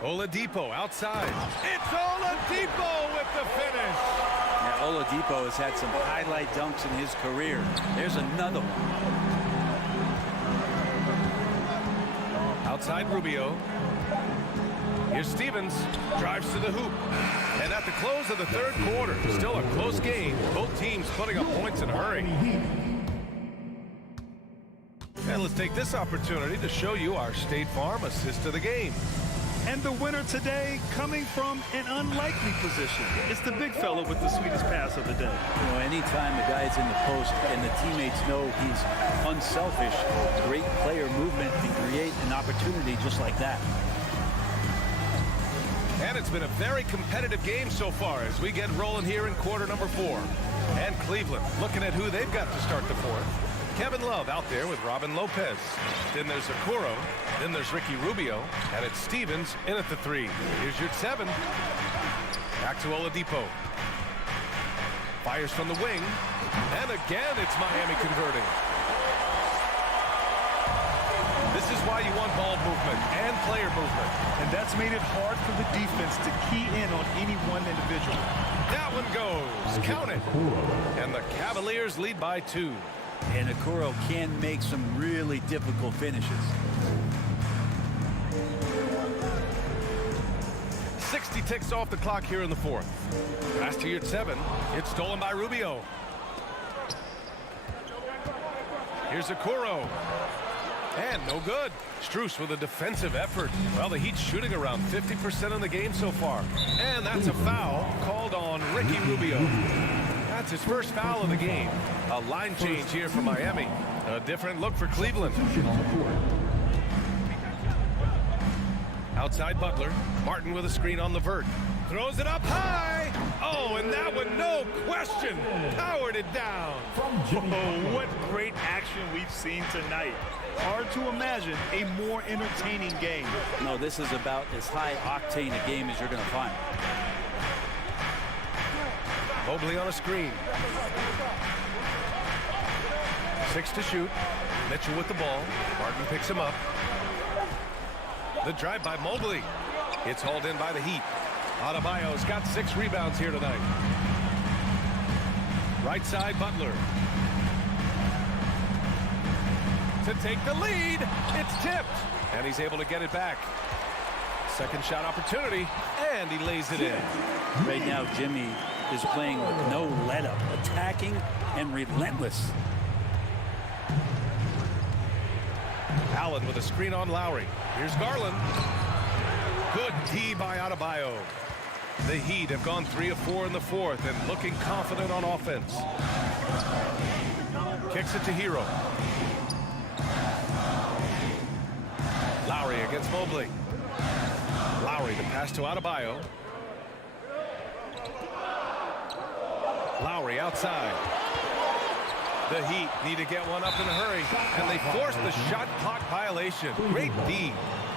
Oladipo outside. It's Oladipo with the finish. Yeah, Yeah, Oladipo has had some highlight dunks in his career. There's another one. Outside Rubio. Here's Stevens. Drives to the hoop. And at the close of the third quarter, still a close game. Both teams putting up points in a hurry. And let's take this opportunity to show you our State Farm assist of the game. And the winner today coming from an unlikely position. It's the big fella with the sweetest pass of the day. You know, anytime the guy's in the post and the teammates know he's unselfish, great player movement to create an opportunity just like that. And it's been a very competitive game so far as we get rolling here in quarter number 4. And Cleveland looking at who they've got to start the fourth. Kevin Love out there with Robin Lopez. Then there's Okoro. Then there's Ricky Rubio. And it's Stevens in at the 3. Here's your 7. Back to Oladipo. Fires from the wing. And again, it's Miami converting. This is why you want ball movement and player movement. And that's made it hard for the defense to key in on any one individual. That one goes. Count it. And the Cavaliers lead by 2. And Okoro can make some really difficult finishes. 60 ticks off the clock here in the fourth. Pass to your 7. It's stolen by Rubio. Here's Okoro. And no good. Strus with a defensive effort. Well, the Heat's shooting around 50% in the game so far. And that's a foul called on Ricky Rubio. That's his first foul of the game. A line change here for Miami. A different look for Cleveland. Outside Butler. Martin with a screen on the vert. Throws it up high. Oh, and that one, no question, powered it down. Oh, what great action we've seen tonight. Hard to imagine a more entertaining game. No, this is about as high octane a game as you're going to find. Mobley on a screen. 6 to shoot. Mitchell with the ball. Martin picks him up. The drive by Mobley. It's hauled in by the Heat. Adebayo's got 6 rebounds here tonight. Right side, Butler. To take the lead. It's tipped. And he's able to get it back. Second shot opportunity. And he lays it in. Right now, Jimmy is playing with no let-up. Attacking and relentless. Allen with a screen on Lowry. Here's Garland. Good D by Adebayo. The Heat have gone 3 of 4 in the fourth and looking confident on offense. Kicks it to Hero. Lowry against Mobley. Lowry the pass to Adebayo. Lowry outside. The Heat need to get one up in a hurry, and they force the shot clock violation. Great D.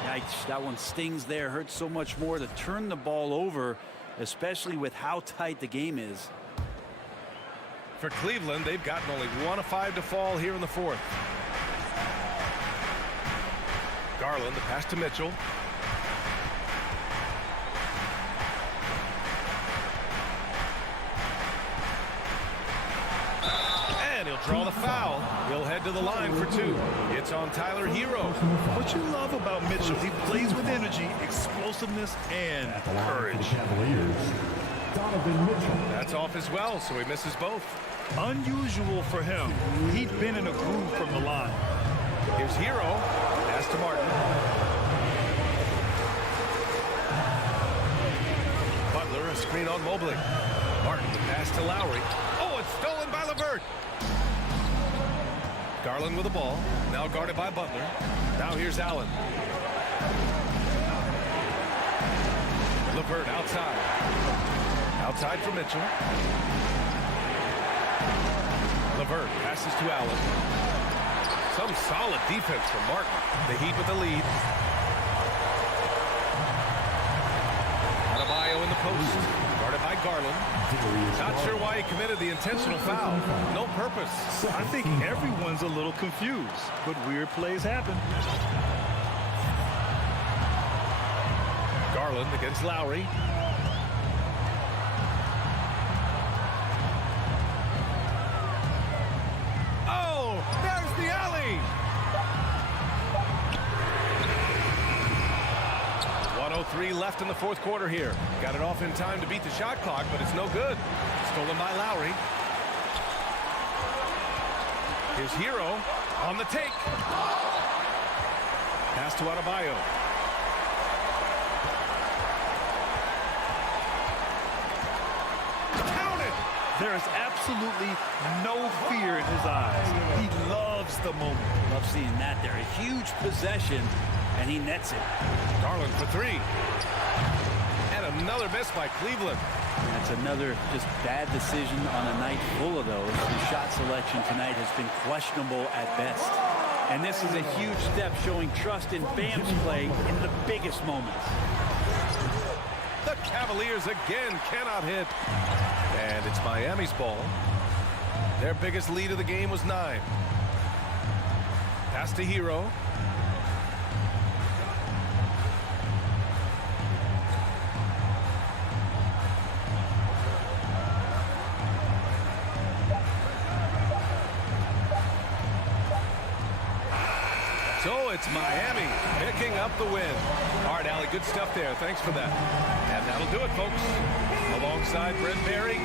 Yikes, that one stings there. Hurts so much more to turn the ball over, especially with how tight the game is. For Cleveland, they've gotten only 1 of 5 to fall here in the fourth. Garland, the pass to Mitchell. And he'll draw the foul. He'll head to the line for 2. It's on Tyler Hero. What you love about Mitchell, he plays with energy, explosiveness, and courage. That's off as well, so he misses both. Unusual for him. He'd been in a groove from the line. Here's Hero. Pass to Martin. Butler, a screen on Mobley. Martin, the pass to Lowry. Oh, it's stolen by LeVert. Garland with the ball. Now guarded by Butler. Now here's Allen. LeVert outside. Outside for Mitchell. LeVert passes to Allen. Some solid defense from Martin. The Heat with the lead. Adebayo in the post. Guarded by Garland. Not sure why he committed the intentional foul. No purpose. I think everyone's a little confused, but weird plays happen. Garland against Lowry. 3 left in the fourth quarter here. Got it off in time to beat the shot clock, but it's no good. Stolen by Lowry. Here's Hero on the take. Pass to Adebayo. Count it! There is absolutely no fear in his eyes. He loves the moment. Love seeing that there. A huge possession, and he nets it. Garland for 3. And another miss by Cleveland. That's another just bad decision on a night full of those. The shot selection tonight has been questionable at best. And this is a huge step showing trust in Bam's play in the biggest moments. The Cavaliers again cannot hit. And it's Miami's ball. Their biggest lead of the game was 9. Pass to Hero. So it's Miami picking up the win. All right, Allie, good stuff there. Thanks for that. And that'll do it, folks. Alongside Brent Barry,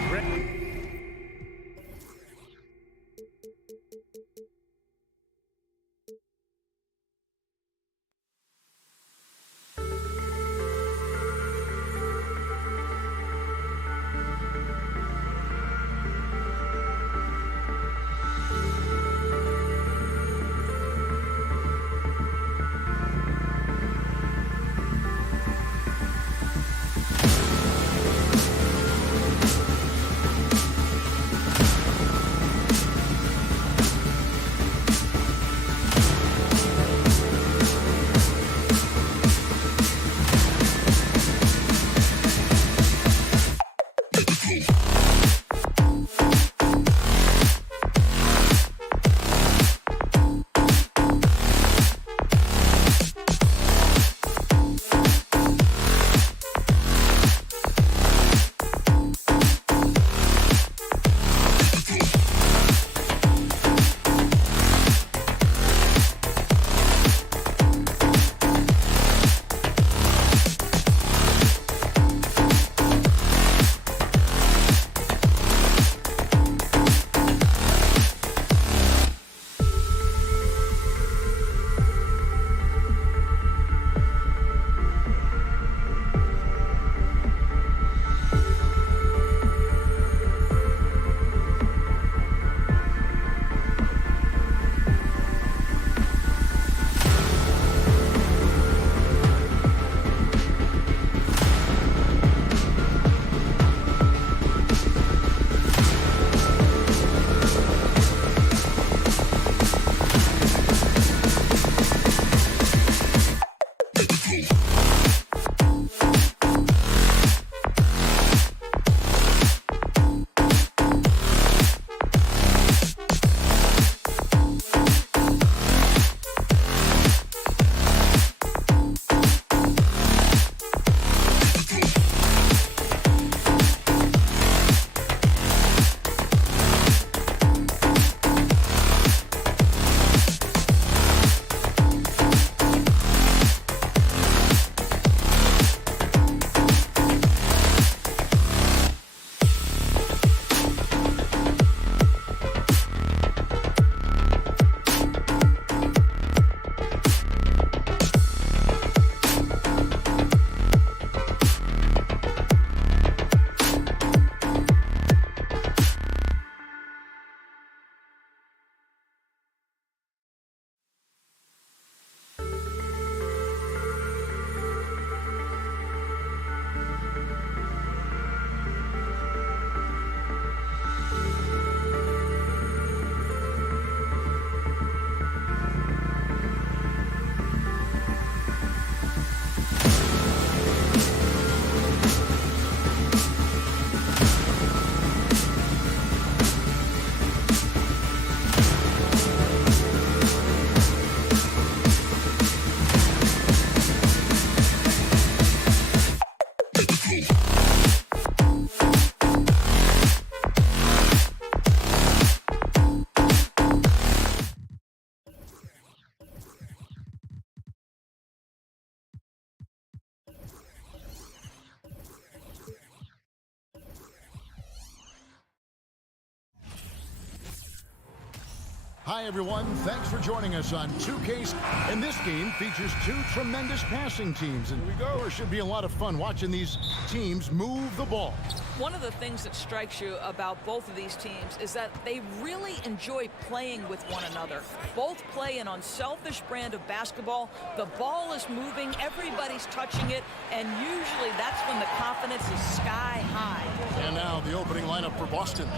Hi, everyone. Thanks for joining us on 2K. And this game features two tremendous passing teams. And there should be a lot of fun watching these teams move the ball. One of the things that strikes you about both of these teams is that they really enjoy playing with one another. Both play an unselfish brand of basketball. The ball is moving, everybody's touching it, and usually that's when the confidence is sky high. And now the opening lineup for Boston.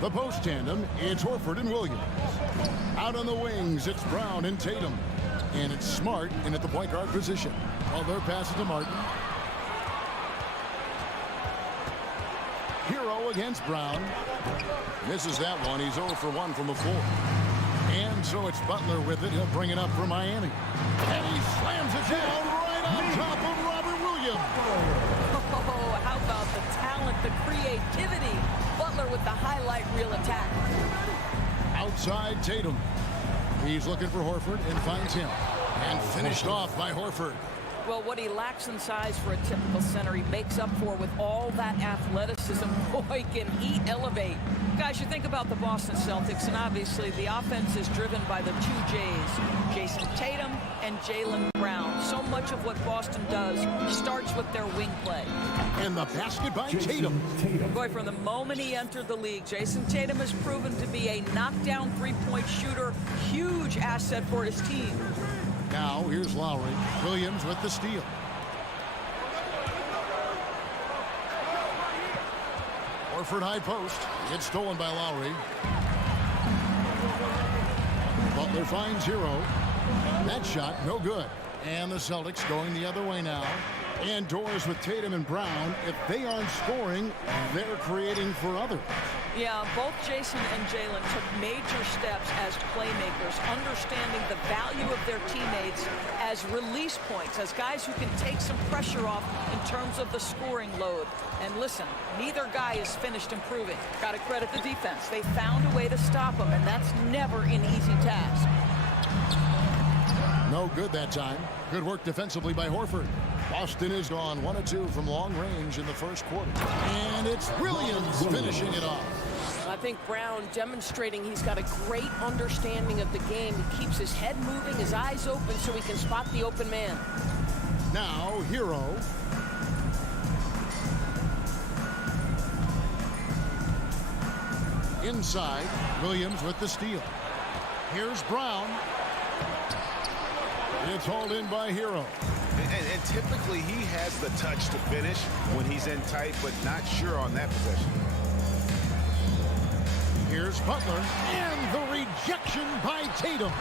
The post tandem, it's Horford and Williams. Out on the wings, it's Brown and Tatum. And it's Smart in at the point guard position. Butler passes to Martin. Hero against Brown. Misses that one. He's 0 for 1 from the floor. And so it's Butler with it. He'll bring it up for Miami. And he slams it down right on top of Robert Williams. Oh, how about the talent, the creativity? Butler with the highlight reel attack. Outside Tatum. He's looking for Horford and finds him. And finished off by Horford. Well, what he lacks in size for a typical center, he makes up for with all that athleticism. Boy, can he elevate. Guys, you think about the Boston Celtics, and obviously the offense is driven by the two J's, Jason Tatum and Jaylen Brown. So much of what Boston does starts with their wing play. And the basket by Tatum. Boy, from the moment he entered the league, Jason Tatum has proven to be a knockdown three-point shooter. Huge asset for his team. Now, here's Lowry. Williams with the steal. Horford high post. It's stolen by Lowry. Butler finds Hero. That shot, no good. And the Celtics going the other way now. Indoors with Tatum and Brown. If they aren't scoring, they're creating for others. Yeah, both Jason and Jaylen took major steps as playmakers, understanding the value of their teammates as release points, as guys who can take some pressure off in terms of the scoring load. And listen, neither guy is finished improving. Got to credit the defense. They found a way to stop him, and that's never an easy task. No good that time. Good work defensively by Horford. Boston is gone 1 of 2 from long range in the first quarter. And it's Williams finishing it off. I think Brown demonstrating he's got a great understanding of the game. He keeps his head moving, his eyes open so he can spot the open man. Now, Hero. Inside, Williams with the steal. Here's Brown. It's hauled in by Hero. And typically he has the touch to finish when he's in tight, but not sure on that possession. Here's Butler, and the rejection by Tatum.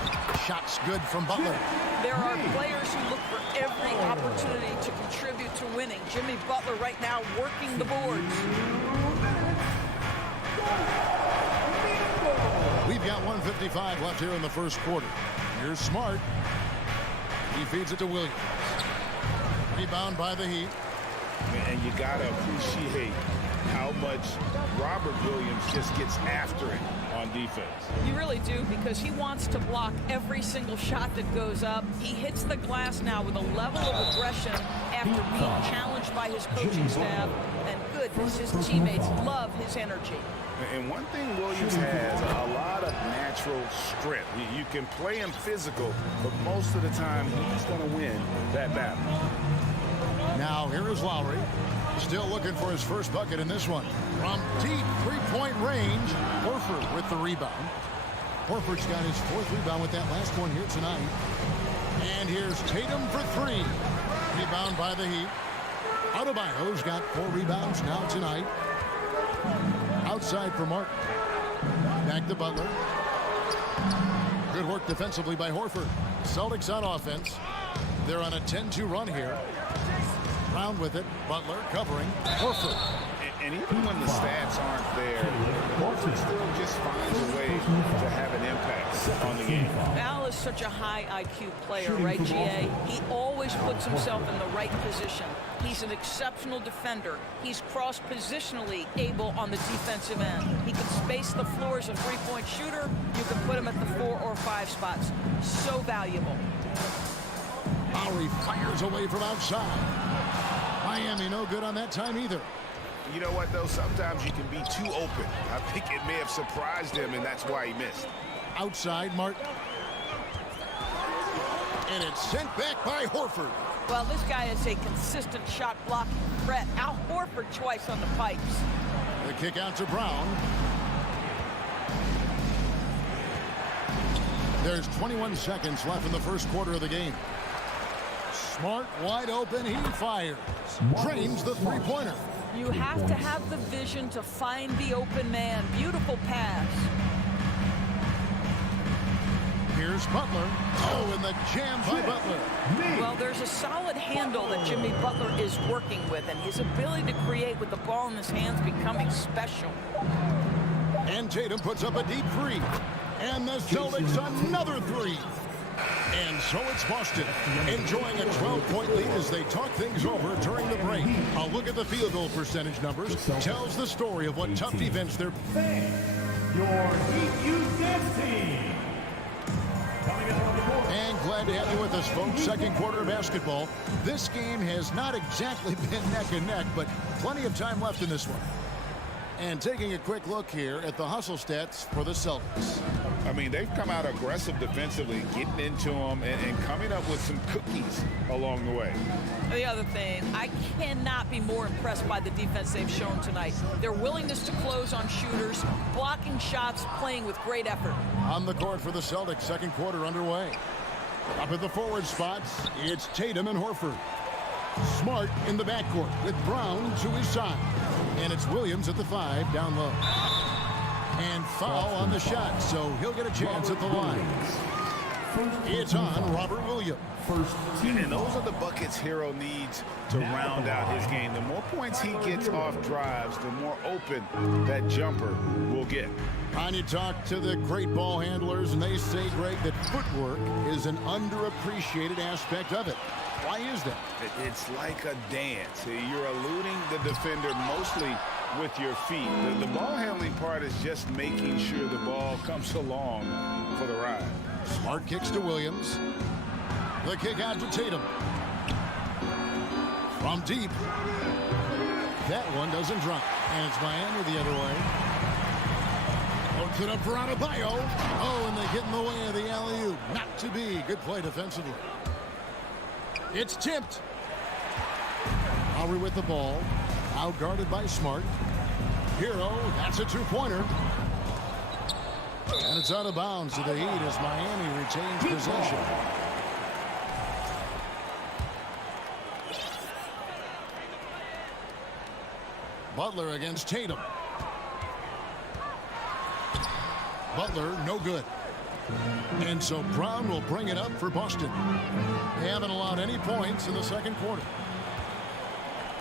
Shots good from Butler. There are players who look for every opportunity to contribute to winning. Jimmy Butler right now working the boards. We've got 1:55 left here in the first quarter. Here's Smart. He feeds it to Williams. Rebound by the Heat. And you got to appreciate how much Robert Williams just gets after it on defense. You really do, because he wants to block every single shot that goes up. He hits the glass now with a level of aggression after being challenged by his coaching staff. And goodness, his teammates love his energy. And one thing Williams has, a lot of natural strength. You can play him physical, but most of the time he's going to win that battle. Now here is Lowry. Still looking for his first bucket in this one. From deep three-point range, Horford with the rebound. Horford's got his 4th rebound with that last one here tonight. And here's Tatum for 3. Rebound by the Heat. Adebayo's got 4 rebounds now tonight. Outside for Martin. Back to Butler. Good work defensively by Horford. Celtics on offense. They're on a 10-2 run here. Brown with it. Butler covering. Horford. And even when the stats aren't there, Horford still just finds a way to have an impact on the game. Al is such a high IQ player, right, GA? He always puts himself in the right position. He's an exceptional defender. He's cross-positionally able on the defensive end. He can space the floor as a three-point shooter. You can put him at the 4 or 5 spots. So valuable. Lowry fires away from outside. Miami no good on that time either. You know what, though? Sometimes you can be too open. I think it may have surprised him, and that's why he missed. Outside, Martin. And it's sent back by Horford. Well, this guy is a consistent shot blocking threat. Al Horford twice on the pipes. The kick out to Brown. There's 21 seconds left in the first quarter of the game. Smart wide open. He fires. Drains the three-pointer. You have to have the vision to find the open man. Beautiful pass. Here's Butler. Oh, and the jam by Butler. Well, there's a solid handle that Jimmy Butler is working with, and his ability to create with the ball in his hands becoming special. And Tatum puts up a deep three. And the Celtics another three. And so it's Boston enjoying a 12-point lead as they talk things over during the break. A look at the field goal percentage numbers tells the story of what tough defense they're... Your Heat Youth Dance Team. And glad to have you with us, folks. Second quarter of basketball. This game has not exactly been neck and neck, but plenty of time left in this one. And taking a quick look here at the hustle stats for the Celtics. I mean, they've come out aggressive defensively, getting into them and coming up with some cookies along the way. The other thing, I cannot be more impressed by the defense they've shown tonight. Their willingness to close on shooters, blocking shots, playing with great effort. On the court for the Celtics, second quarter underway. Up at the forward spots, it's Tatum and Horford. Smart in the backcourt with Brown to his side. And it's Williams at the 5 down low. And foul on the shot, so he'll get a chance at the line. It's on Robert Williams. And those are the buckets Hero needs to round out his game. The more points he gets off drives, the more open that jumper will get. And you talk to the great ball handlers, and they say, Greg, that footwork is an underappreciated aspect of it. Why is that? It's like a dance. You're eluding the defender mostly with your feet. The ball handling part is just making sure the ball comes along for the ride. Smart kicks to Williams. The kick out to Tatum. From deep. That one doesn't drop. And it's Miami the other way. Puts it up for Adebayo. Oh, and they get in the way of the alley-oop. Not to be. Good play defensively. It's tipped. Lowry with the ball. Out guarded by Smart. Hero, that's a two-pointer. And it's out of bounds to the Heat as Miami retains possession. Butler against Tatum. Butler, no good. And so Brown will bring it up for Boston. They haven't allowed any points in the second quarter.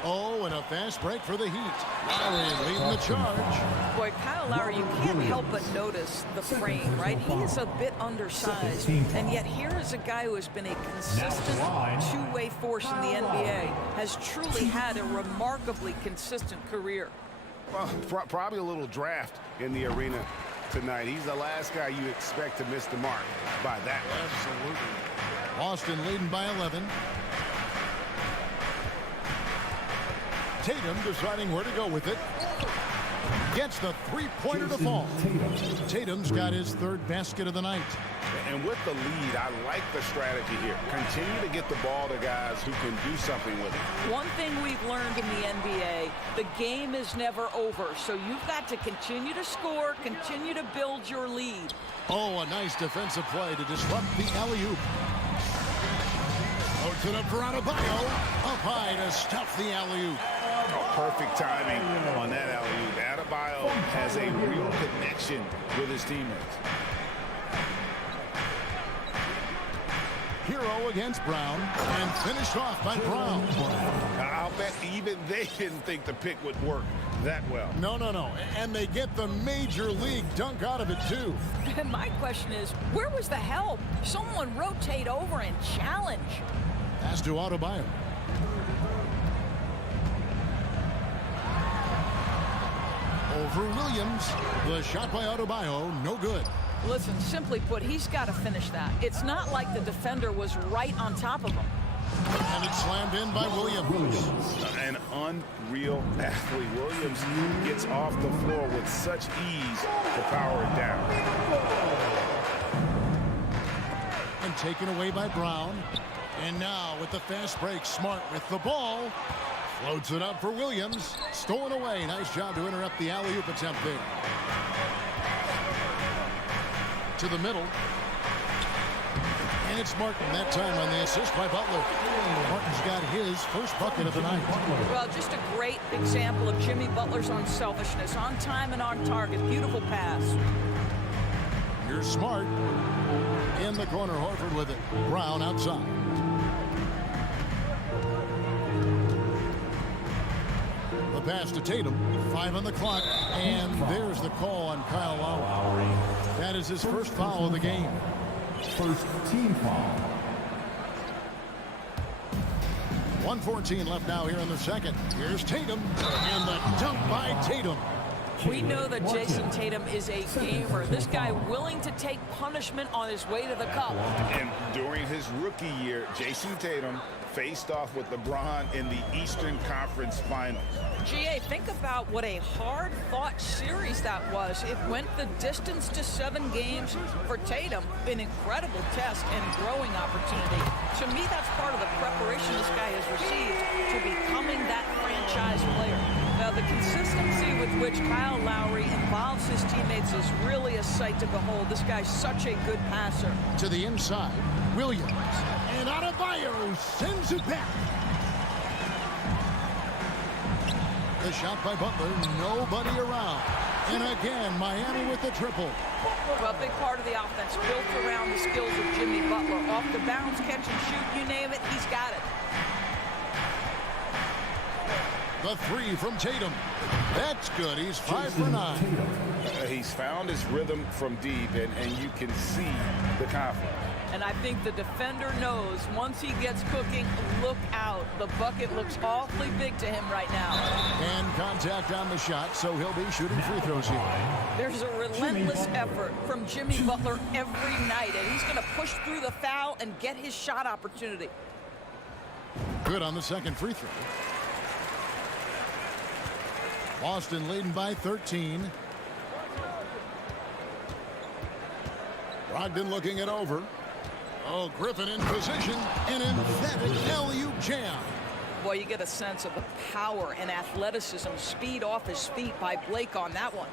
Oh, and a fast break for the Heat. Lowry leading the charge. Boy, Kyle Lowry, you can't help but notice the frame, right? He is a bit undersized, and yet here is a guy who has been a consistent two-way force in the NBA, has truly had a remarkably consistent career. Well, probably a little draft in the arena tonight. He's the last guy you expect to miss the mark by that much. Absolutely. Boston leading by 11. Tatum deciding where to go with it. Gets the three-pointer to fall. Tatum's got his third basket of the night. And with the lead, I like the strategy here. Continue to get the ball to guys who can do something with it. One thing we've learned in the NBA, the game is never over. So you've got to continue to score, continue to build your lead. Oh, a nice defensive play to disrupt the alley-oop. Puts it up for Adebayo. Up high to stuff the alley-oop. Perfect timing on that alley-oop. Adebayo has a real connection with his teammates. Hero against Brown, and finished off by Brown. I'll bet even they didn't think the pick would work that well. No. And they get the major league dunk out of it, too. And my question is, where was the help? Someone rotate over and challenge. Pass to Adebayo. Over Williams. The shot by Adebayo, no good. Listen, simply put, he's got to finish that. It's not like the defender was right on top of him. And it's slammed in by Williams. An unreal athlete. Williams gets off the floor with such ease to power it down. And taken away by Brown. And now with the fast break, Smart with the ball. Floats it up for Williams. Stolen away. Nice job to interrupt the alley-oop attempt there. To the middle. And it's Martin that time on the assist by Butler. Martin's got his first bucket of the night. Well, just a great example of Jimmy Butler's unselfishness. On time and on target. Beautiful pass. Here's Smart. In the corner, Horford with it. Brown outside. The pass to Tatum. 5 on the clock. And there's the call on Kyle Lowry. That is his first foul of the game. First team foul. 1:14 left now here in the second. Here's Tatum. And the dunk by Tatum. We know that Jason Tatum is a gamer. This guy willing to take punishment on his way to the cup. And during his rookie year, Jason Tatum faced off with LeBron in the Eastern Conference Finals. GA, think about what a hard-fought series that was. It went the distance to 7 games for Tatum. An incredible test and growing opportunity. To me, that's part of the preparation this guy has received to becoming that franchise player. Now, the consistency with which Kyle Lowry involves his teammates is really a sight to behold. This guy's such a good passer. To the inside, Williams. And Adebayo sends it back. The shot by Butler, nobody around. And again, Miami with the triple. Well, a big part of the offense built around the skills of Jimmy Butler. Off the bounce, catch and shoot, you name it, he's got it. The 3 from Tatum. That's good. He's 5 for 9. He's found his rhythm from deep, and you can see the confidence. And I think the defender knows once he gets cooking, look out. The bucket looks awfully big to him right now. And contact on the shot, so he'll be shooting free throws here. There's a relentless effort from Jimmy Butler every night, and he's going to push through the foul and get his shot opportunity. Good on the second free throw. Boston leading by 13. Brogdon looking it over. Oh, Griffin in position. An emphatic alley-oop jam. Boy, you get a sense of the power and athleticism, speed off his feet by Blake on that one.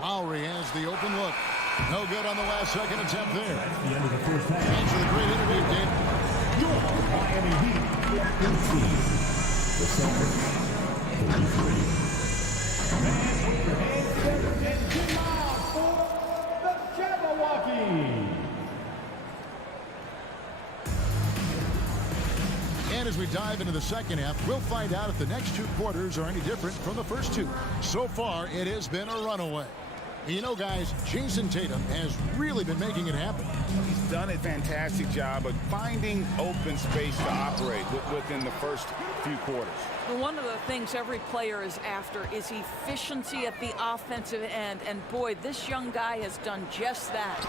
Lowry has the open look. No good on the last second attempt there. That's the end of the first half. Thanks for the great interview, Dave. Your Miami Heat in the Celtics. 33. And with your hands together and Jim Miles for the Jabberwocky. And as we dive into the second half, we'll find out if the next 2 quarters are any different from the first 2. So far, it has been a runaway. You know, guys, Jason Tatum has really been making it happen. He's done a fantastic job of finding open space to operate within the first few quarters. Well, one of the things every player is after is efficiency at the offensive end. And boy, this young guy has done just that.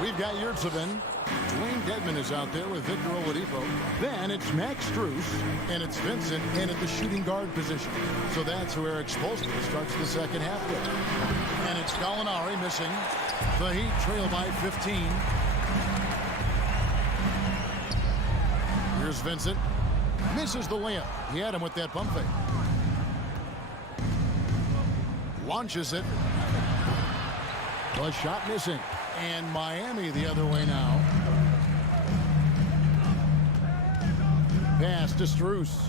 We've got Yurtsevin. Dwayne Dedman is out there with Victor Oladipo. Then it's Max Strus, and it's Vincent in at the shooting guard position. So that's who Eric Spoelstra starts the second half with. And it's Gallinari missing. The Heat trail by 15. Here's Vincent. Misses the layup. He had him with that pump fake. Launches it. The shot missing. And Miami the other way now. Pass to Strus.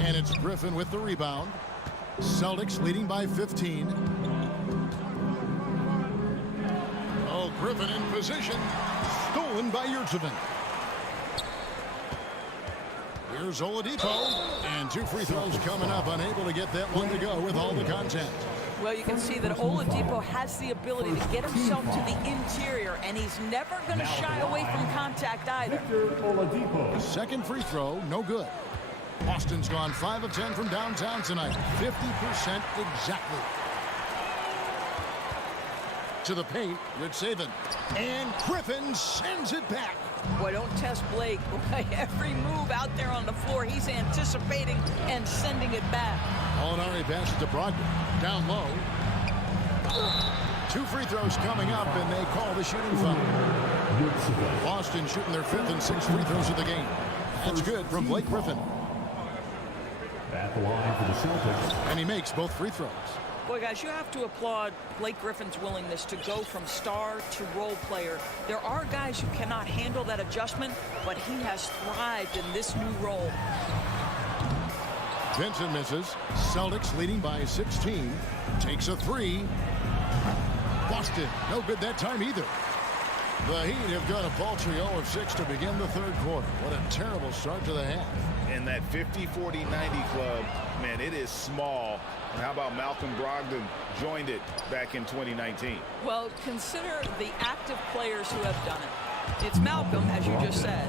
And it's Griffin with the rebound. Celtics leading by 15. Oh, Griffin in position. Stolen by Yurtsevin. Here's Oladipo. And 2 free throws coming up. Unable to get that one to go with all the contact. Well, you can see that Oladipo has the ability to get himself to the interior, and he's never going to shy away from contact either. Second free throw, no good. Boston's gone 5 of 10 from downtown tonight. 50% exactly. To the paint, Yurtsevin. And Griffin sends it back. Boy, don't test Blake. Boy, every move out there on the floor, he's anticipating and sending it back. Gallinari passes to Brogdon. Down low. 2 free throws coming up, and they call the shooting foul. Boston shooting their 5th and 6th free throws of the game. That's good from Blake Griffin. At the line for the Celtics. And he makes both free throws. Boy, guys, you have to applaud Blake Griffin's willingness to go from star to role player. There are guys who cannot handle that adjustment, but he has thrived in this new role. Vincent misses. Celtics leading by 16. Takes a 3. Boston, no good that time either. The Heat have got a paltry 0 of 6 to begin the 3rd quarter. What a terrible start to the half. And that 50-40-90 club, man, it is small. And how about Malcolm Brogdon joined it back in 2019? Well, consider the active players who have done it. It's Malcolm, as you just said,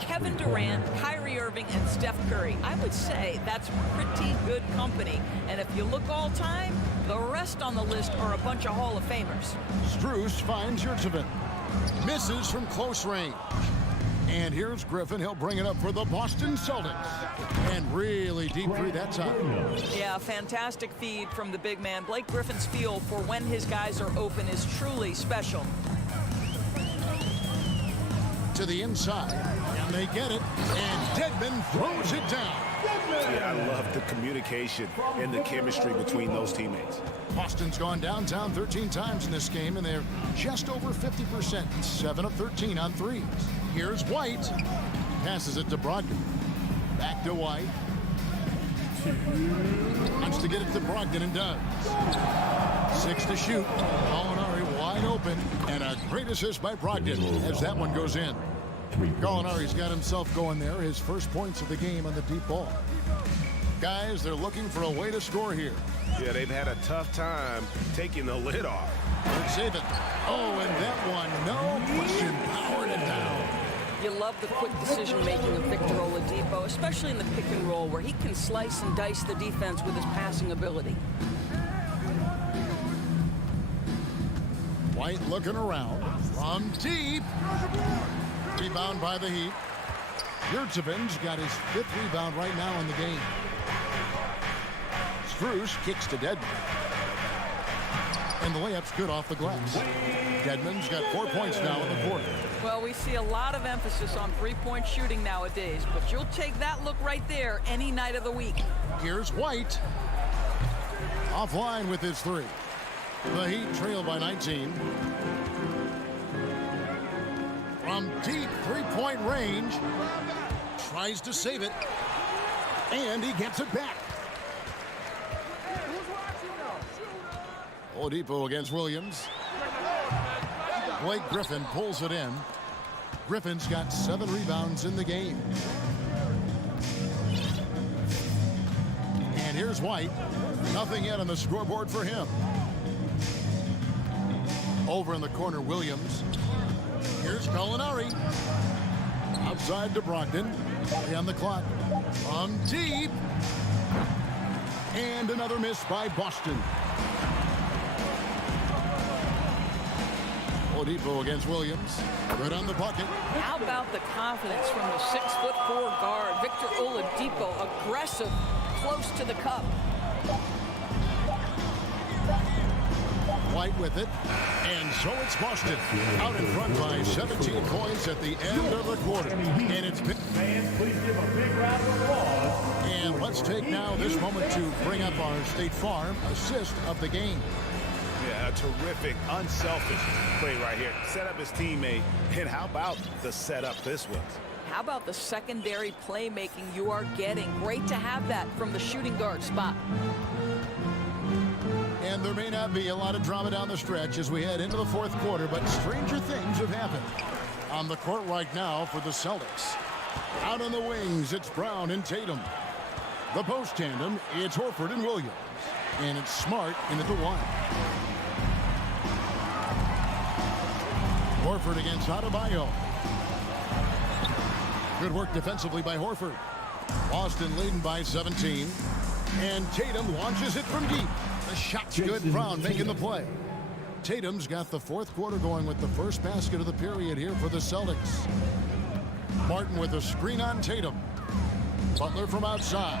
Kevin Durant, Kyrie Irving, and Steph Curry. I would say that's pretty good company. And if you look all time, the rest on the list are a bunch of Hall of Famers. Strus finds Yurtseven. Misses from close range. And here's Griffin. He'll bring it up for the Boston Celtics. And really deep three that time. Yeah, fantastic feed from the big man. Blake Griffin's feel for when his guys are open is truly special. To the inside. And they get it. And Dedmon throws it down. Yeah, I love the communication and the chemistry between those teammates. Boston's gone downtown 13 times in this game, and they're just over 50%. 7 of 13 on threes. Here's White. Passes it to Brogdon. Back to White. Wants to get it to Brogdon and does. 6 to shoot. Gallinari wide open. And a great assist by Brogdon as that one goes in. Gallinari's got himself going there. His first points of the game on the deep ball. Guys, they're looking for a way to score here. Yeah, they've had a tough time taking the lid off. Let's save it. Oh, and that one, no question, powered it down. You love the quick decision-making of Victor Oladipo, especially in the pick and roll, where he can slice and dice the defense with his passing ability. White looking around from deep. Rebound by the Heat. Yurtseven's got his 5th rebound right now in the game. Strus kicks to Dedmon. And the layup's good off the glass. Dedmon's got 4 points now in the quarter. Well, we see a lot of emphasis on three-point shooting nowadays, but you'll take that look right there any night of the week. Here's White. Offline with his 3. The Heat trail by 19. From deep 3-point range. Tries to save it. And he gets it back. Oladipo against Williams. Blake Griffin pulls it in. Griffin's got 7 rebounds in the game. And here's White. Nothing yet on the scoreboard for him. Over in the corner, Williams. Here's Gallinari. Outside to Brogdon. 3 on the clock. From deep. And another miss by Boston. Oladipo against Williams. Good on the bucket. How about the confidence from the 6'4" guard, Victor Oladipo, aggressive, close to the cup. White with it. And so it's Boston out in front by 17 points at the end of the quarter. And it's been... Fans, please give a big round of applause. And let's take now this moment to bring up our State Farm assist of the game. Yeah, a terrific, unselfish play right here. Set up his teammate. And how about the setup this was? How about the secondary playmaking you are getting? Great to have that from the shooting guard spot. And there may not be a lot of drama down the stretch as we head into the 4th quarter, but stranger things have happened. On the court right now for the Celtics. Out on the wings, it's Brown and Tatum. The post tandem, it's Horford and Williams. And it's Smart into the 1. Horford against Adebayo. Good work defensively by Horford. Boston leading by 17. And Tatum launches it from deep. The shot's good. Brown making the play. Tatum's got the 4th quarter going with the first basket of the period here for the Celtics. Martin with a screen on Tatum. Butler from outside.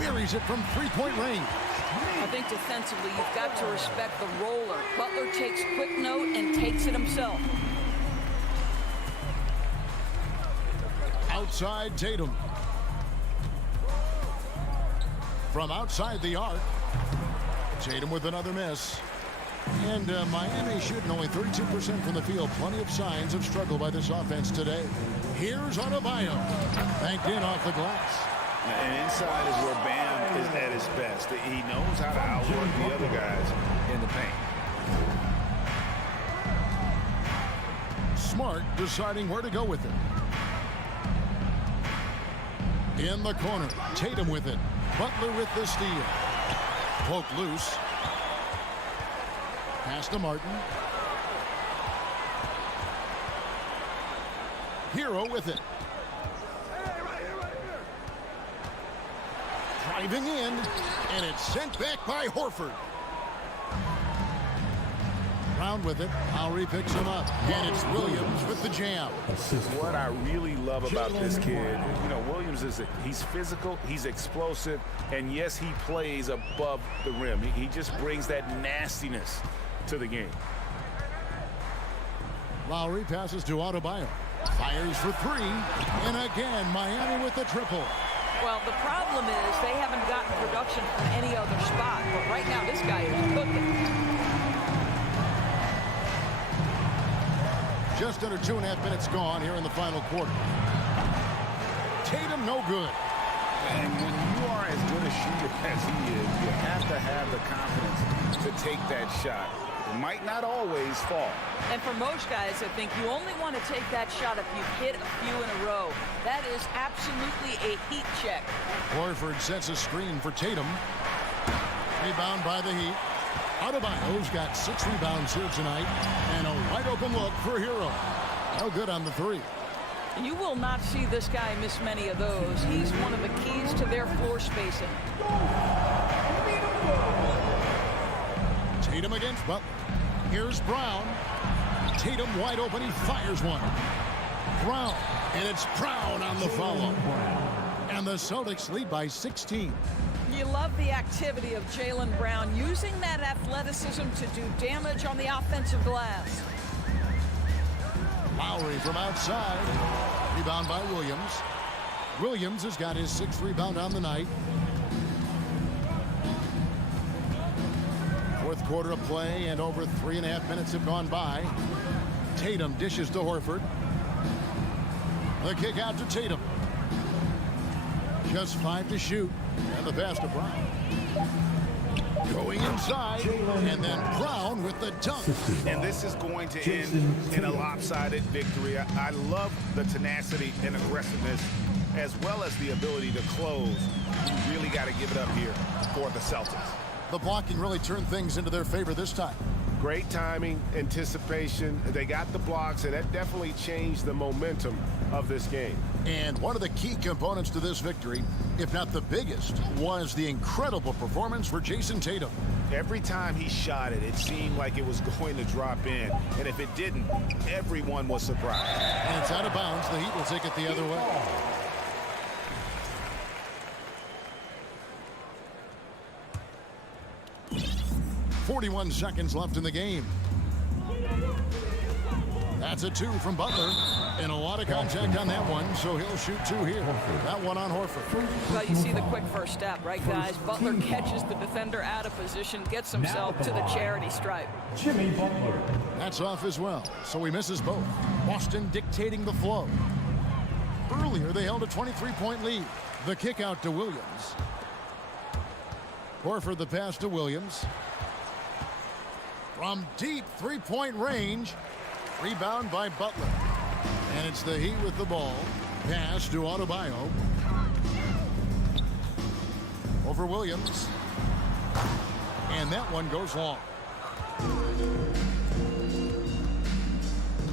Buries it from 3-point range. A think defensively, you've got to respect the roller. Butler takes quick note and takes it himself. Outside Tatum. From outside the arc. Tatum with another miss. And Miami shooting only 32% from the field. Plenty of signs of struggle by this offense today. Here's Adebayo. Banked in off the glass. And inside is where Bam is at his best. He knows how to outwork the other guys in the paint. Smart deciding where to go with it. In the corner. Tatum with it. Butler with the steal. Poke loose. Pass to Martin. Hero with it. Driving in, and it's sent back by Horford. Brown with it. Lowry picks him up, and it's Williams with the jam. What I really love about this kid, Williams is he's physical, he's explosive, and yes, he plays above the rim. He just brings that nastiness to the game. Lowry passes to Adebayo. Fires for three, and again, Miami with the triple. Well, the problem is they haven't gotten production from any other spot, but right now this guy is cooking. Just under 2.5 minutes gone here in the final quarter. Tatum no good. And when you are as good a shooter as he is, you have to have the confidence to take that shot. It might not always fall. And for most guys, I think you only want to take that shot if you've hit a few in a row. That is absolutely a heat check. Horford sets a screen for Tatum. Rebound by the Heat. Adebayo's got 6 rebounds here tonight, and a wide open look for Hero. No good on the three. You will not see this guy miss many of those. He's one of the keys to their floor spacing. Tatum against Butler. Here's Brown. Tatum wide open. He fires one. Brown. And it's Brown on the follow. And the Celtics lead by 16. You love the activity of Jaylen Brown, using that athleticism to do damage on the offensive glass. Lowry from outside. Rebound by Williams. Williams has got his 6th rebound on the night. Fourth quarter of play, and over 3.5 minutes have gone by. Tatum dishes to Horford. The kick out to Tatum. Just 5 to shoot. And the pass to Brown. Going inside, and then Brown with the dunk. And this is going to end in a lopsided victory. I love the tenacity and aggressiveness, as well as the ability to close. You really got to give it up here for the Celtics. The blocking really turned things into their favor this time. Great timing, anticipation. They got the blocks, and that definitely changed the momentum of this game. And one of the key components to this victory, if not the biggest, was the incredible performance for Jason Tatum. Every time he shot it, it seemed like it was going to drop in. And if it didn't, everyone was surprised. And it's out of bounds. The Heat will take it the other way. .41 seconds left in the game. That's a 2 from Butler. And a lot of contact on that one, so he'll shoot 2 here. That one on Horford. Well, you see the quick first step, right, guys? Butler catches the defender out of position, gets himself to the charity stripe. Jimmy Butler. That's off as well, so he misses both. Boston dictating the flow. Earlier, they held a 23-point lead. The kick out to Williams. Horford the pass to Williams. From deep 3-point range. Rebound by Butler. And it's the Heat with the ball. Pass to Adebayo. Over Williams. And that one goes long.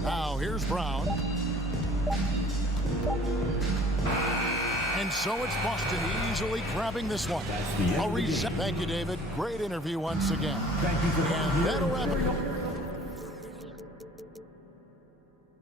Now here's Brown. And so it's Boston easily grabbing this one. Thank you, David. Great interview once again. Thank you for and that'll wrap it.